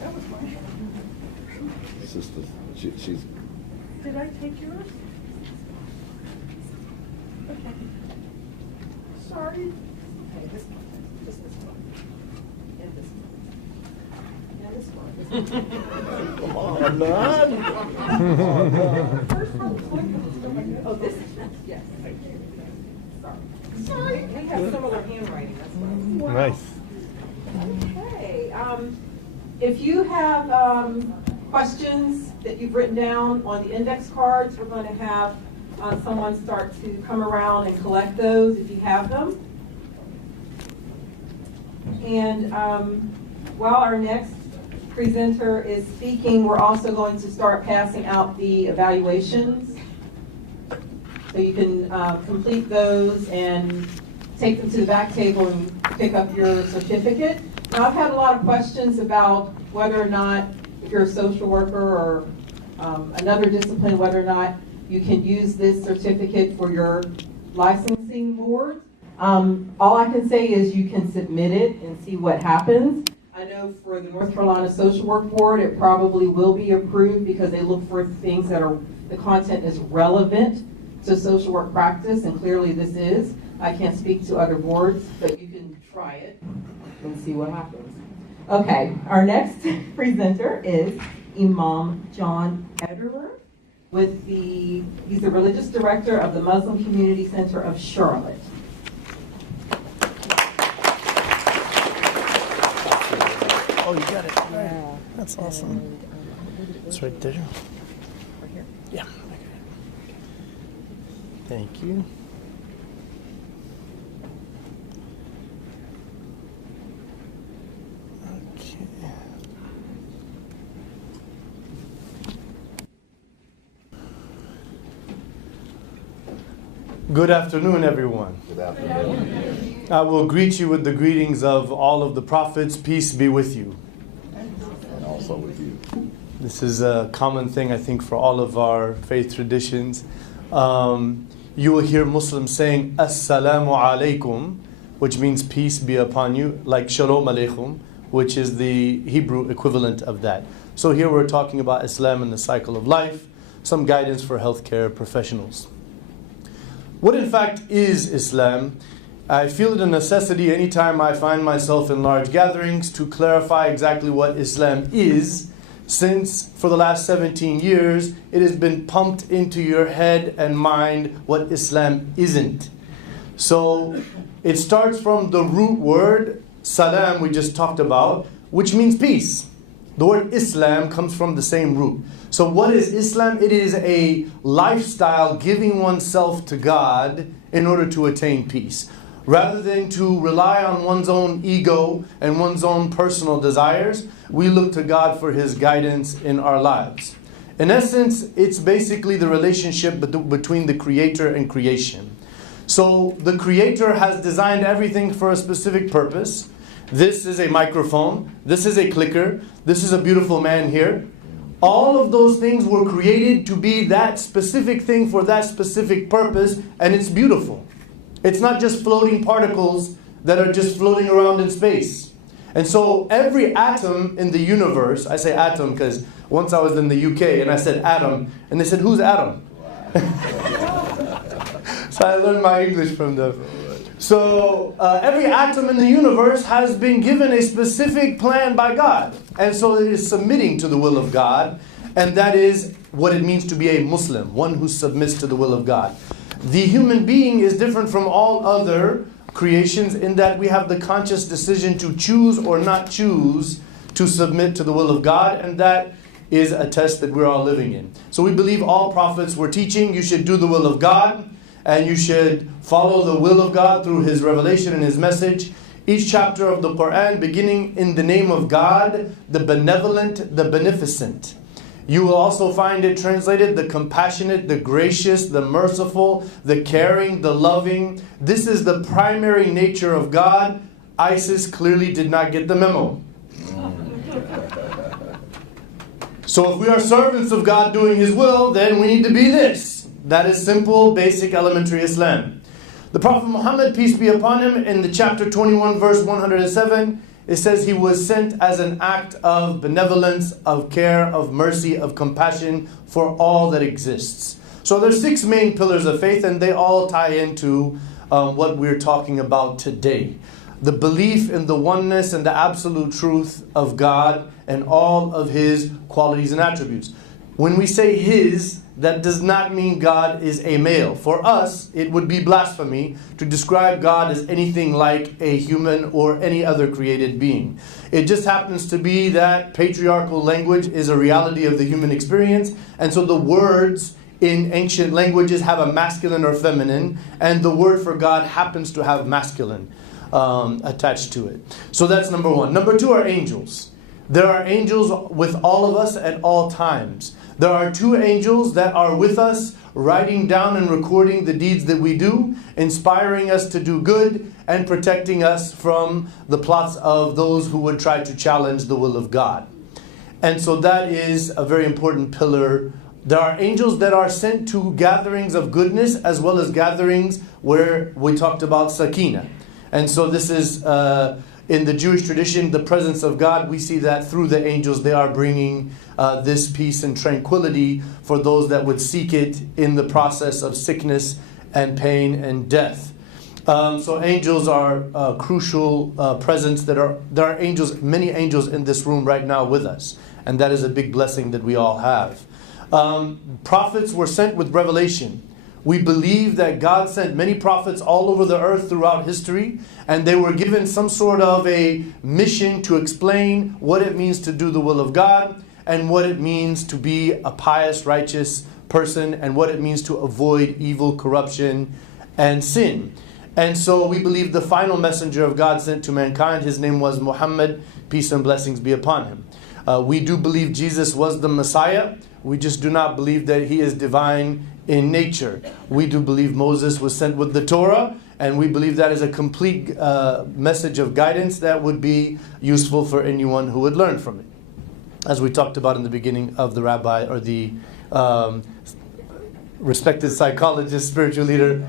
That was my Sister, she's. Did I take yours? Okay. Sorry. Okay, this one. Just this one. And this one. And this one. Come on, man. First one. Oh, this is, yes. Thank you. Sorry. We have similar handwriting, that's why. Nice. Okay. If you have questions that you've written down on the index cards, we're going to have someone start to come around and collect those if you have them. And while our next presenter is speaking, we're also going to start passing out the evaluations. So you can complete those and take them to the back table and pick up your certificate. Now, I've had a lot of questions about whether or not, if you're a social worker or another discipline, whether or not you can use this certificate for your licensing board. All I can say is you can submit it and see what happens. I know for the North Carolina Social Work Board, it probably will be approved because they look for things that are, the content is relevant to social work practice, and clearly this is. I can't speak to other boards, but you can try it and see what happens. Okay, our next presenter is Imam John Ederer. He's the religious director of the Muslim Community Center of Charlotte. Oh, you got it. Yeah. That's awesome. It's right there. Right here? Yeah. Okay. Thank you. Okay. Good afternoon, everyone. Good afternoon. I will greet you with the greetings of all of the prophets. Peace be with you. And also with you. This is a common thing, I think, for all of our faith traditions. You will hear Muslims saying, Assalamu alaikum, which means peace be upon you, like Shalom alaikum, which is the Hebrew equivalent of that. So here we're talking about Islam and the cycle of life, some guidance for healthcare professionals. What in fact is Islam? I feel it a necessity anytime I find myself in large gatherings to clarify exactly what Islam is, since for the last 17 years it has been pumped into your head and mind what Islam isn't. So it starts from the root word, salam, we just talked about, which means peace. The word Islam comes from the same root. So what is Islam? It is a lifestyle giving oneself to God in order to attain peace. Rather than to rely on one's own ego and one's own personal desires, we look to God for His guidance in our lives. In essence, it's basically the relationship between the Creator and creation. So the Creator has designed everything for a specific purpose. This is a microphone. This is a clicker. This is a beautiful man here. All of those things were created to be that specific thing for that specific purpose, and it's beautiful. It's not just floating particles that are just floating around in space. And so every atom in the universe, I say atom because once I was in the UK and I said atom, and they said, who's Adam? So I learned my English from them. So every atom in the universe has been given a specific plan by God. And so it is submitting to the will of God. And that is what it means to be a Muslim, one who submits to the will of God. The human being is different from all other creations in that we have the conscious decision to choose or not choose to submit to the will of God. And that is a test that we're all living in. So we believe all prophets were teaching you should do the will of God. And you should follow the will of God through His revelation and His message. Each chapter of the Quran beginning in the name of God, the benevolent, the beneficent. You will also find it translated the compassionate, the gracious, the merciful, the caring, the loving. This is the primary nature of God. ISIS clearly did not get the memo. So if we are servants of God doing His will, then we need to be this. That is simple, basic, elementary Islam. The Prophet Muhammad, peace be upon him, in the chapter 21, verse 107, it says he was sent as an act of benevolence, of care, of mercy, of compassion for all that exists. So there's 6 main pillars of faith, and they all tie into what we're talking about today. The belief in the oneness and the absolute truth of God and all of His qualities and attributes. When we say His, that does not mean God is a male. For us, it would be blasphemy to describe God as anything like a human or any other created being. It just happens to be that patriarchal language is a reality of the human experience, and so the words in ancient languages have a masculine or feminine, and the word for God happens to have masculine attached to it. So that's number 1. Number 2 are angels. There are angels with all of us at all times. There are 2 angels that are with us, writing down and recording the deeds that we do, inspiring us to do good, and protecting us from the plots of those who would try to challenge the will of God. And so that is a very important pillar. There are angels that are sent to gatherings of goodness as well as gatherings where we talked about sakina. And so this is in the Jewish tradition, the presence of God. We see that through the angels, they are bringing this peace and tranquility for those that would seek it in the process of sickness and pain and death. So angels are a crucial presence. There are angels, many angels in this room right now with us. And that is a big blessing that we all have. Prophets were sent with revelation. We believe that God sent many prophets all over the earth throughout history, and they were given some sort of a mission to explain what it means to do the will of God, and what it means to be a pious, righteous person, and what it means to avoid evil, corruption, and sin. And so we believe the final messenger of God sent to mankind, his name was Muhammad, peace and blessings be upon him. We do believe Jesus was the Messiah. We just do not believe that He is divine in nature. We do believe Moses was sent with the Torah, and we believe that is a complete message of guidance that would be useful for anyone who would learn from it. As we talked about in the beginning of the rabbi, or the respected psychologist, spiritual leader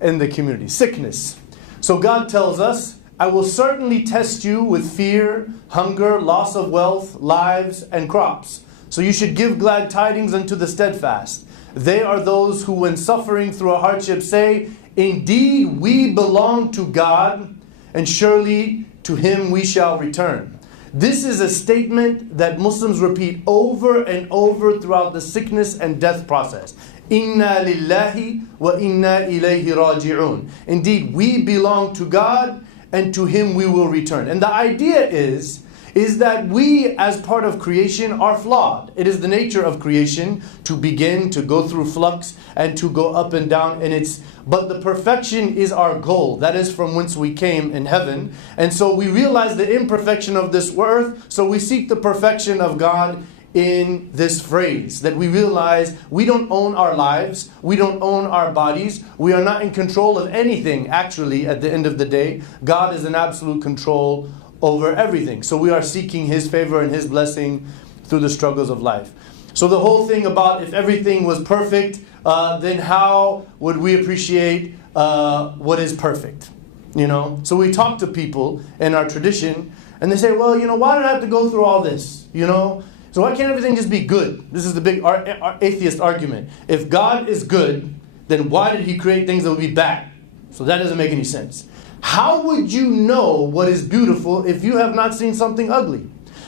in the community. Sickness. So God tells us, I will certainly test you with fear, hunger, loss of wealth, lives, and crops. So you should give glad tidings unto the steadfast. They are those who, when suffering through a hardship, say, indeed we belong to God, and surely to Him we shall return. This is a statement that Muslims repeat over and over throughout the sickness and death process. Inna lillahi wa inna ilayhi raji'un. Indeed, we belong to God, and to Him we will return. And the idea is that we, as part of creation, are flawed. It is the nature of creation to begin, to go through flux, and to go up and down. But the perfection is our goal. That is from whence we came in heaven. And so we realize the imperfection of this earth, so we seek the perfection of God in this phrase, that we realize we don't own our lives, we don't own our bodies, we are not in control of anything actually at the end of the day. God is in absolute control over everything. So we are seeking His favor and His blessing through the struggles of life. So the whole thing about if everything was perfect, then how would we appreciate what is perfect? You know, so we talk to people in our tradition and they say, well, you know, why did I have to go through all this? You know, so why can't everything just be good? This is the big atheist argument. If God is good, then why did He create things that would be bad? So that doesn't make any sense. How would you know what is beautiful if you have not seen something ugly?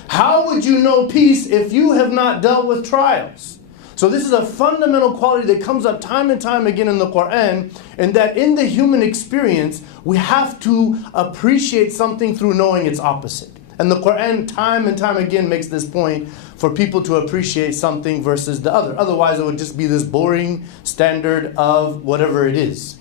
How would you know peace if you have not dealt with trials? So this is a fundamental quality that comes up time and time again in the Quran, and that in the human experience, we have to appreciate something through knowing its opposite. And the Quran time and time again makes this point for people to appreciate something versus the other. Otherwise, it would just be this boring standard of whatever it is.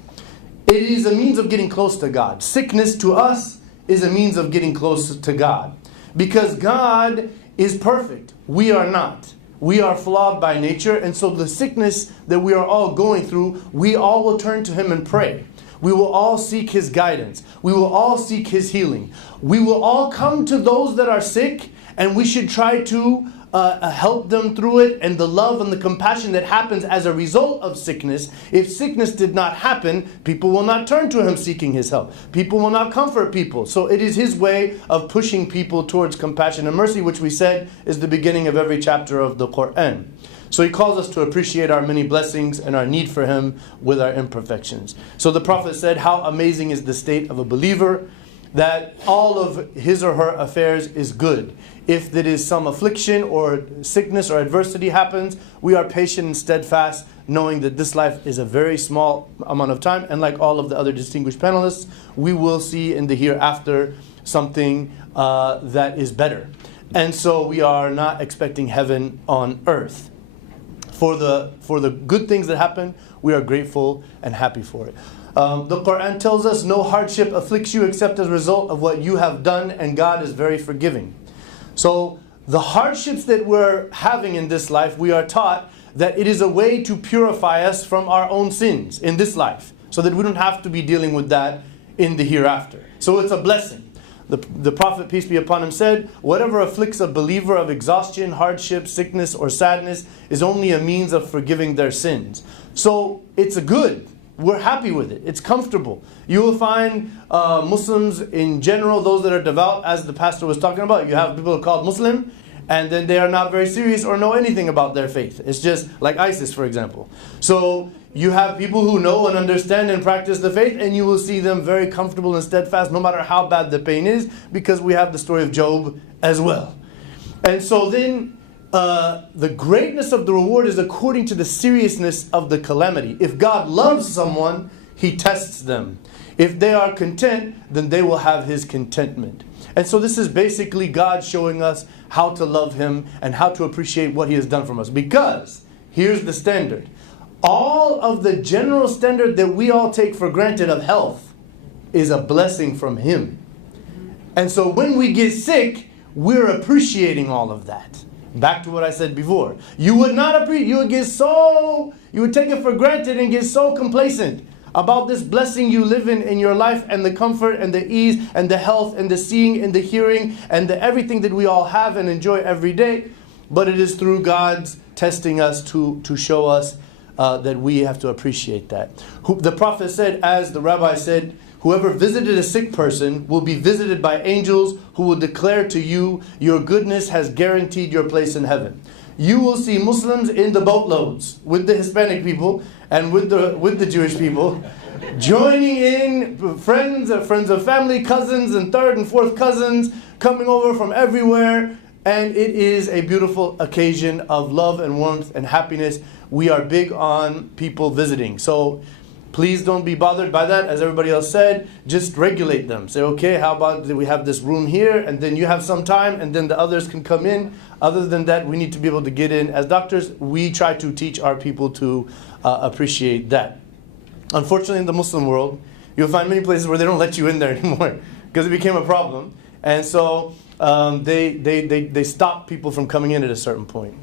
It is a means of getting close to God. Sickness to us is a means of getting close to God. Because God is perfect. We are not. We are flawed by nature, and so the sickness that we are all going through, we all will turn to Him and pray. We will all seek His guidance. We will all seek His healing. We will all come to those that are sick, and we should try to help them through it, and the love and the compassion that happens as a result of sickness. If sickness did not happen, people will not turn to Him seeking His help. People will not comfort people. So it is His way of pushing people towards compassion and mercy, which we said is the beginning of every chapter of the Quran. So He calls us to appreciate our many blessings and our need for Him with our imperfections. So the Prophet said, how amazing is the state of a believer, that all of his or her affairs is good. If there is some affliction or sickness or adversity happens, we are patient and steadfast, knowing that this life is a very small amount of time, and like all of the other distinguished panelists, we will see in the hereafter something that is better. And so we are not expecting heaven on earth. For the good things that happen, we are grateful and happy for it. The Quran tells us no hardship afflicts you except as a result of what you have done, and God is very forgiving. So the hardships that we're having in this life, we are taught that it is a way to purify us from our own sins in this life, so that we don't have to be dealing with that in the hereafter. So it's a blessing. The Prophet, peace be upon him, said, whatever afflicts a believer of exhaustion, hardship, sickness, or sadness is only a means of forgiving their sins. So it's a good. We're happy with it. It's comfortable. You will find Muslims in general, those that are devout, as the pastor was talking about. You have people called Muslim, and then they are not very serious or know anything about their faith. It's just like ISIS, for example. So you have people who know and understand and practice the faith, and you will see them very comfortable and steadfast no matter how bad the pain is, because we have the story of Job as well. And so then the greatness of the reward is according to the seriousness of the calamity. If God loves someone, He tests them. If they are content, then they will have His contentment. And so this is basically God showing us how to love Him and how to appreciate what He has done for us. Because here's the standard. All of the general standard that we all take for granted of health is a blessing from Him. And so when we get sick, we're appreciating all of that. Back to what I said before. You would not appreciate, you would take it for granted and get so complacent about this blessing you live in your life, and the comfort and the ease and the health and the seeing and the hearing and the everything that we all have and enjoy every day. But it is through God's testing us to show us that we have to appreciate that. The Prophet said, as the Rabbi said, whoever visited a sick person will be visited by angels who will declare to you, your goodness has guaranteed your place in heaven. You will see Muslims in the boatloads with the Hispanic people and with the Jewish people, joining in, friends of family, cousins and third and fourth cousins coming over from everywhere. And it is a beautiful occasion of love and warmth and happiness. We are big on people visiting. So please don't be bothered by that. As everybody else said, just regulate them. Say, okay, how about we have this room here, and then you have some time, and then the others can come in. Other than that, we need to be able to get in. As doctors, we try to teach our people to appreciate that. Unfortunately, in the Muslim world, you'll find many places where they don't let you in there anymore because it became a problem. And so they stop people from coming in at a certain point.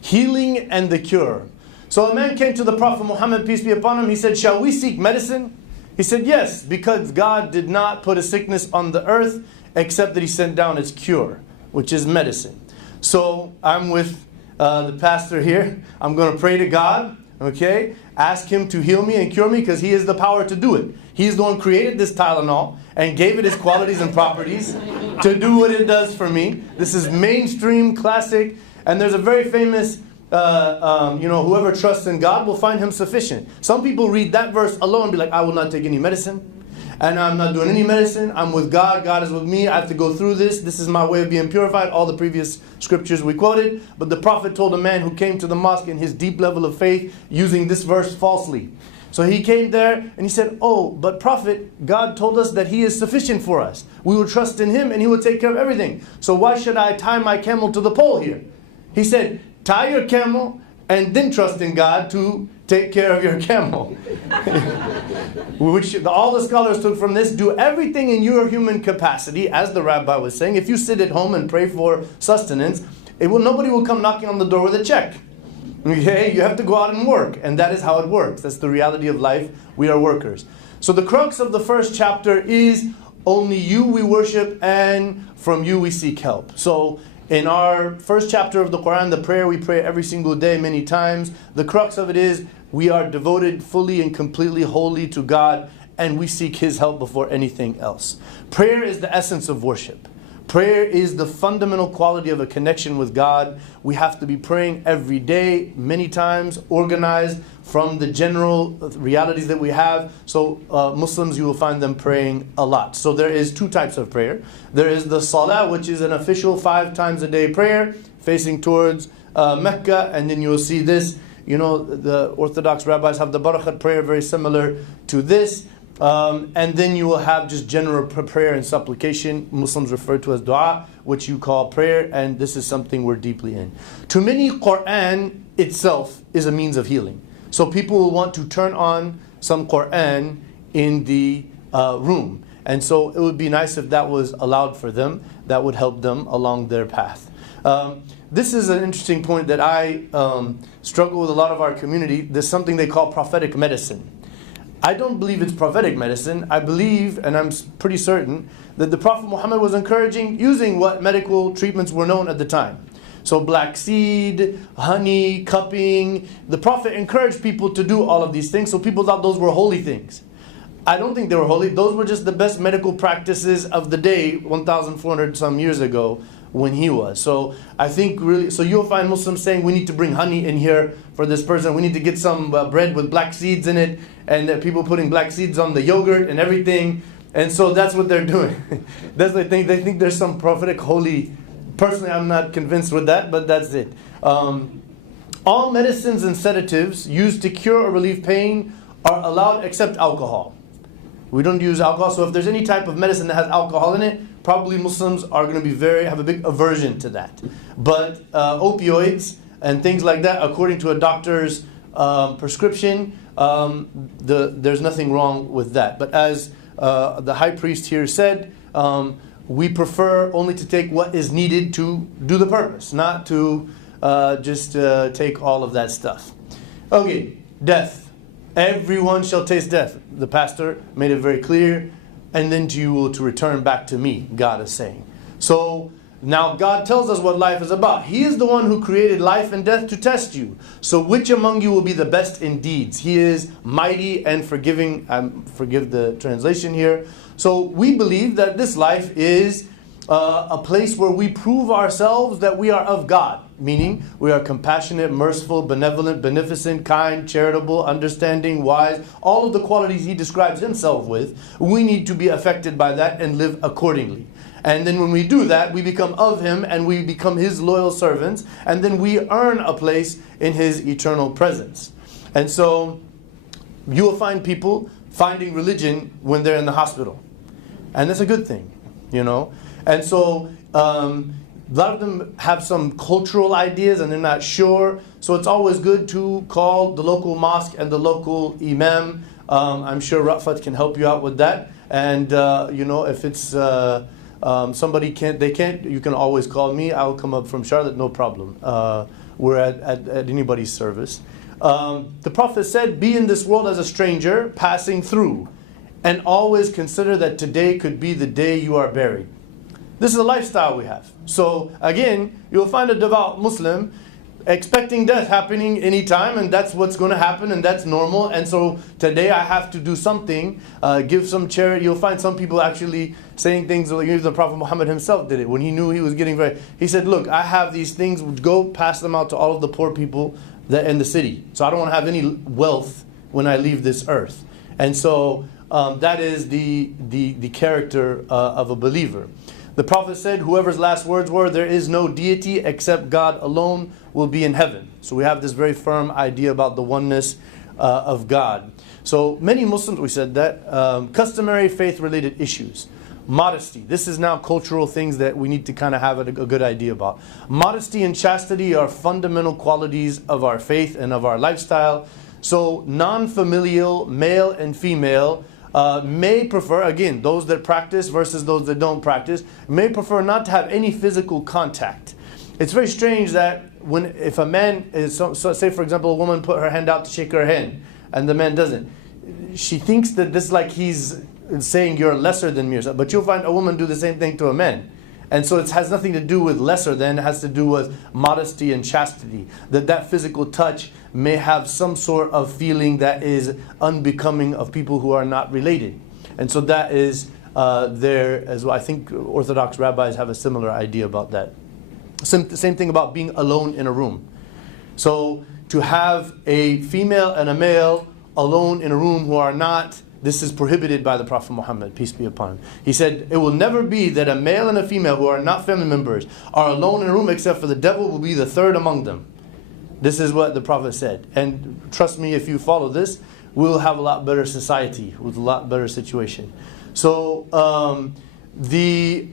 Healing and the cure. So a man came to the Prophet Muhammad, peace be upon him. He said, shall we seek medicine? He said, yes, because God did not put a sickness on the earth except that he sent down its cure, which is medicine. So I'm with the pastor here. I'm going to pray to God, okay? Ask him to heal me and cure me because he has the power to do it. He's the one who created this Tylenol and gave it its qualities and properties to do what it does for me. This is mainstream, classic, and there's a very famous whoever trusts in God will find him sufficient. Some people read that verse alone and be like, I will not take any medicine. And I'm not doing any medicine. I'm with God. God is with me. I have to go through this. This is my way of being purified. All the previous scriptures we quoted. But the Prophet told a man who came to the mosque in his deep level of faith using this verse falsely. So he came there and he said, oh, but Prophet, God told us that he is sufficient for us. We will trust in him and he will take care of everything. So why should I tie my camel to the pole here? He said, tie your camel and then trust in God to take care of your camel. Which all the scholars took from this, do everything in your human capacity, as the rabbi was saying. If you sit at home and pray for sustenance, nobody will come knocking on the door with a check. Okay, you have to go out and work, and that is how it works. That's the reality of life. We are workers. So the crux of the first chapter is only you we worship, and from you we seek help. So in our first chapter of the Quran, the prayer we pray every single day, many times, the crux of it is we are devoted fully and completely wholly to God, and we seek his help before anything else. Prayer is the essence of worship. Prayer is the fundamental quality of a connection with God. We have to be praying every day, many times, organized from the general realities that we have. So Muslims, you will find them praying a lot. So there is two types of prayer. There is the salah, which is an official 5 times a day prayer, facing towards Mecca. And then you will see this. You know, the Orthodox rabbis have the Barakat prayer, very similar to this. And then you will have just general prayer and supplication, Muslims refer to as dua, which you call prayer, and this is something we're deeply in. To many, Quran itself is a means of healing. So people will want to turn on some Quran in the room. And so it would be nice if that was allowed for them. That would help them along their path. This is an interesting point that I struggle with a lot of our community. There's something they call prophetic medicine. I don't believe it's prophetic medicine. I believe, and I'm pretty certain, that the Prophet Muhammad was encouraging using what medical treatments were known at the time. So black seed, honey, cupping. The Prophet encouraged people to do all of these things, so people thought those were holy things. I don't think they were holy. Those were just the best medical practices of the day 1,400 some years ago when he was. So I think really, so you'll find Muslims saying we need to bring honey in here for this person. We need to get some bread with black seeds in it, and people putting black seeds on the yogurt and everything. And so that's what they're doing. That's what they think there's some prophetic holy. Personally, I'm not convinced with that, but that's it. All medicines and sedatives used to cure or relieve pain are allowed except alcohol. We don't use alcohol, so if there's any type of medicine that has alcohol in it, probably Muslims are going to be have a big aversion to that. But opioids and things like that, according to a doctor's prescription, there's nothing wrong with that. But as the high priest here said, we prefer only to take what is needed to do the purpose, not to just take all of that stuff. Okay, death. Everyone shall taste death. The pastor made it very clear. And then you will to return back to me, God is saying. So now God tells us what life is about. He is the one who created life and death to test you. So which among you will be the best in deeds? He is mighty and forgiving. Forgive the translation here. So we believe that this life is a place where we prove ourselves that we are of God. Meaning, we are compassionate, merciful, benevolent, beneficent, kind, charitable, understanding, wise. All of the qualities he describes himself with, we need to be affected by that and live accordingly. And then when we do that, we become of him and we become his loyal servants. And then we earn a place in his eternal presence. And so, you will find people finding religion when they're in the hospital. And that's a good thing, you know. And so, a lot of them have some cultural ideas and they're not sure. So it's always good to call the local mosque and the local imam. I'm sure Rafat can help you out with that. And, you know, if it's somebody you can always call me. I'll come up from Charlotte, no problem. We're at anybody's service. The Prophet said, be in this world as a stranger passing through, and always consider that today could be the day you are buried. This is a lifestyle we have. So again, you'll find a devout Muslim expecting death happening anytime, and that's what's going to happen, and that's normal. And so today I have to do something, give some charity. You'll find some people actually saying things like even the Prophet Muhammad himself did it when he knew he was getting very. He said, look, I have these things, go pass them out to all of the poor people that in the city. So I don't want to have any wealth when I leave this earth. And so that is the character of a believer. The Prophet said, whoever's last words were, there is no deity except God alone will be in heaven. So we have this very firm idea about the oneness of God. So many Muslims, we said that, customary faith-related issues. Modesty. This is now cultural things that we need to kind of have a good idea about. Modesty and chastity are fundamental qualities of our faith and of our lifestyle. So non-familial, male and female, may prefer, again, those that practice versus those that don't practice, may prefer not to have any physical contact. It's very strange that if a man is, so say for example, a woman put her hand out to shake her hand, and the man doesn't. She thinks that this is like he's saying you're lesser than me, but you'll find a woman do the same thing to a man. And so it has nothing to do with lesser than, it has to do with modesty and chastity. That physical touch may have some sort of feeling that is unbecoming of people who are not related. And so that is there as well. I think Orthodox rabbis have a similar idea about that. Same thing about being alone in a room. So to have a female and a male alone in a room who are not, this is prohibited by the Prophet Muhammad, peace be upon him. He said, it will never be that a male and a female who are not family members are alone in a room except for the devil will be the third among them. This is what the Prophet said. And trust me, if you follow this, we'll have a lot better society with a lot better situation. So the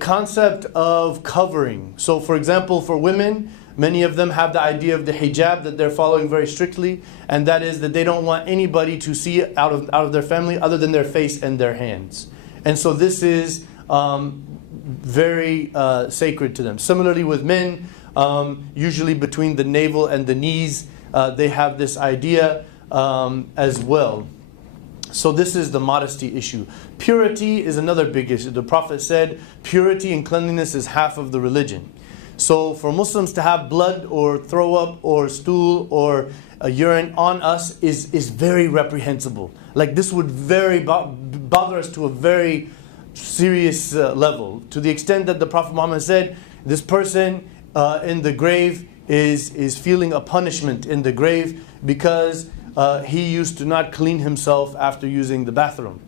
concept of covering. So for example, for women, many of them have the idea of the hijab that they're following very strictly, and that is that they don't want anybody to see out of their family other than their face and their hands. And so this is very sacred to them. Similarly with men, usually between the navel and the knees, they have this idea as well. So this is the modesty issue. Purity is another big issue. The Prophet said, purity and cleanliness is half of the religion. So for Muslims to have blood or throw up or stool or urine on us is very reprehensible. Like this would bother us to a very serious level, to the extent that the Prophet Muhammad said, this person in the grave is feeling a punishment in the grave because he used to not clean himself after using the bathroom.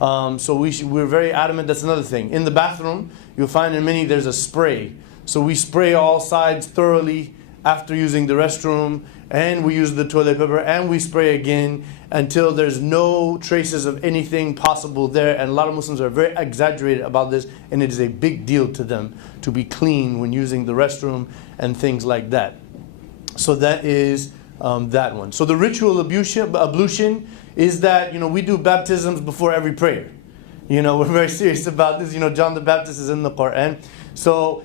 So we're very adamant. That's another thing. In the bathroom, you'll find in many there's a spray. So we spray all sides thoroughly after using the restroom, and we use the toilet paper, and we spray again until there's no traces of anything possible there. And a lot of Muslims are very exaggerated about this, and it is a big deal to them to be clean when using the restroom and things like that. So that is that one. So the ritual ablution is that, we do baptisms before every prayer. We're very serious about this. John the Baptist is in the Quran. So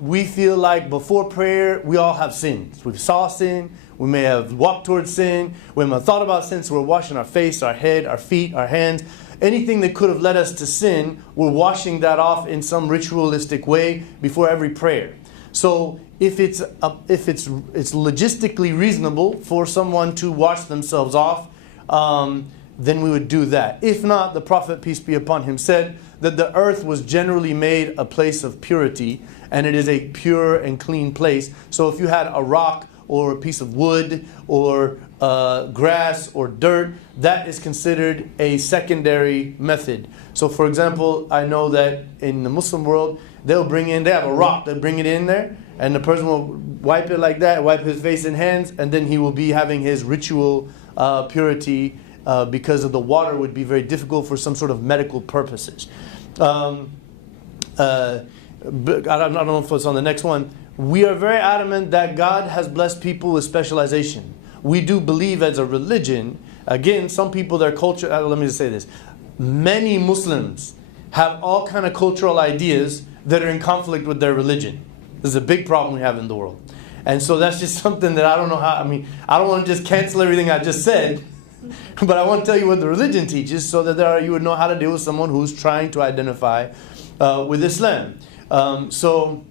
we feel like before prayer, we all have sins. We saw sin. We may have walked towards sin. We may have thought about sin, so we're washing our face, our head, our feet, our hands. Anything that could have led us to sin, we're washing that off in some ritualistic way before every prayer. So if it's logistically reasonable for someone to wash themselves off, then we would do that. If not, the Prophet, peace be upon him, said that the earth was generally made a place of purity, and it is a pure and clean place. So if you had a rock or a piece of wood or grass or dirt, that is considered a secondary method. So for example, I know that in the Muslim world, they have a rock, they'll bring it in there, and the person will wipe it like that, wipe his face and hands, and then he will be having his ritual purity because of the water would be very difficult for some sort of medical purposes. I don't know if it's on the next one. We are very adamant that God has blessed people with specialization. We do believe as a religion, again, some people, their culture, let me just say this. Many Muslims have all kind of cultural ideas that are in conflict with their religion. This is a big problem we have in the world. And so that's just something that I don't know how, I don't want to just cancel everything I just said, but I want to tell you what the religion teaches so that you would know how to deal with someone who's trying to identify with Islam. So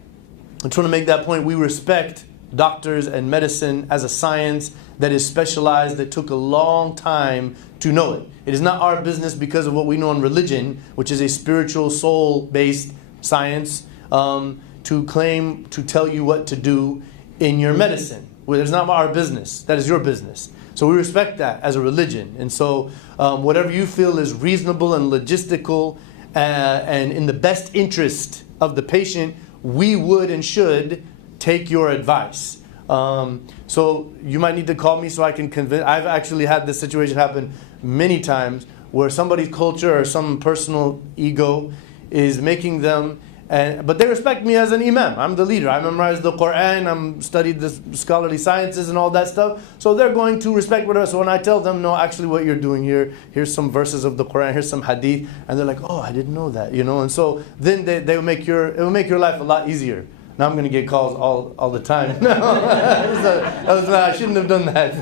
I'm trying to make that point. We respect doctors and medicine as a science that is specialized, that took a long time to know it. It is not our business because of what we know in religion, which is a spiritual, soul-based science, to claim to tell you what to do in your medicine. Well, it's not our business. That is your business. So we respect that as a religion. And so whatever you feel is reasonable and logistical and in the best interest of the patient, we would and should take your advice. So you might need to call me so I can convince. I've actually had this situation happen many times where somebody's culture or some personal ego is making them, but they respect me as an imam. I'm the leader. I memorized the Quran. I'm studied the scholarly sciences and all that stuff. So they're going to respect what. So when I tell them, no, actually what you're doing here, here's some verses of the Quran, here's some hadith, and they're like, oh, I didn't know that, And so then it will make your life a lot easier. Now I'm going to get calls all the time. No, I shouldn't have done that.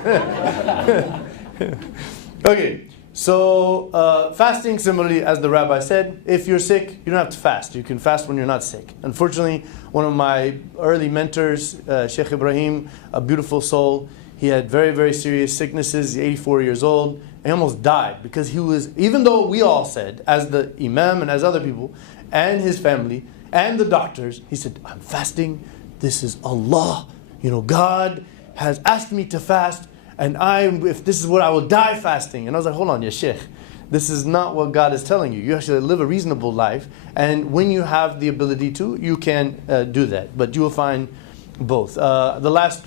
Okay, so fasting, similarly, as the rabbi said, if you're sick, you don't have to fast. You can fast when you're not sick. Unfortunately, one of my early mentors, Sheikh Ibrahim, a beautiful soul, he had very, very serious sicknesses. He's 84 years old. And he almost died because he was, even though we all said, as the imam and as other people, and his family, and the doctors, he said, I'm fasting. This is Allah. God has asked me to fast. And if this is what I will die fasting. And I was like, hold on, ya Sheikh. This is not what God is telling you. You actually live a reasonable life. And when you have the ability to, you can do that. But you will find both. The last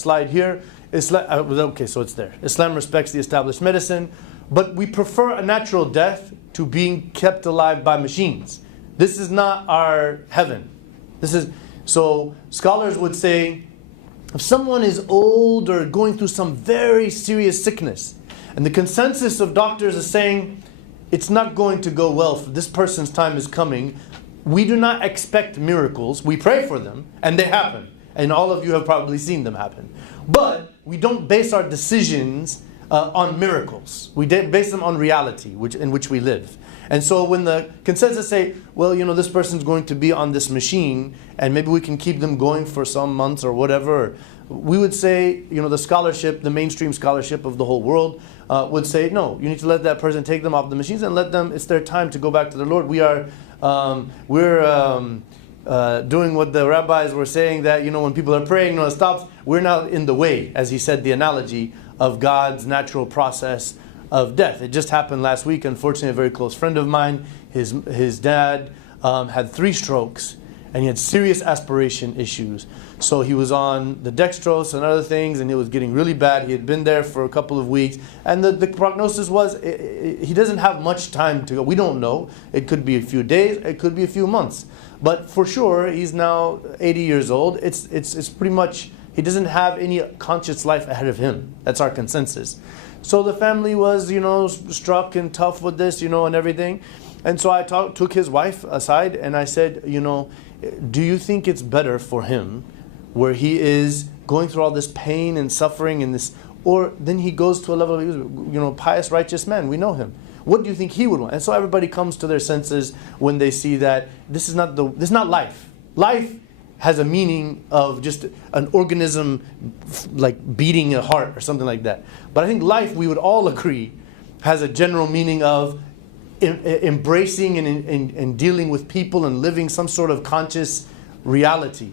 slide here. Okay, so it's there. Islam respects the established medicine. But we prefer a natural death to being kept alive by machines. This is not our heaven. So scholars would say, if someone is old or going through some very serious sickness, and the consensus of doctors is saying, it's not going to go well, this person's time is coming, we do not expect miracles. We pray for them, and they happen. And all of you have probably seen them happen. But we don't base our decisions on miracles. We base them on reality in which we live. And so when the consensus say, well, this person's going to be on this machine and maybe we can keep them going for some months or whatever, we would say, the scholarship, the mainstream scholarship of the whole world would say, no, you need to let that person take them off the machines and let them, it's their time to go back to the Lord. We're doing what the rabbis were saying that, when people are praying, it stops. We're not in the way, as he said, the analogy of God's natural process of death. It just happened last week. Unfortunately, a very close friend of mine, his dad had 3 strokes and he had serious aspiration issues. So he was on the dextrose and other things and it was getting really bad. He had been there for a couple of weeks and the prognosis was he doesn't have much time to go. We don't know. It could be a few days. It could be a few months. But for sure, he's now 80 years old. It's pretty much, he doesn't have any conscious life ahead of him. That's our consensus. So the family was, struck and tough with this, and everything. And so I took his wife aside and I said, do you think it's better for him where he is going through all this pain and suffering and this, or then he goes to a level of, pious, righteous man. We know him. What do you think he would want? And so everybody comes to their senses when they see that this is not life. Life has a meaning of just an organism like beating a heart or something like that. But I think life, we would all agree, has a general meaning of embracing and dealing with people and living some sort of conscious reality.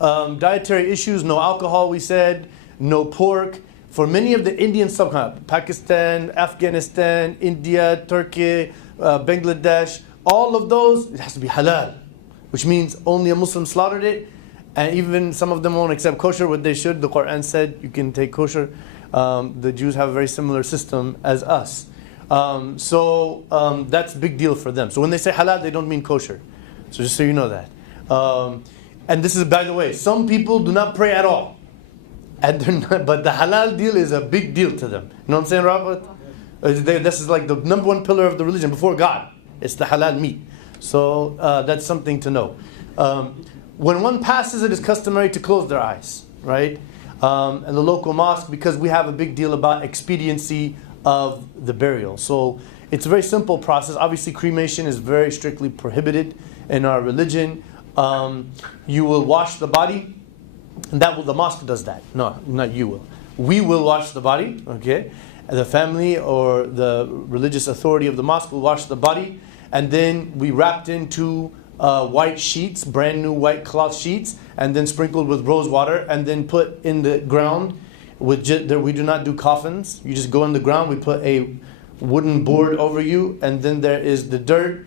Dietary issues, no alcohol, we said, no pork. For many of the Indian subcontinent, Pakistan, Afghanistan, India, Turkey, Bangladesh, all of those, it has to be halal, which means only a Muslim slaughtered it, and even some of them won't accept kosher, what they should. The Quran said you can take kosher. The Jews have a very similar system as us. So that's a big deal for them. So when they say halal, they don't mean kosher. So just so you know that. And this is, by the way, some people do not pray at all. And but the halal deal is a big deal to them. You know what I'm saying, Robert? This is like the number 1 pillar of the religion before God. It's the halal meat. So that's something to know. When one passes, it is customary to close their eyes, right? And the local mosque, because we have a big deal about expediency of the burial. So it's a very simple process. Obviously, cremation is very strictly prohibited in our religion. You will wash the body, and the mosque does that. No, not you will. We will wash the body, okay? And the family or the religious authority of the mosque will wash the body, and then we wrapped into white sheets, brand new white cloth sheets, and then sprinkled with rose water, and then put in the ground. We do not do coffins. You just go in the ground. We put a wooden board over you, and then there is the dirt.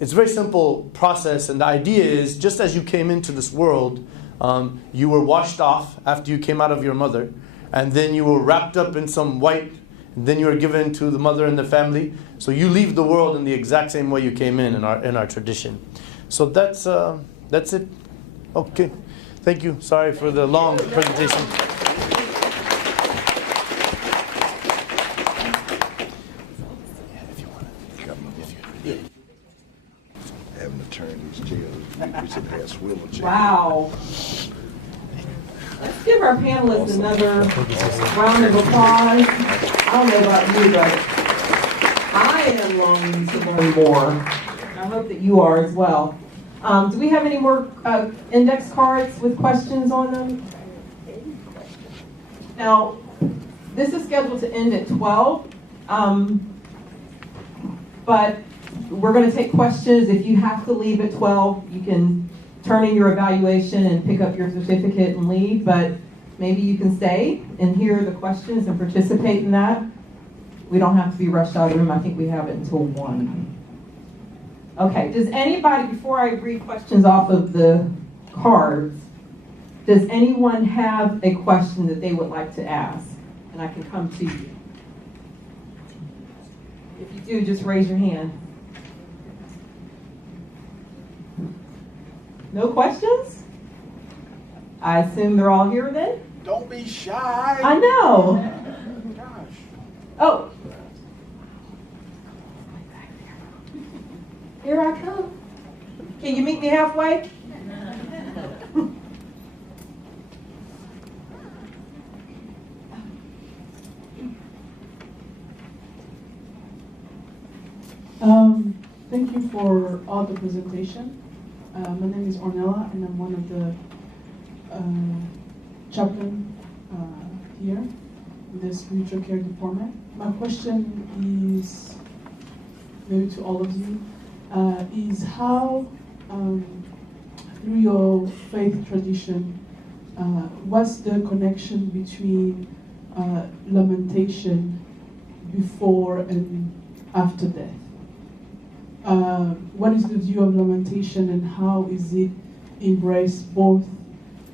It's a very simple process, and the idea is, just as you came into this world, you were washed off after you came out of your mother, and then you were wrapped up in some white, and then you were given to the mother and the family. So you leave the world in the exact same way you came in our tradition. So that's it. Okay, thank you. Sorry for the long presentation. Having to turn these chairs, we should have swivel chairs. Wow. Let's give our panelists another round of applause. I don't know about you, but I am longing to learn more. I hope that you are as well. Do we have any more index cards with questions on them? Now, this is scheduled to end at 12, but we're going to take questions. If you have to leave at 12, you can turn in your evaluation and pick up your certificate and leave, but maybe you can stay and hear the questions and participate in that. We don't have to be rushed out of the room. I think we have it until 1. Okay, does anybody, before I read questions off of the cards, does anyone have a question that they would like to ask? And I can come to you. If you do, just raise your hand. No questions? I assume they're all here then? Don't be shy. I know. Gosh. Oh. Here I come. Can you meet me halfway? Thank you for all the presentation. My name is Ornella, and I'm one of the chaplain here in the spiritual care department. My question is maybe to all of you, is how, through your faith tradition, what's the connection between lamentation before and after death? What is the view of lamentation, and how is it embraced both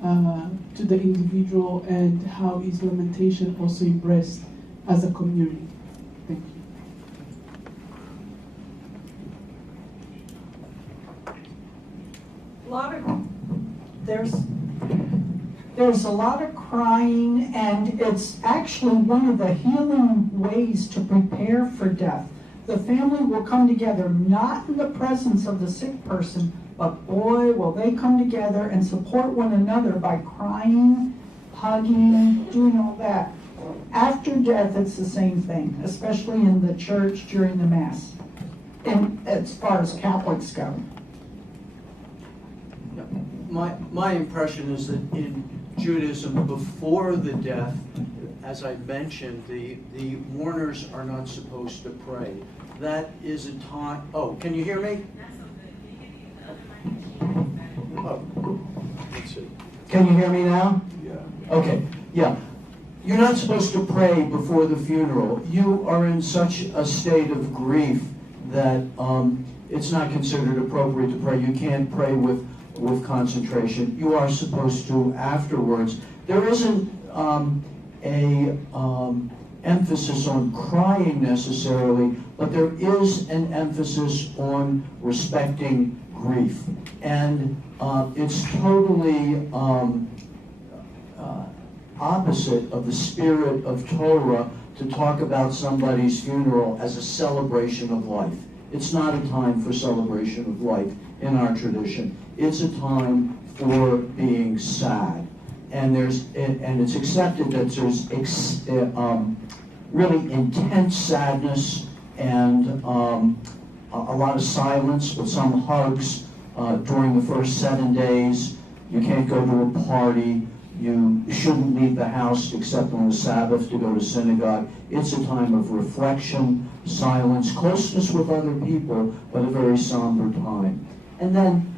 to the individual, and how is lamentation also embraced as a community? Thank you. There's a lot of crying, and it's actually one of the healing ways to prepare for death. The family will come together, not in the presence of the sick person, but boy, will they come together and support one another by crying, hugging, doing all that. After death, it's the same thing, especially in the church during the Mass, and as far as Catholics go. My impression is that in Judaism, before the death, as I mentioned, the mourners are not supposed to pray. That is a time. Oh, can you hear me? Oh, let's see. Can you hear me now? Yeah. Okay. Yeah. You're not supposed to pray before the funeral. You are in such a state of grief that it's not considered appropriate to pray. You can't pray with concentration. You are supposed to afterwards. There isn't emphasis on crying necessarily, but there is an emphasis on respecting grief. And it's totally opposite of the spirit of Torah to talk about somebody's funeral as a celebration of life. It's not a time for celebration of life in our tradition. It's a time for being sad. And it's accepted that there's really intense sadness and a lot of silence, but some hugs during the first 7 days. You can't go to a party. You shouldn't leave the house except on the Sabbath to go to synagogue. It's a time of reflection, silence, closeness with other people, but a very somber time. And then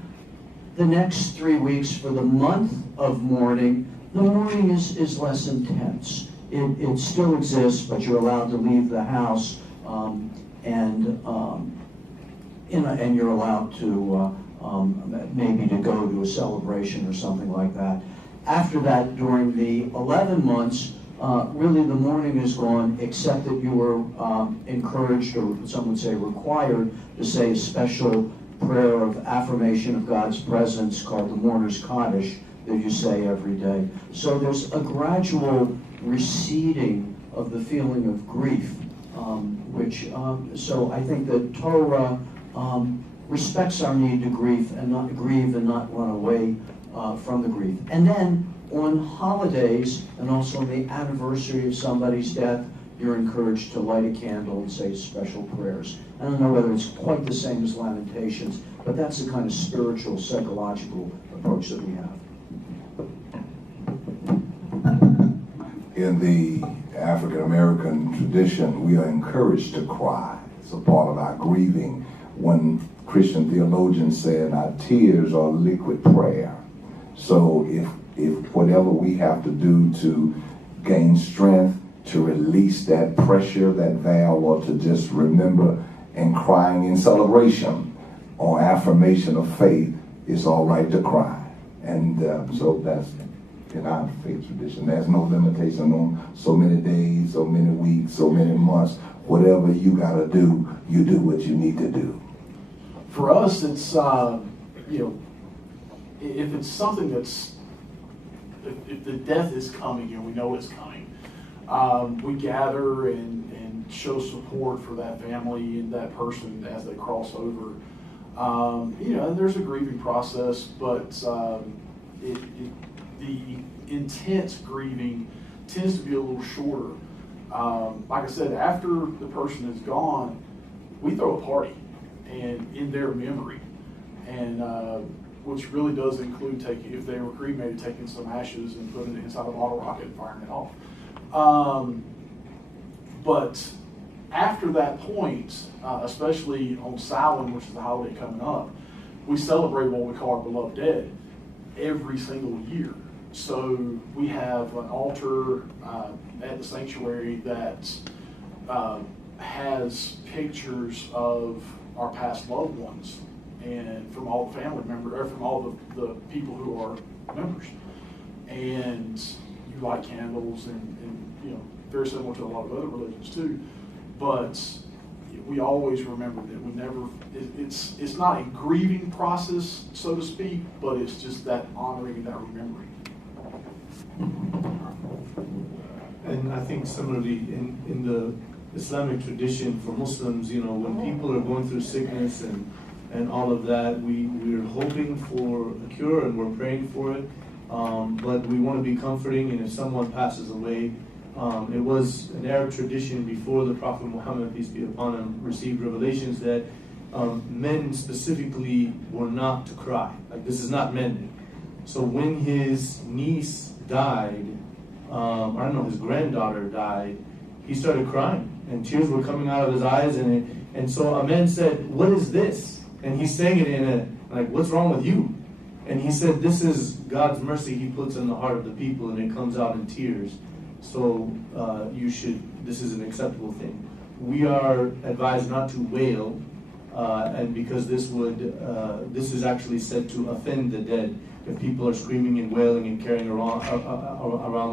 the next 3 weeks for the month of mourning, the mourning is less intense. It still exists, but you're allowed to leave the house, and you're allowed to maybe to go to a celebration or something like that. After that, during the 11 months, really the mourning is gone, except that you were encouraged, or some would say required, to say a special prayer of affirmation of God's presence called the Mourner's Kaddish that you say every day. So there's a gradual receding of the feeling of grief, so I think that Torah respects our need to grieve and not run away from the grief. And then on holidays, and also on the anniversary of somebody's death, you're encouraged to light a candle and say special prayers. I don't know whether it's quite the same as Lamentations, but that's the kind of spiritual, psychological approach that we have. In the African American tradition, we are encouraged to cry. It's a part of our grieving. One Christian theologian said, our tears are liquid prayer. So if whatever we have to do to gain strength, to release that pressure, that valve, or to just remember and crying in celebration or affirmation of faith, it's all right to cry. And so that's in our faith tradition. There's no limitation on so many days, so many weeks, so many months. Whatever you got to do, you do what you need to do. For us, it's, if it's something that's, if the death is coming and we know it's coming, we gather and show support for that family and that person as they cross over. And there's a grieving process, but the intense grieving tends to be a little shorter. Like I said, after the person is gone, we throw a party and in their memory, and which really does include taking, if they were cremated, taking some ashes and putting it inside a bottle rocket and firing it off. But after that point, especially on Samhain, which is the holiday coming up, we celebrate what we call our beloved dead every single year. So we have an altar at the sanctuary that has pictures of our past loved ones, and from all the family members, or from all the people who are members. And you light candles, and very similar to a lot of other religions too. But we always remember that we never, it's not a grieving process, so to speak, but it's just that honoring and that remembering. And I think similarly in the Islamic tradition for Muslims, when people are going through sickness and all of that, we're hoping for a cure and we're praying for it, but we want to be comforting, and if someone passes away, it was an Arab tradition before the Prophet Muhammad, peace be upon him, received revelations that men specifically were not to cry. Like, this is not men. So when his niece died, his granddaughter died, he started crying, and tears were coming out of his eyes, and so a man said, "What is this?" And he's saying it in what's wrong with you? And he said, "This is God's mercy He puts in the heart of the people, and it comes out in tears. So this is an acceptable thing." We are advised not to wail, and because this is actually said to offend the dead. If people are screaming and wailing and carrying around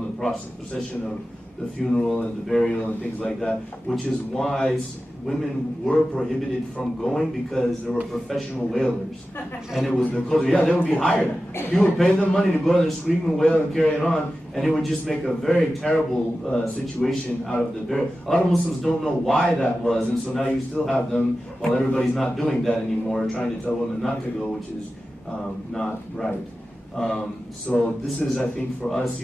the procession the funeral and the burial and things like that, which is why women were prohibited from going because there were professional wailers. And it was the closer. Yeah, they would be hired. You would pay them money to go out there, scream and wail and carry it on, and it would just make a very terrible situation out of the burial. A lot of Muslims don't know why that was, and so now you still have them, while everybody's not doing that anymore, trying to tell women not to go, which is not right. So this is, I think, for us,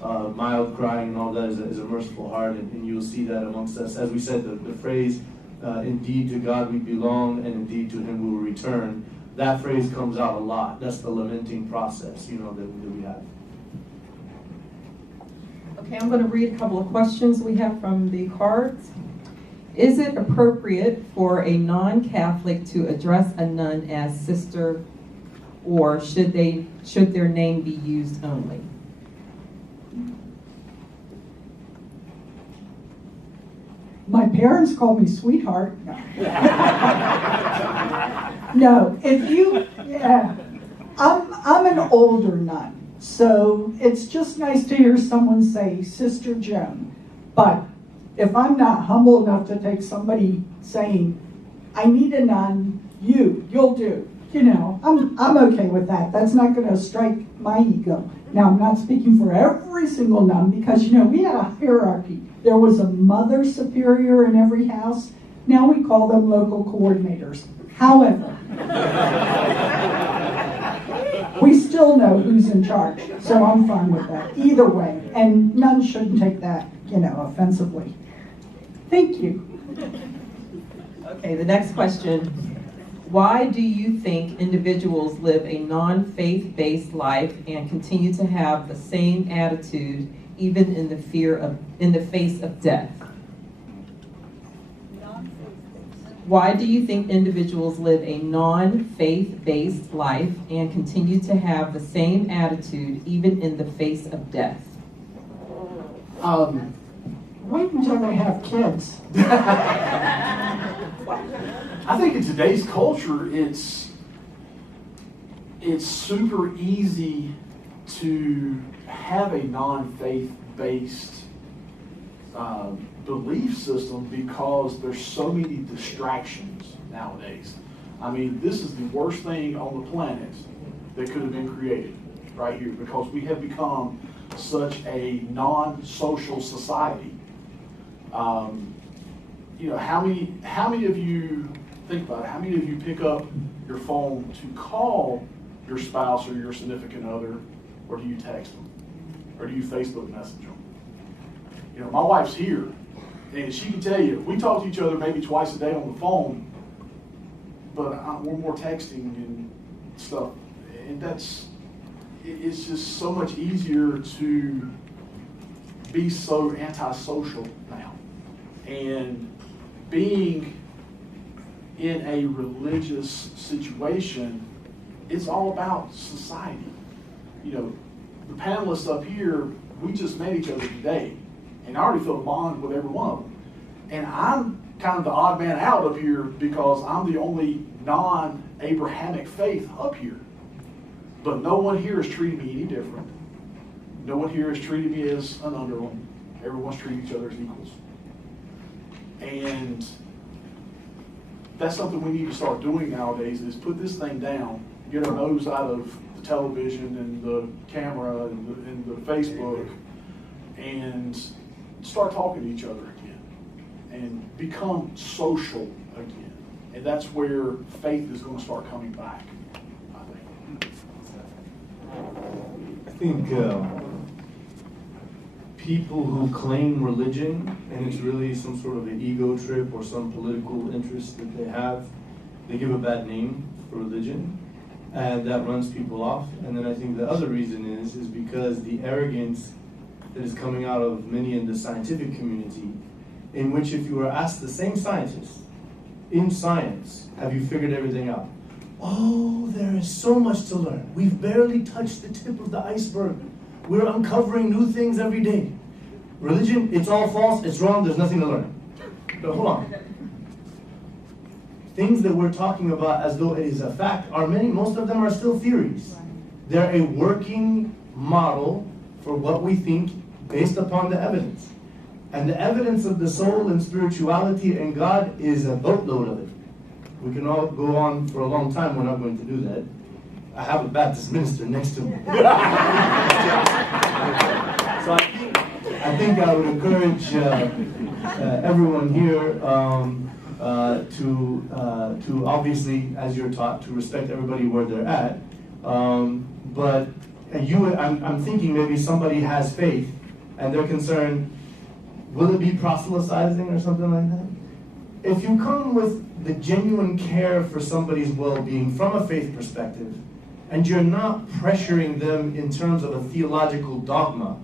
mild crying and all that is a merciful heart, and you'll see that amongst us. As we said, the phrase, indeed to God we belong, and indeed to Him we will return, that phrase comes out a lot. That's the lamenting process, that we have. Okay, I'm going to read a couple of questions we have from the cards. Is it appropriate for a non-Catholic to address a nun as sister, or should their name be used only? My parents call me sweetheart. No, I'm an older nun, so it's just nice to hear someone say Sister Joan. But if I'm not humble enough to take somebody saying, I need a nun, you'll do. I'm okay with that. That's not going to strike my ego. Now, I'm not speaking for every single nun because, we had a hierarchy. There was a mother superior in every house. Now we call them local coordinators. However, we still know who's in charge, so I'm fine with that. Either way, and nuns shouldn't take that, offensively. Thank you. Okay, the next question. Why do you think individuals live a non-faith-based life and continue to have the same attitude even in the face of death? Why do you think individuals live a non-faith-based life and continue to have the same attitude even in the face of death? Wait until they have kids. I think in today's culture, it's super easy to have a non-faith-based belief system because there's so many distractions nowadays. I mean, this is the worst thing on the planet that could have been created right here because we have become such a non-social society. How many of you, think about it, how many of you pick up your phone to call your spouse or your significant other, or do you text them? Or do you Facebook message them? My wife's here, and she can tell you, we talk to each other maybe twice a day on the phone, but we're more texting and stuff. And it's just so much easier to be so antisocial now. And being in a religious situation, it's all about society. The panelists up here, we just met each other today, and I already feel a bond with every one of them. And I'm kind of the odd man out up here because I'm the only non-Abrahamic faith up here. But no one here is treating me any different. No one here is treating me as an underling. Everyone's treating each other as equals. And that's something we need to start doing nowadays, is put this thing down, get our nose out of the television and the camera and the Facebook, and start talking to each other again and become social again. And that's where faith is going to start coming back, I think. People who claim religion, and it's really some sort of an ego trip or some political interest that they have, they give a bad name for religion, and that runs people off. And then I think the other reason is because the arrogance that is coming out of many in the scientific community, in which if you were asked the same scientists, in science, have you figured everything out? Oh, there is so much to learn. We've barely touched the tip of the iceberg. We're uncovering new things every day. Religion, it's all false, it's wrong, there's nothing to learn. But hold on. Things that we're talking about as though it is a fact most of them are still theories. They're a working model for what we think based upon the evidence. And the evidence of the soul and spirituality and God is a boatload of it. We can all go on for a long time. We're not going to do that. I have a Baptist minister next to me. So I think I would encourage everyone here to obviously, as you're taught, to respect everybody where they're at. But I'm thinking maybe somebody has faith and they're concerned, will it be proselytizing or something like that? If you come with the genuine care for somebody's well-being from a faith perspective, and you're not pressuring them in terms of a theological dogma,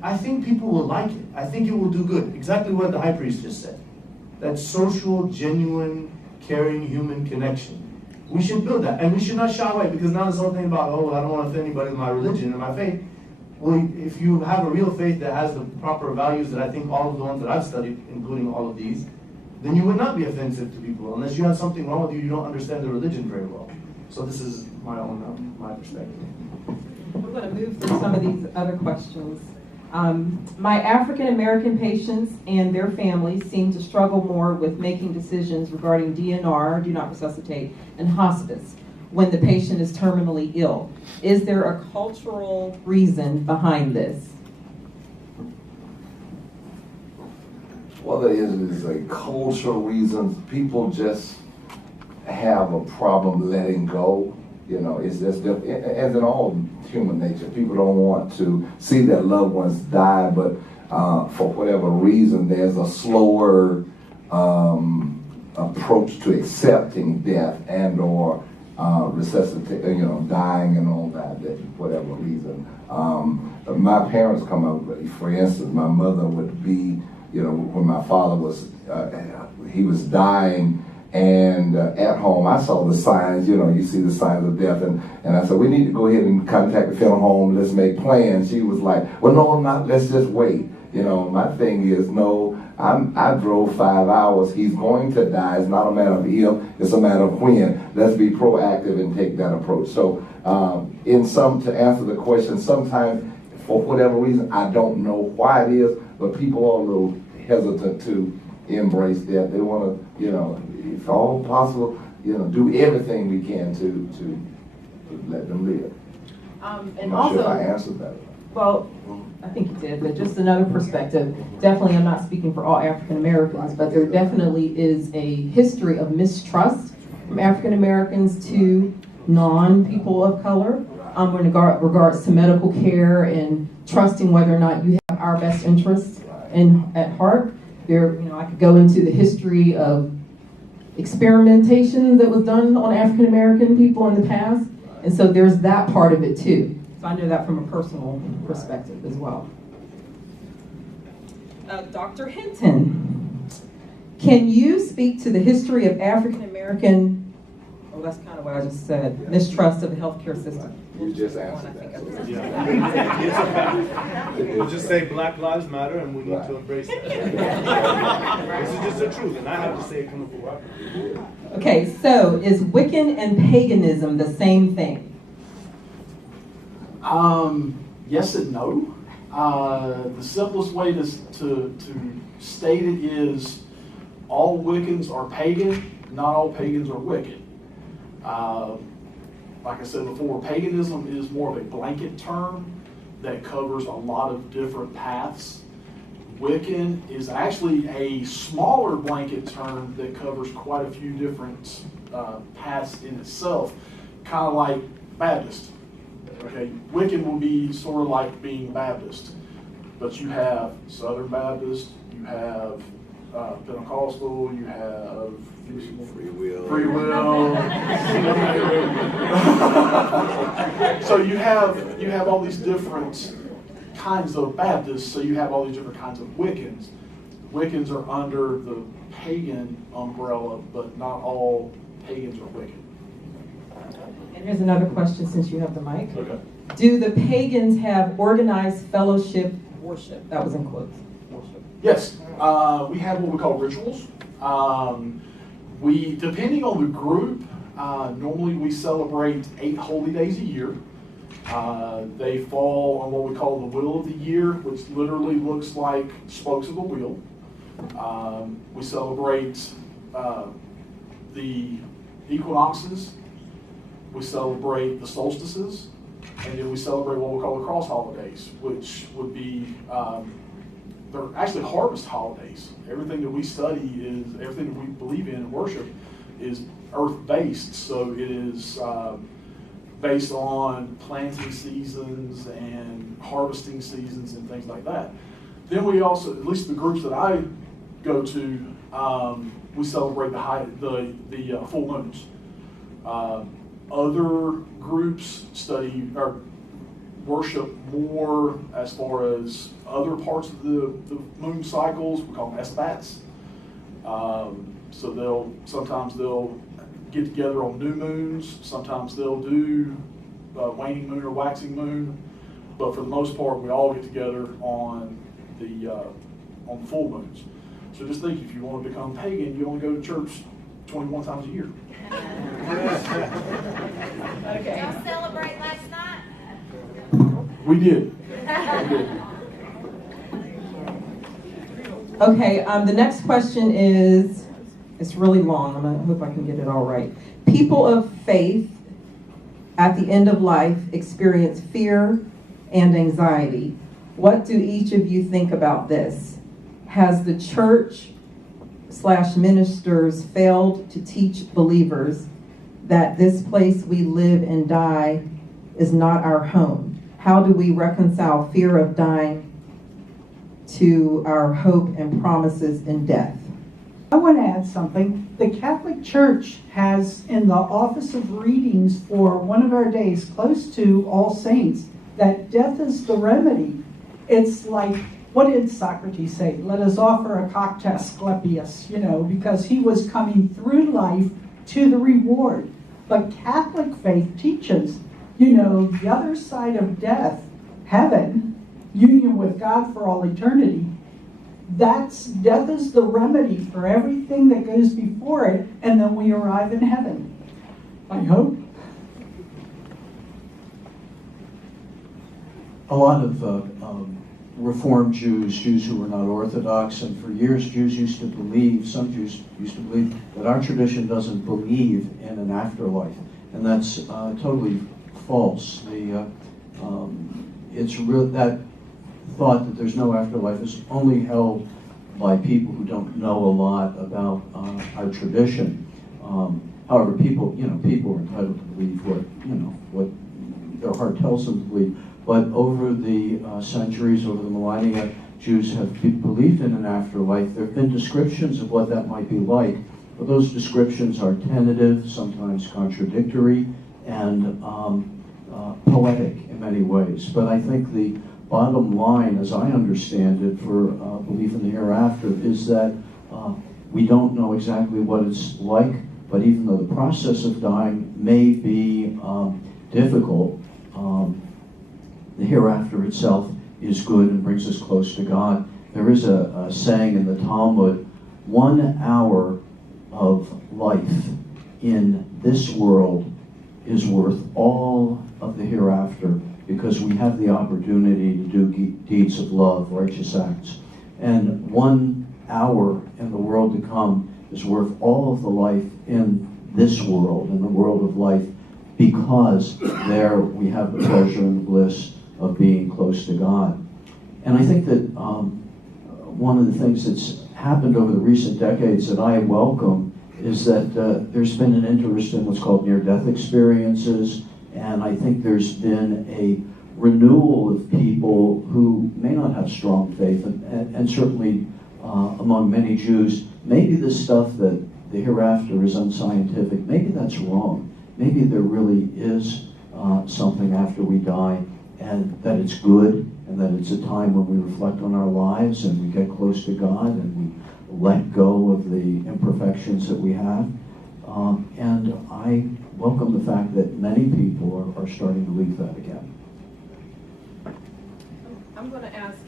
I think people will like it. I think it will do good. Exactly what the high priest just said. That social, genuine, caring human connection. We should build that. And we should not shy away, because now this whole thing about, oh, I don't want to offend anybody with my religion and my faith. Well, if you have a real faith that has the proper values that I think all of the ones that I've studied, including all of these, then you would not be offensive to people unless you have something wrong with you, you don't understand the religion very well. So this is my own, my perspective. We're going to move through some of these other questions. My African American patients and their families seem to struggle more with making decisions regarding DNR, do not resuscitate, and hospice when the patient is terminally ill. Is there a cultural reason behind this? Well, there is a cultural reason. People just have a problem letting go. You know, it's just, as in all human nature, people don't want to see their loved ones die, but for whatever reason, there's a slower approach to accepting death and or resuscitating, you know, dying and all that, whatever reason. My parents come up, for instance, my mother would be, you know, when my father was, he was dying, and at home, I saw the signs, you know, you see the signs of death, and I said, we need to go ahead and contact the funeral home, let's make plans. She was like, well, no, not, let's just wait. You know, my thing is, no, I drove 5 hours, he's going to die. It's not a matter of if, it's a matter of when. Let's be proactive and take that approach. So, to answer the question, sometimes, for whatever reason, I don't know why it is, but people are a little hesitant to embrace death. They want to, you know, if all possible, you know, do everything we can to let them live. And I'm not sure if I answered that. Well, I think you did, but just another perspective. Definitely, I'm not speaking for all African Americans, but there definitely is a history of mistrust from African Americans to non-people of color in regards to medical care and trusting whether or not you have our best interests at heart. There, you know, I could go into the history of experimentation that was done on African American people in the past, and so there's that part of it too. So I know that from a personal perspective as well. Dr. Hinton, can you speak to the history of African American, oh, that's kind of what I just said, mistrust of the healthcare system? You just answered that. We'll just say Black Lives Matter, and we need to embrace that. This is just the truth, and I have to say it coming from Robert. Okay, so is Wiccan and paganism the same thing? Yes and no. The simplest way to state it is all Wiccans are pagan, not all pagans are Wiccan. Like I said before, paganism is more of a blanket term that covers a lot of different paths. Wiccan is actually a smaller blanket term that covers quite a few different paths in itself, kind of like Baptist. Okay, Wiccan will be sort of like being Baptist, but you have Southern Baptist, you have Pentecostal, you have Free will. So you have all these different kinds of Baptists, so you have all these different kinds of Wiccans. Wiccans are under the pagan umbrella, but not all pagans are Wiccan. And here's another question since you have the mic. Okay. Do the pagans have organized fellowship worship? That was in quotes. Worship. Yes, we have what we call rituals. Depending on the group, normally we celebrate 8 holy days a year. They fall on what we call the wheel of the year, which literally looks like spokes of a wheel. We celebrate the equinoxes, we celebrate the solstices, and then we celebrate what we call the cross holidays, which would be, they're actually harvest holidays. Everything that we study is, everything that we believe in and worship is earth-based, so it is based on planting seasons and harvesting seasons and things like that. Then we also, at least the groups that I go to, we celebrate the full moons. Other groups study or worship more as far as other parts of the moon cycles. We call them esbats. So sometimes they'll get together on new moons. Sometimes they'll do waning moon or waxing moon. But for the most part, we all get together on the full moons. So just think, if you want to become pagan, you only go to church 21 times a year. Okay. Did y'all celebrate last night? We did. Okay, the next question is, it's really long. I hope I can get it all right. People of faith at the end of life experience fear and anxiety. What do each of you think about this? Has the church/ministers failed to teach believers that this place we live and die is not our home? How do we reconcile fear of dying to our hope and promises in death? I want to add something. The Catholic Church has in the Office of Readings for one of our days, close to All Saints, that death is the remedy. It's like, what did Socrates say? Let us offer a cock to Asclepius, because he was coming through life to the reward. But Catholic faith teaches, the other side of death, heaven, union with God for all eternity. Death is the remedy for everything that goes before it, and then we arrive in heaven. I hope. A lot of Reformed Jews who were not Orthodox, and for years some Jews used to believe that our tradition doesn't believe in an afterlife, and that's totally false. That thought that there's no afterlife is only held by people who don't know a lot about our tradition. However, people are entitled to believe what their heart tells them to believe. But over the centuries, over the millennia, Jews have believed in an afterlife. There have been descriptions of what that might be like, but those descriptions are tentative, sometimes contradictory, and poetic in many ways. But I think the bottom line, as I understand it, for belief in the hereafter is that we don't know exactly what it's like, but even though the process of dying may be difficult, the hereafter itself is good and brings us close to God. There is a saying in the Talmud, 1 hour of life in this world is worth all of the hereafter, because we have the opportunity to do deeds of love, righteous acts. And 1 hour in the world to come is worth all of the life in this world, in the world of life, because there we have the pleasure and the bliss of being close to God. And I think that one of the things that's happened over the recent decades that I welcome is that there's been an interest in what's called near-death experiences, and I think there's been a renewal of people who may not have strong faith, and certainly among many Jews, maybe this stuff that the hereafter is unscientific, maybe that's wrong. Maybe there really is something after we die, and that it's good, and that it's a time when we reflect on our lives and we get close to God and we let go of the imperfections that we have. And I welcome the fact that many people are starting to believe that again. I'm going to ask,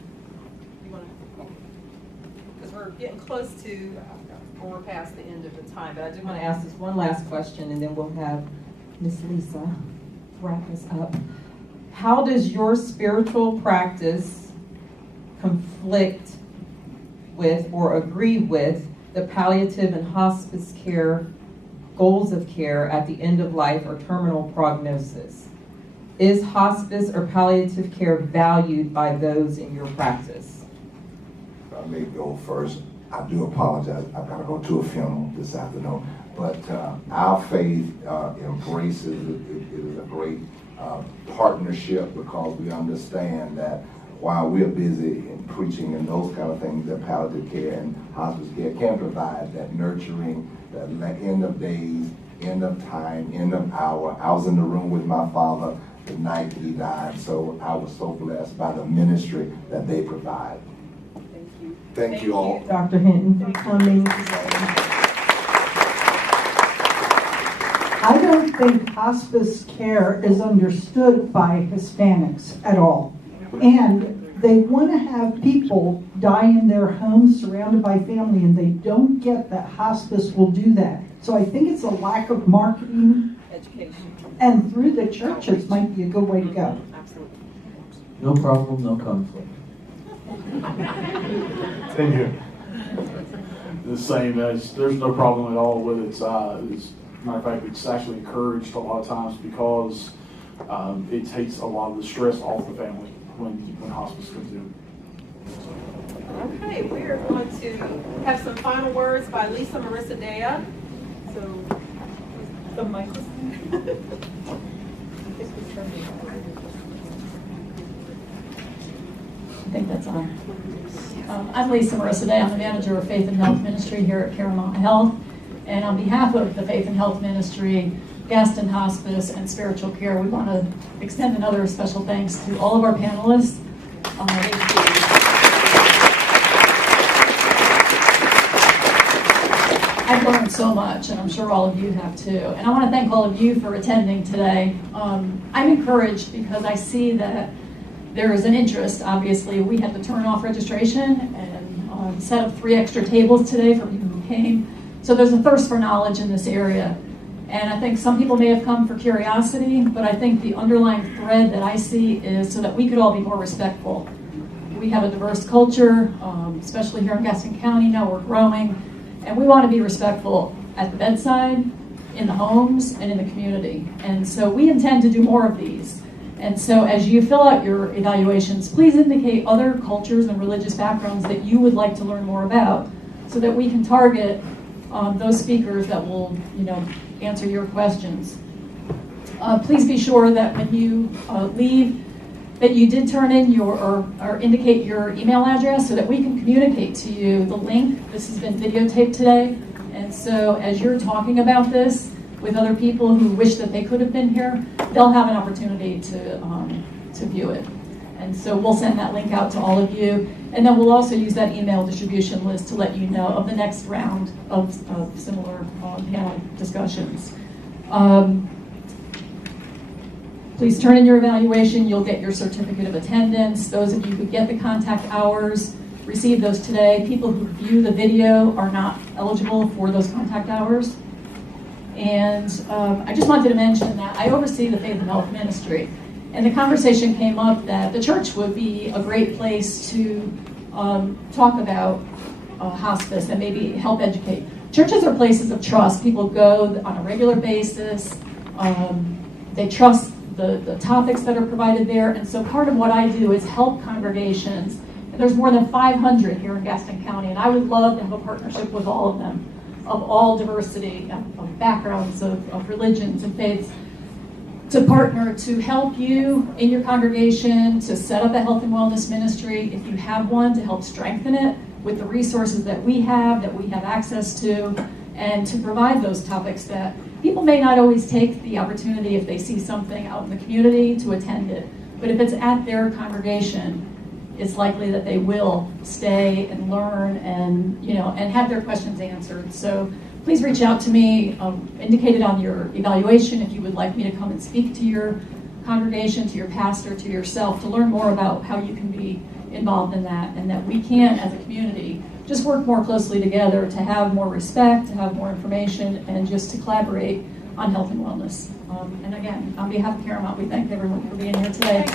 because we're getting close to, or we're past the end of the time, but I do want to ask this one last question, and then we'll have Miss Lisa wrap us up. How does your spiritual practice conflict with or agree with the palliative and hospice care goals of care at the end of life or terminal prognosis? Is hospice or palliative care valued by those in your practice? I may go first. I do apologize. I've got to go to a funeral this afternoon. But our faith embraces it is a great partnership, because we understand that while we're busy in preaching and those kind of things, that palliative care and hospice care can provide that nurturing, that end of days, end of time, end of hour. I was in the room with my father the night he died, so I was so blessed by the ministry that they provide. Thank you. Thank you all. Dr. Hinton, for coming. I don't think hospice care is understood by Hispanics at all. And they want to have people die in their homes surrounded by family, and they don't get that hospice will do that. So I think it's a lack of marketing. Education. And through the churches might be a good way to go. Absolutely. No problem, no conflict. Same here. The same as there's no problem at all with it. As a matter of fact, it's actually encouraged a lot of times, because it takes a lot of the stress off the family when hospice comes in. Okay, we are going to have some final words by Lisa Marissa Dea. So, the microphone. I think that's on. I'm Lisa Marissa Day. I'm the manager of Faith and Health Ministry here at CaroMont Health. And on behalf of the Faith and Health Ministry, Gaston Hospice, and Spiritual Care, we want to extend another special thanks to all of our panelists. I've learned so much, and I'm sure all of you have too. And I want to thank all of you for attending today. I'm encouraged because I see that there is an interest. Obviously, we had to turn off registration and set up 3 extra tables today for people who came. So there's a thirst for knowledge in this area. And I think some people may have come for curiosity, but I think the underlying thread that I see is so that we could all be more respectful. We have a diverse culture, especially here in Gaston County. Now we're growing. And we want to be respectful at the bedside, in the homes, and in the community. And so we intend to do more of these. And so as you fill out your evaluations, please indicate other cultures and religious backgrounds that you would like to learn more about, so that we can target those speakers that will, answer your questions. Please be sure that when you leave, that you did turn in or indicate your email address, so that we can communicate to you the link. This has been videotaped today, and so as you're talking about this with other people who wish that they could have been here, they'll have an opportunity to view it. And so we'll send that link out to all of you, and then we'll also use that email distribution list to let you know of the next round of similar panel discussions. Please turn in your evaluation. You'll get your certificate of attendance. Those of you who get the contact hours, receive those today. People who view the video are not eligible for those contact hours. And I just wanted to mention that I oversee the Faith and Health Ministry. And the conversation came up that the church would be a great place to talk about hospice and maybe help educate. Churches are places of trust. People go on a regular basis. They trust the topics that are provided there. And so part of what I do is help congregations. And there's more than 500 here in Gaston County, and I would love to have a partnership with all of them, of all diversity, of backgrounds, of religions and faiths, to partner to help you in your congregation, to set up a health and wellness ministry, if you have one, to help strengthen it with the resources that we have access to, and to provide those topics that people may not always take the opportunity, if they see something out in the community, to attend it. But if it's at their congregation, it's likely that they will stay and learn and, and have their questions answered. So please reach out to me, indicate it on your evaluation if you would like me to come and speak to your congregation, to your pastor, to yourself, to learn more about how you can be involved in that, and that we can, as a community, just work more closely together to have more respect, to have more information, and just to collaborate on health and wellness. And again, on behalf of CaroMont, we thank everyone for being here today.